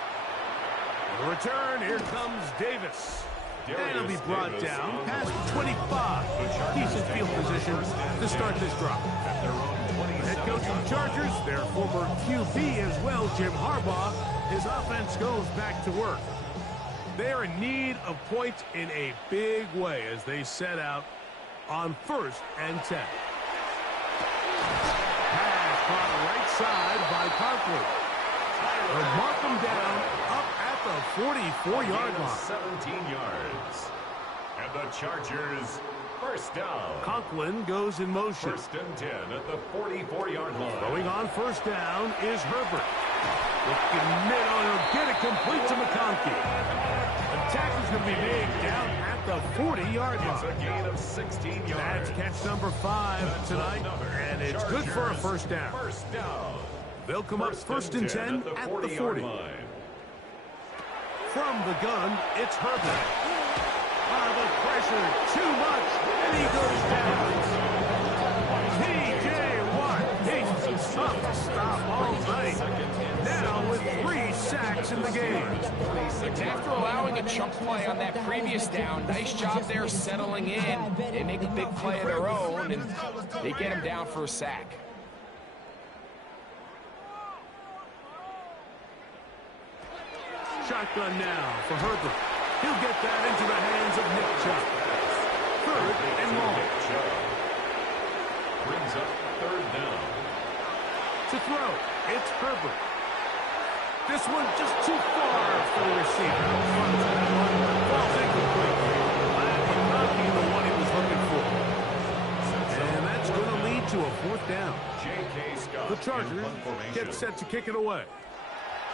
The return, here comes Davis. And he'll be brought down past 25. Decent field position to start this drive. The head coach of the Chargers, their former QB as well, Jim Harbaugh, his offense goes back to work. They are in need of points in a big way as they set out on 1st and 10. Pass caught right side by Conklin. They'll mark them down up at the 44-yard line. 17 yards. And the Chargers first down. Conklin goes in motion. 1st and 10 at the 44-yard line. Going on first down is Herbert. Looking middle, he'll get it complete to McConkey. The tackle's going to be made down at the 40-yard line. It's a gain of 16 yards. That's catch number 5 tonight, and it's good for a first down. First down. They'll come up 1st and 10 at the 40. From the gun, it's Herbert. The pressure, too much, and he goes down. T.J. Watt, he's tough to stop all night. Now with 3 sacks in the game. After allowing a chunk play on that previous down, nice job there settling in. They make a big play of their own, and they get him down for a sack. Shotgun now for Herbert. He'll get that into the hands of Nick Chubb. 3rd and long. Brings up 3rd down. To throw, it's Herbert. This one just too far for the receiver. Falls incomplete. McConkey, the one he was looking for. And that's going to lead to a 4th down. The Chargers get set to kick it away.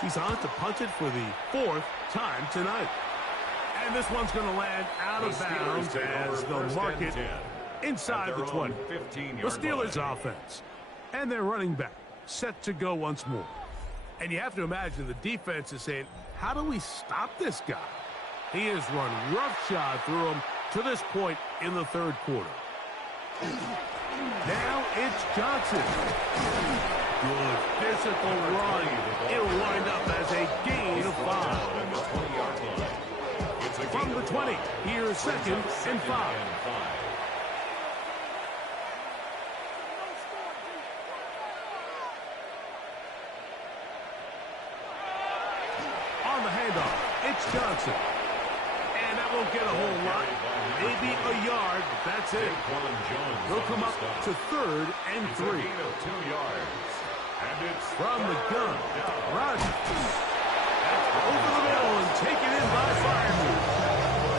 He's on to punt it for the 4th time tonight. And this one's going to land out of bounds as they'll mark it inside the 20. The Steelers offense And their running back set to go once more. And you have to imagine the defense is saying, how do we stop this guy? He has run roughshod through him to this point in the third quarter. Now it's Johnson. Good physical run. It'll wind up as a gain of 5. From the 20, here's 2nd and 5. On the handoff, it's Johnson. And that won't get a whole lot. Maybe a yard, but that's it. They'll come up to 3rd and 3. 2 yards. And it's from the gun. Rodgers. Over the middle and taken in by Fireman.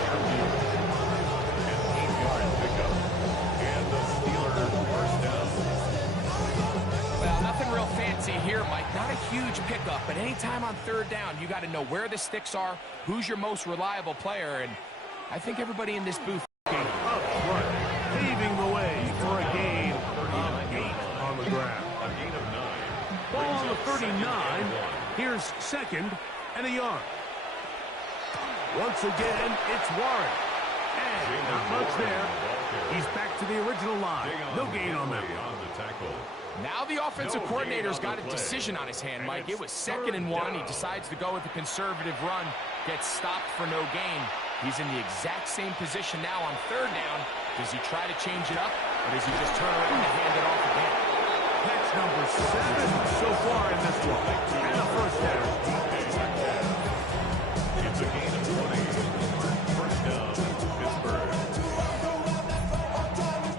An 8-yard pickup. And the Steelers first down. Well, nothing real fancy here, Mike. Not a huge pickup, but anytime on 3rd down, you got to know where the sticks are, who's your most reliable player, and I think everybody in this booth up front, paving the way for a gain of 8 on the ground. A gain of 9. Ball on the 39. Here's 2nd and a yard. Once again, it's Warren. And not much there. He's back to the original line. No gain on that one. Now the offensive coordinator's got a decision on his hand, Mike. It was 2nd and 1. He decides to go with a conservative run. Gets stopped for no gain. He's in the exact same position now on 3rd down. Does he try to change it up, or does he just turn around and hand it off again? Catch number 7 so far in this one. And a first down. It's a gain of 20. First down, Pittsburgh.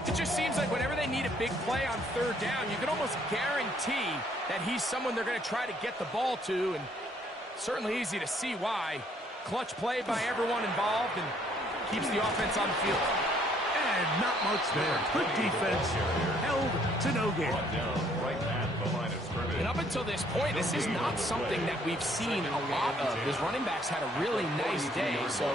It just seems like whenever they need a big play on 3rd down, you can almost guarantee that he's someone they're going to try to get the ball to, and certainly easy to see why. Clutch play by everyone involved and keeps the offense on the field. And not much there. Good defense. Held to no gain. And up until this point, this is not something that we've seen a lot of. His running backs had a really nice day. So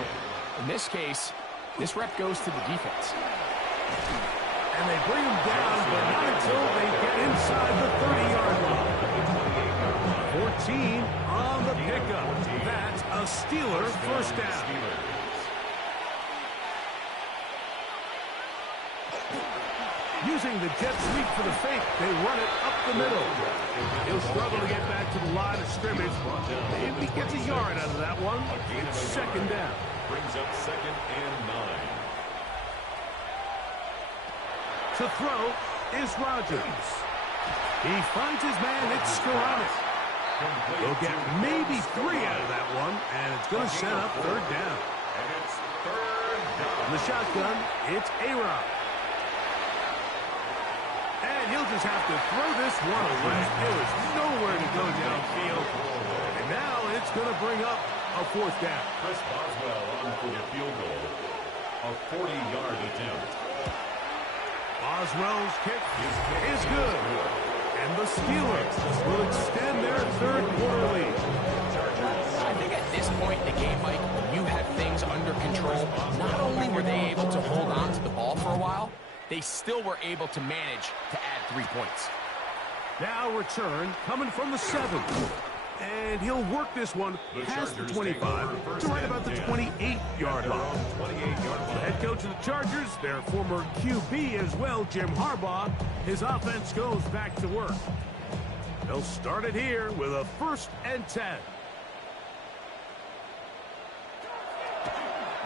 in this case, this rep goes to the defense. And they bring him down, but not until they get inside the 30-yard line. 14 on the pickup. That's a Steeler first down. Using the jet sweep for the fake, they run it up the middle. He'll struggle to get back to the line of scrimmage. Maybe he gets a yard out of that one. It's 2nd down. Brings up 2nd and 9. To throw is Rodgers. He finds his man. It's Skoranek. He'll get maybe 3 out of that one, and it's going to set up 3rd down. And it's 3rd down. In the shotgun, it's A-Rod. And he'll just have to throw this one away. There was nowhere to go downfield. And now it's going to bring up a 4th down. Chris Boswell on for the field goal. A 40-yard attempt. Boswell's kick is good. And the Steelers will extend their 3rd quarter lead. I think at this point in the game, Mike, when you have things under control, not only were they able to hold on to the ball for a while, they still were able to manage to add 3 points. Now return coming from the 7. And he'll work this one past the 25 to right about the 28-yard line. The head coach of the Chargers, their former QB as well, Jim Harbaugh, his offense goes back to work. They'll start it here with a 1st and 10.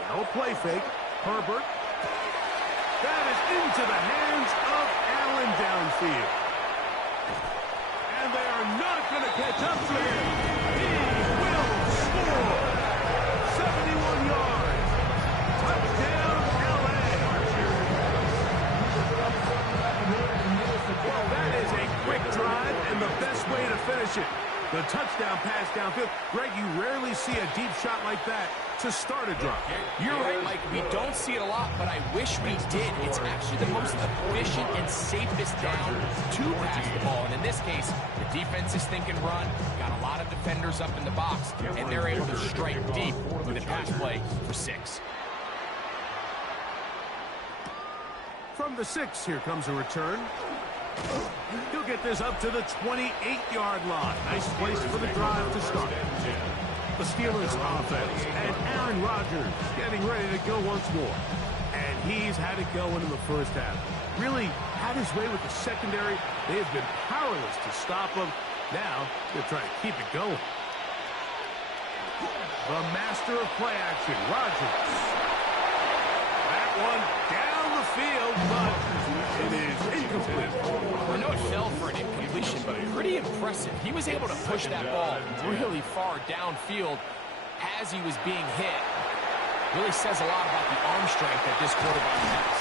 Now a play fake. Herbert. That is into the hands of Allen downfield. And they are not going to catch up to him. He will score. 71 yards. Touchdown, L.A. Well, that is a quick drive and the best way to finish it. The touchdown pass downfield. Greg, you rarely see a deep shot like that to start a drive. You're right, Mike. We don't see it a lot, but I wish we did. It's actually the most efficient and safest down to pass the ball. And in this case, the defense is thinking run, got a lot of defenders up in the box, and they're able to strike deep with a pass play for 6. From the 6, here comes a return. He'll get get this up to the 28-yard line. Nice place for the drive to start. The Steelers offense and Aaron Rodgers getting ready to go once more. And he's had it going in the first half. Really had his way with the secondary. They have been powerless to stop him. Now they're trying to keep it going. The master of play action, Rodgers. That one down the field, but it is incomplete. I know it fell for an incompletion, but pretty impressive. He was able to push that ball really far downfield as he was being hit. Really says a lot about the arm strength that this quarterback has.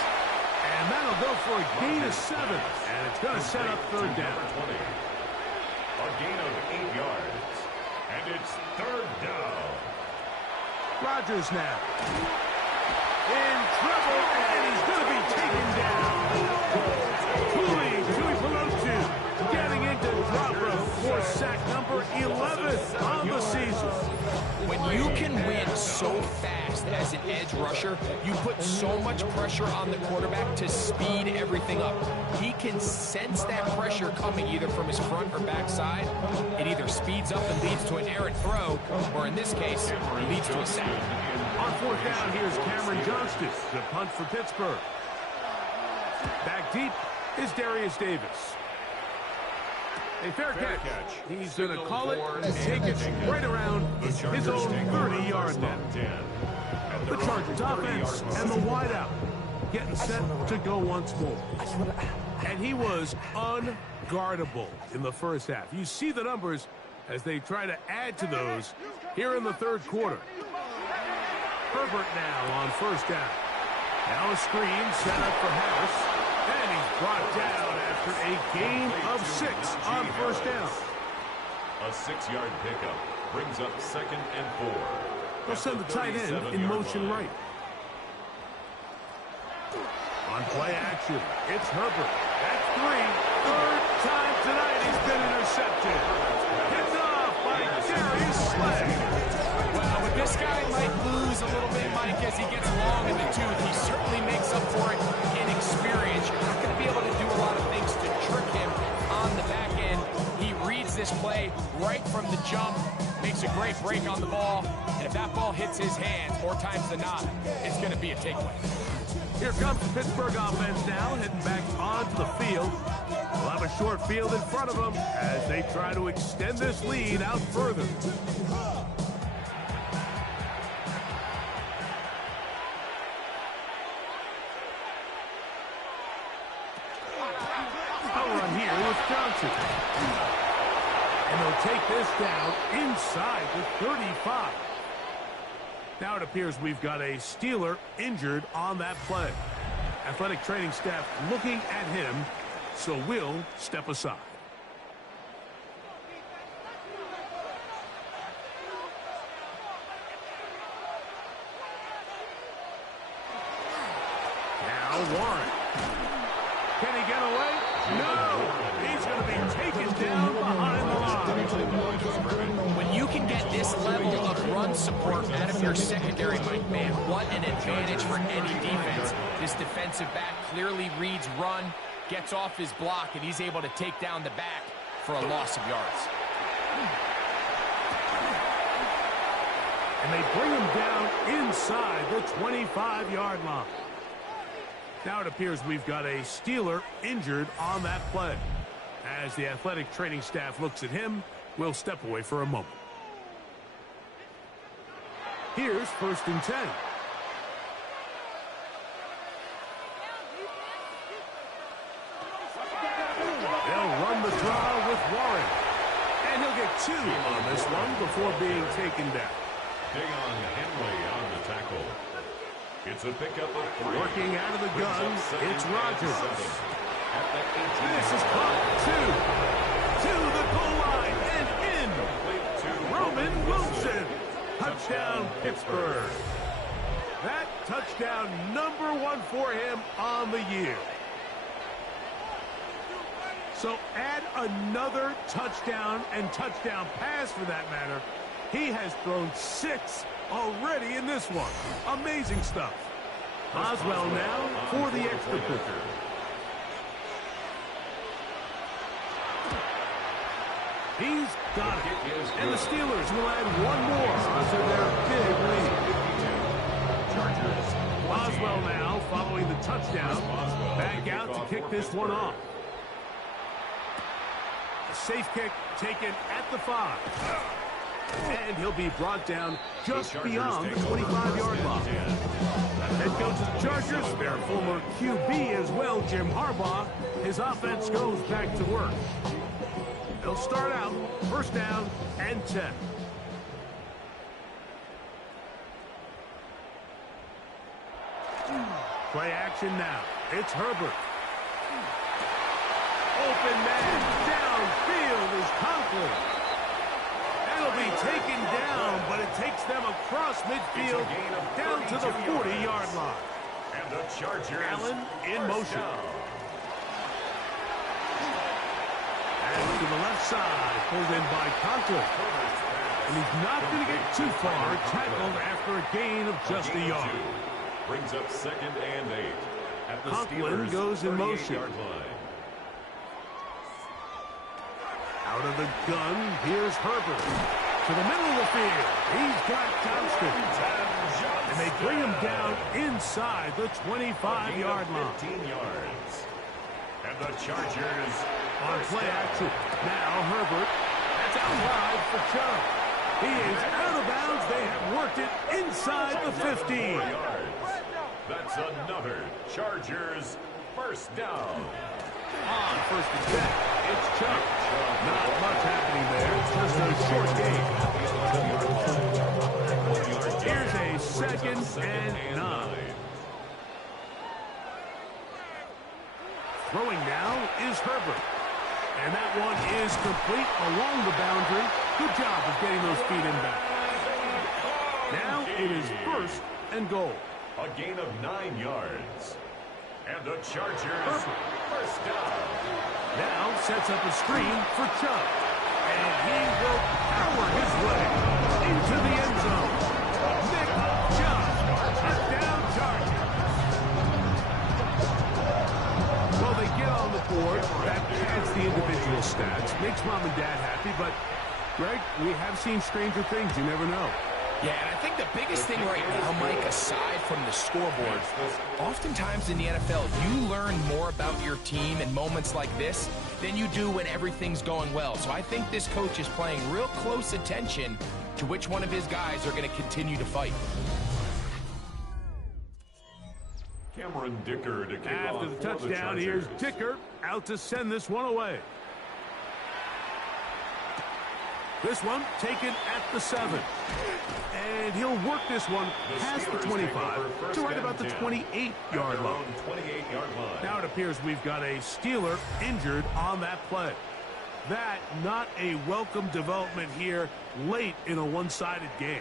And that'll go for a gain of 7, and it's going to set up third down. A gain of 8 yards, and it's third down. Rodgers now in trouble, and he's going to be taken down. Tui Pelotu getting into dropper for sack number 11 on the season. When you can win so fast as an edge rusher, you put so much pressure on the quarterback to speed everything up. He can sense that pressure coming either from his front or back side. It either speeds up and leads to an errant throw, or in this case, leads to a sack. On fourth down, here's Cameron Johnston to punt for Pittsburgh. Back deep is Darius Davis. A fair catch. He's going to call it and take it right around his own 30-yard line. The Chargers offense and the wideout getting set to go once more. And he was unguardable in the first half. You see the numbers as they try to add to those here in the third quarter. Herbert now on first down. Now a screen set up for Harris. And he's brought down after a gain of 6 on first down. A 6-yard pickup brings up 2nd and 4. They'll send the tight end in motion right. On play action, it's Herbert. That's 3. Third time tonight he's been intercepted. Picked off by Darius Slay. Well, but this guy might lose a little bit, Mike, as he gets long in the tooth. He certainly makes up for it in experience. You're not going to be able to do a lot of things to trick him on the back end. He reads this play right from the jump, makes a great break on the ball, and if that ball hits his hands more times than not, it's going to be a takeaway. Here comes the Pittsburgh offense now, heading back onto the field. They'll have a short field in front of them as they try to extend this lead out further. Johnson. And they'll take this down inside the 35. Now it appears we've got a Steeler injured on that play. Athletic training staff looking at him, so we'll step aside. Now Warren. Can he get away? No! He's going to be taken down behind the line. When you can get this level of run support out of your secondary, Mike, man, what an advantage for any defense. This defensive back clearly reads run, gets off his block, and he's able to take down the back for a loss of yards. And they bring him down inside the 25-yard line. Now it appears we've got a Steeler injured on that play. As the athletic training staff looks at him, we'll step away for a moment. Here's 1st and 10. They'll run the draw with Warren. And he'll get 2 on this one before being taken down. Big on Henley on the tackle. It's a pickup of 3. Working out of the gun, it's Rodgers. This is caught 2. To the goal line and in. Roman Wilson. Touchdown, Pittsburgh. That touchdown number 1 for him on the year. So add another touchdown and touchdown pass for that matter. He has thrown 6 already in this one. Amazing stuff. Oswell now for the extra point. He's got it. And the Steelers will add one more to their big lead. Boswell now following the touchdown. Back out to kick this one off. A safe kick taken at the 5. And he'll be brought down just beyond the 25-yard line. Head coach of the Chargers, their former QB as well, Jim Harbaugh. His offense goes back to work. They'll start out first down and 10. Play action now. It's Herbert. Open man downfield is Conklin. That'll be taken down, but it takes them across midfield down to the 40-yard line. And the Chargers Allen in motion. And to the left side, pulled in by Conklin. And he's not going to get too far, tackled after a gain of just a yard. Brings up 2nd and 8 at the Conklin Steelers' goes in motion. 38-yard line. Out of the gun, here's Herbert. To the middle of the field, he's got Johnston. And they bring him down inside the 25-yard line. 15 yards. And the Chargers on play action. Now Herbert. That's out wide for Chubb. He is out of bounds. They have worked it inside the 15. That's another Chargers first down. On first and 10, it's Chubb. Not much happening there. It's just a short game. Here's a 2nd and 9. Throwing now is Herbert. And that one is complete along the boundary. Good job of getting those feet in back. Now it is 1st and goal. A gain of 9 yards. And the Chargers first down. Now sets up a screen for Chubb. And he will power his way into the end zone. Nick Chubb, touchdown Chargers. Well, they get on the board. That adds the individual stats. Makes mom and dad happy. But, Greg, we have seen stranger things. You never know. Yeah, and I think the biggest thing right now, Mike, aside from the scoreboard, oftentimes in the NFL, you learn more about your team in moments like this than you do when everything's going well. So I think this coach is paying real close attention to which one of his guys are going to continue to fight. Cameron Dicker to kick off. After the touchdown, here's Dicker out to send this one away. This one taken at the 7. And he'll work this one past the 25 to right about the 28-yard line. Now it appears we've got a Steeler injured on that play. That not a welcome development here late in a one-sided game.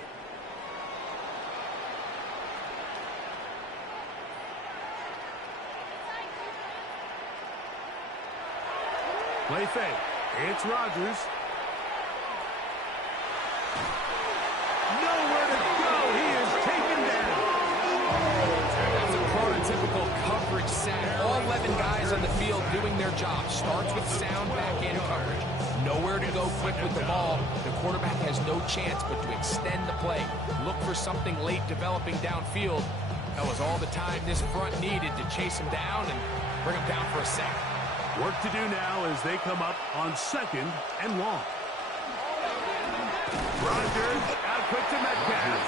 Play fake. It's Rodgers. Nowhere to go. He is taken down. That's a prototypical coverage sack. All 11 guys on the field doing their job. Starts with sound back-end coverage. Nowhere to go quick with the ball. The quarterback has no chance but to extend the play. Look for something late developing downfield. That was all the time this front needed to chase him down and bring him down for a sack. Work to do now as they come up on 2nd and long. Rodgers out quick to Metcalf.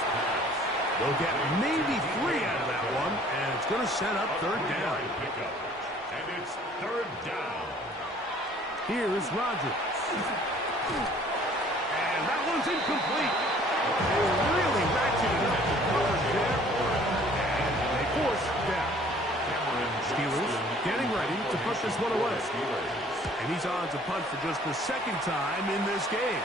They'll get maybe 3 out of that one, and it's going to set up 3rd down. And it's 3rd down. Here's Rodgers. And that one's incomplete. They really ratcheted up the coverage there. And they force down. Steelers getting ready to put this one away. And he's on to punt for just the 2nd time in this game.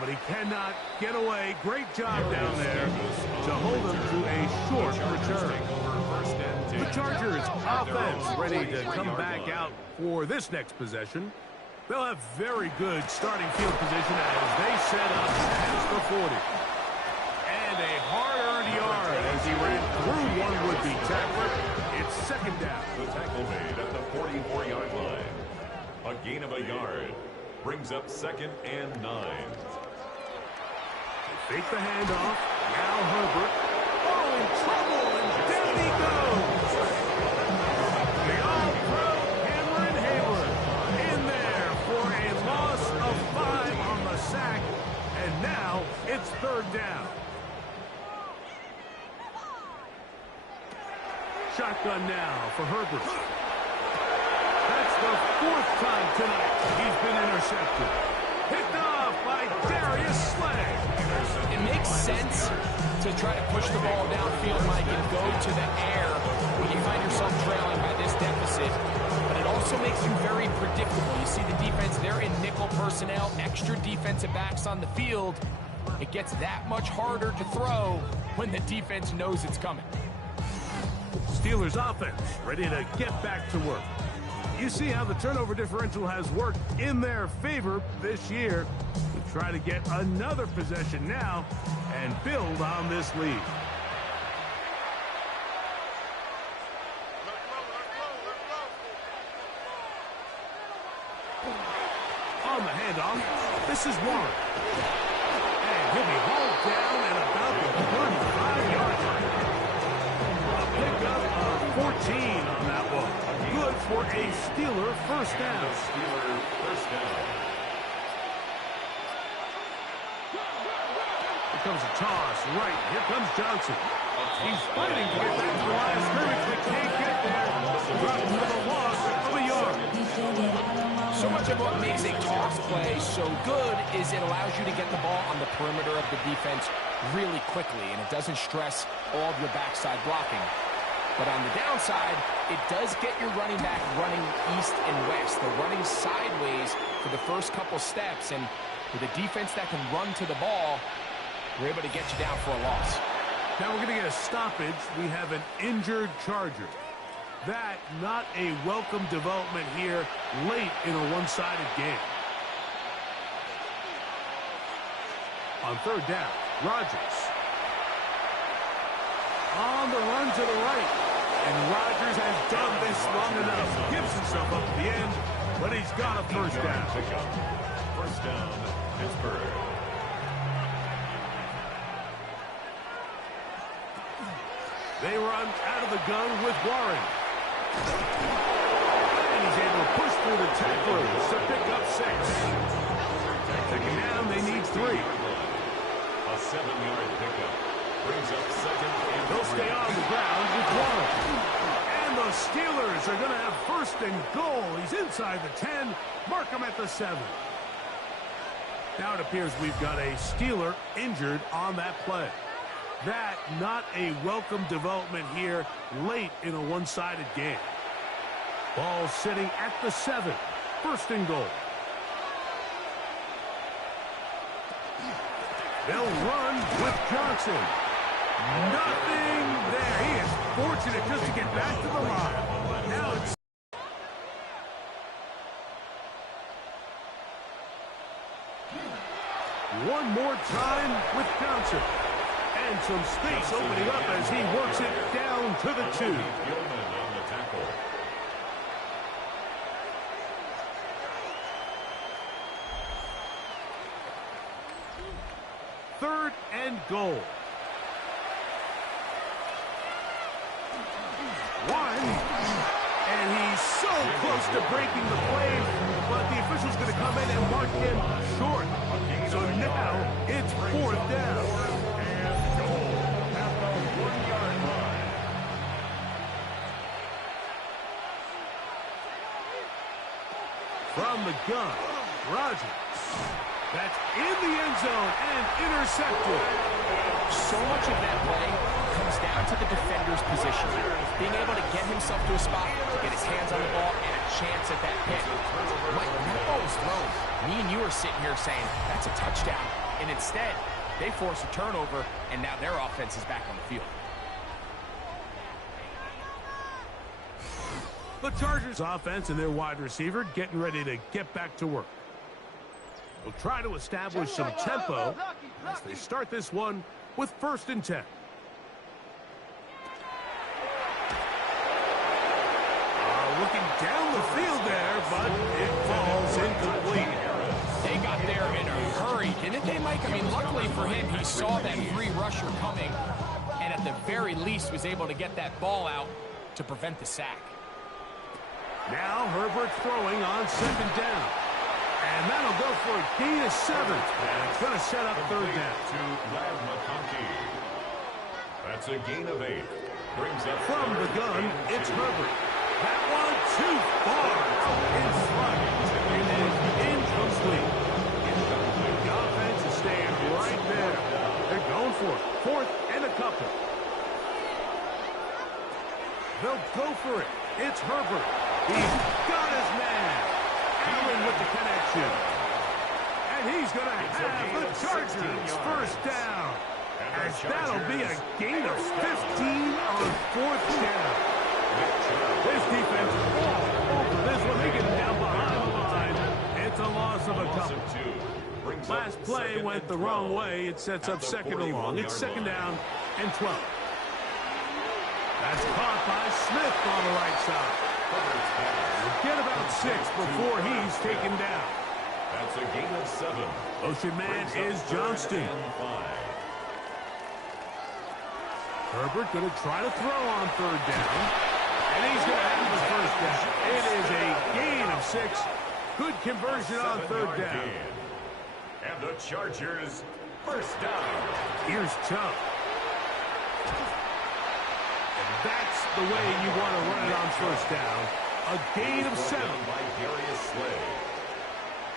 But he cannot get away. Great job down there to hold him to a short return. The Chargers offense ready to come back out for this next possession. They'll have very good starting field position as they set up past the 40. And a hard-earned yard as he ran through one would-be tackler. It's 2nd down. The tackle made at the 44-yard line. A A gain of a yard. Brings up 2nd and 9. Fake the handoff. Now Herbert. Oh, in trouble, and down he goes. The all-pro Cameron Hayward in there for a loss of 5 on the sack. And now it's 3rd down. Shotgun now for Herbert. That's the 4th time tonight he's been intercepted. Picked off by Darius Slay. It makes sense to try to push the ball downfield, Mike, and go to the air when you find yourself trailing by this deficit. But it also makes you very predictable. You see the defense, they're in nickel personnel, extra defensive backs on the field. It gets that much harder to throw when the defense knows it's coming. Steelers offense ready to get back to work. You see how the turnover differential has worked in their favor this year. We try to get another possession now and build on this lead. On the handoff, this is Warren. And he'll be hauled down at about the 35-yard line. A pickup of 14 on that one. Good for a Steeler first down. Here comes a toss right. Here comes Johnson. He's fighting to get back to the line of scrimmage, but can't get there. Dropped for the loss of a yard. So much of what makes a toss play so good is it allows you to get the ball on the perimeter of the defense really quickly, and it doesn't stress all of your backside blocking. But on the downside, it does get your running back running east and west. They're running sideways for the first couple steps, and with a defense that can run to the ball, we're able to get you down for a loss. Now we're going to get a stoppage. We have an injured Charger. That not a welcome development here late in a one-sided game. On 3rd down, Rodgers. On the run to the right. And Rodgers has done this long enough. Gives himself up at the end, but he's got a first down. First down, Pittsburgh. They run out of the gun with Warren. And he's able to push through the tacklers to pick up 6. Taking down, they need 3. A 7-yard pickup. Brings up 2nd and 3. They'll stay on the ground with Warren. And the Steelers are going to have 1st and goal. He's inside the 10. Mark him at the 7. Now it appears we've got a Steeler injured on that play. That not a welcome development here late in a one-sided game. Ball sitting at the 7. 1st and goal. They'll run with Johnson. Nothing there. He is fortunate just to get back to the line. Now it's one more time with Johnson. And some space opening up as he works it down to the 2. Third and goal. One. And he's so close to breaking the play, but the official's going to come in and mark him short. So now it's 4th down. From the gun, Rodgers. That's in the end zone and intercepted. So much of that play comes down to the defender's position. Being able to get himself to a spot, to get his hands on the ball, and a chance at that pick. Mike, when that ball was thrown, me and you are sitting here saying, that's a touchdown. And instead, they force a turnover, and now their offense is back on the field. The Chargers offense and their wide receiver getting ready to get back to work. They'll try to establish some tempo as they start this one with 1st and 10. Looking down the field there, but it falls saw that free rusher coming, and at the very least was able to get that ball out to prevent the sack. Now Herbert throwing on second down. And that'll go for a gain of 7. And it's going to set up third down. That's a gain of 8. Brings up from the gun, it's Herbert. That one too far. In front. It is incomplete. The offense is staying right there. They're going for it. 4th and a couple. They'll go for it. It's Herbert. He's got his man. Allen with the connection. And he's going to have the Chargers first down. As that'll be a gain of 15 on 4th down. This defense all over this one. They get down behind the line. It's a loss of a couple. Last play went the wrong way. It sets up 2nd and long. It's 2nd down and 12. That's caught by Smith on the right side. We'll get about 6 before he's taken down. That's a gain of 7. Motion man is Johnston. Herbert going to try to throw on 3rd down. And he's going to have the first down. It is a gain of 6. Good conversion on 3rd down. And the Chargers first down. Here's Chubb. And that's the way you want to run it on 1st down. A gain of 7. By Darius Slay.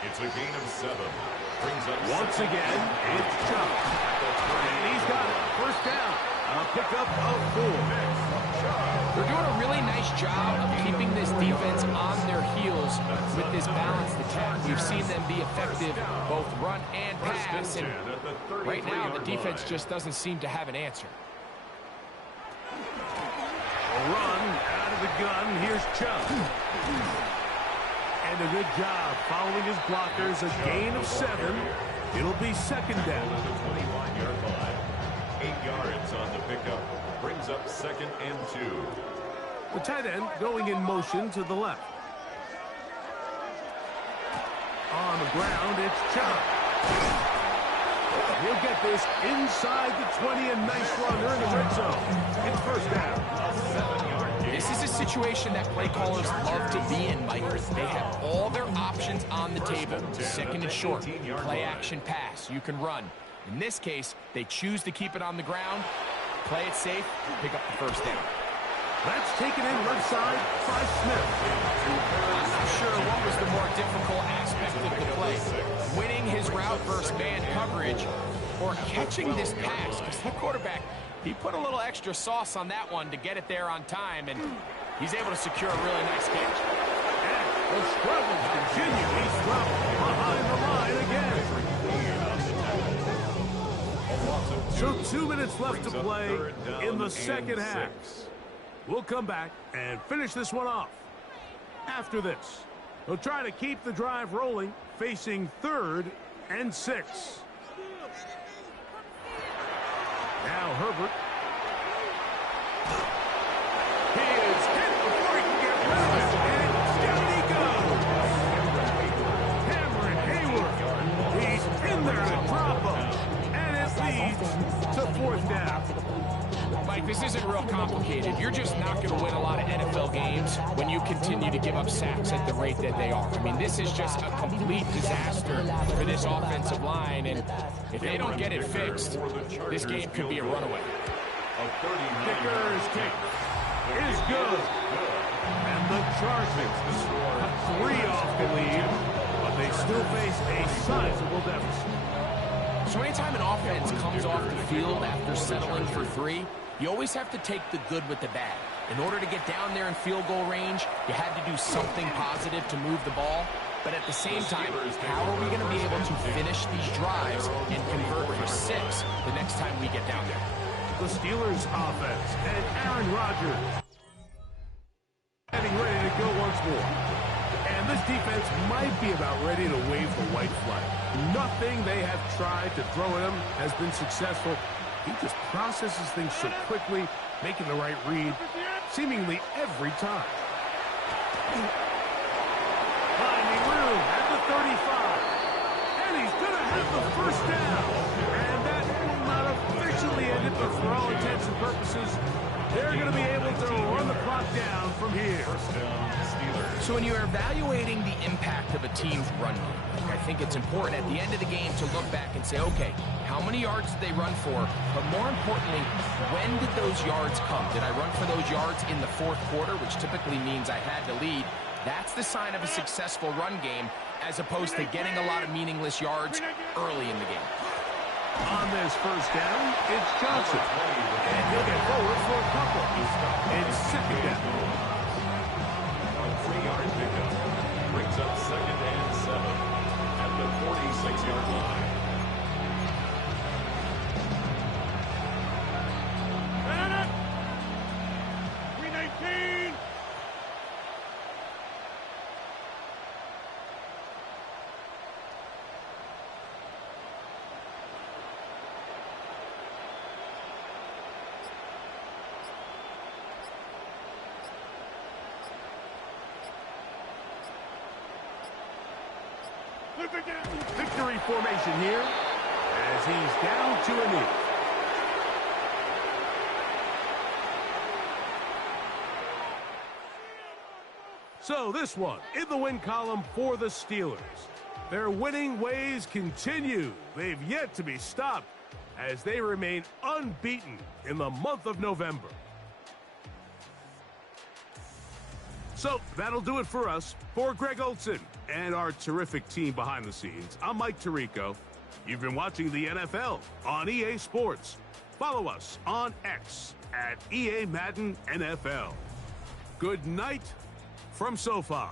It's a gain of 7. Brings up once again, it's Chubb. And he's got it. First down. A pickup of 4. They're doing a really nice job of keeping this defense on their heels with this balanced attack. We've seen them be effective both run and pass, and right now the defense just doesn't seem to have an answer. A run out of the gun. Here's Chubb. And a good job following his blockers. A gain of 7. It'll be 2nd down. 21-yard line. 8 yards on the pickup. Brings up 2nd and 2. The tight end going in motion to the left. On the ground, it's Chubb. He'll get this inside the 20, and nice run. They're in the red zone. It's first down. This is a situation that play callers love to be in, Mike. They have all their options on the table. 2nd and short, play action pass. You can run. In this case, they choose to keep it on the ground, play it safe, pick up the first down. That's taken in left side by Smith. I'm not sure what was the more difficult aspect of the play. Winning his route versus man coverage or catching this pass. Because the quarterback, he put a little extra sauce on that one to get it there on time, and he's able to secure a really nice catch. And the struggles continue. He's dropped behind the line again. So 2 minutes left to play in the 2nd half. We'll come back and finish this one off. After this, they'll try to keep the drive rolling, facing 3rd and 6. Now Herbert. He is hit before he can get rid of it, and down he goes. Cameron Hayward. He's in there to drop him, and it leads to 4th down. Mike, this isn't real complicated. You're just not going to win a lot of NFL games when you continue to give up sacks at the rate that they are. I mean, this is just a complete disaster for this offensive line, and if they don't get it fixed, this game could be a runaway. Kicker's kick is good. And the Chargers cut 3 off the lead, but they still face a sizable deficit. So anytime an offense comes off the field after settling for 3, you always have to take the good with the bad. In order to get down there in field goal range, you had to do something positive to move the ball. But at the same time, how are we going to be able to finish these drives and convert for 6 the next time we get down there? The Steelers offense and Aaron Rodgers getting ready to go once more. And this defense might be about ready to wave the white flag. Nothing they have tried to throw at him has been successful. He just processes things so quickly, making the right read seemingly every time. Finding room at the 35. And he's going to have the first down. And that will purposes, they're going to be able to run the clock down from here. First down, Steelers. So when you're evaluating the impact of a team's run game, I think it's important at the end of the game to look back and say, okay, how many yards did they run for? But more importantly, when did those yards come? Did I run for those yards in the fourth quarter, which typically means I had to lead? That's the sign of a successful run game, as opposed to getting a lot of meaningless yards early in the game. On this first down, it's Johnson. And he'll get forward for a couple. It's second down. A 3-yard pickup brings up second and 7 at the 46-yard line. Bennett! 319! Victory formation here as he's down to a knee. So this one in the win column for the Steelers. Their winning ways continue. They've yet to be stopped as they remain unbeaten in the month of November. So that'll do it for us. For Greg Olson and our terrific team behind the scenes, I'm Mike Tirico. You've been watching the NFL on EA Sports. Follow us on X at EA Madden NFL. Good night from SoFi.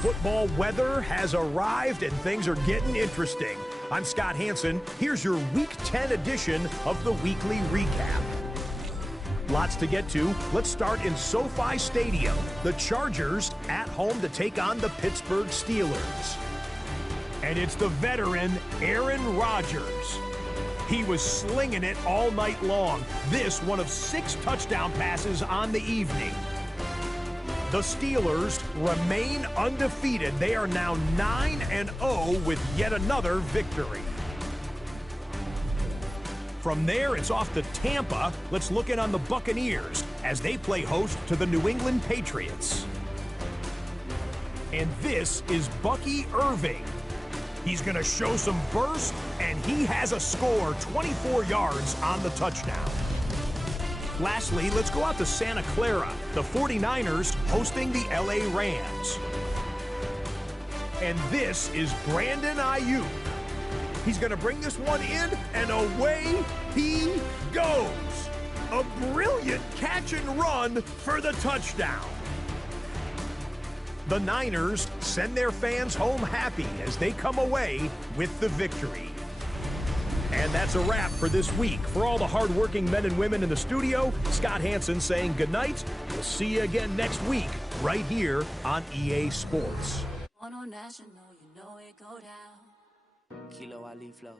Football weather has arrived and things are getting interesting. I'm Scott Hansen. Here's your Week 10 edition of the Weekly Recap. Lots to get to. Let's start in SoFi Stadium. The Chargers at home to take on the Pittsburgh Steelers. And it's the veteran Aaron Rodgers. He was slinging it all night long. This one of 6 touchdown passes on the evening. The Steelers remain undefeated. They are now 9-0 with yet another victory. From there, it's off to Tampa. Let's look in on the Buccaneers as they play host to the New England Patriots. And this is Bucky Irving. He's going to show some burst, and he has a score, 24 yards on the touchdown. Lastly, let's go out to Santa Clara. The 49ers hosting the LA Rams. And this is Brandon Ayuk. He's going to bring this one in, and away he goes. A brilliant catch and run for the touchdown. The Niners send their fans home happy as they come away with the victory. And that's a wrap for this week. For all the hardworking men and women in the studio, Scott Hansen saying goodnight. We'll see you again next week right here on EA Sports. On national, you know it go down. Kilo Ali Flow.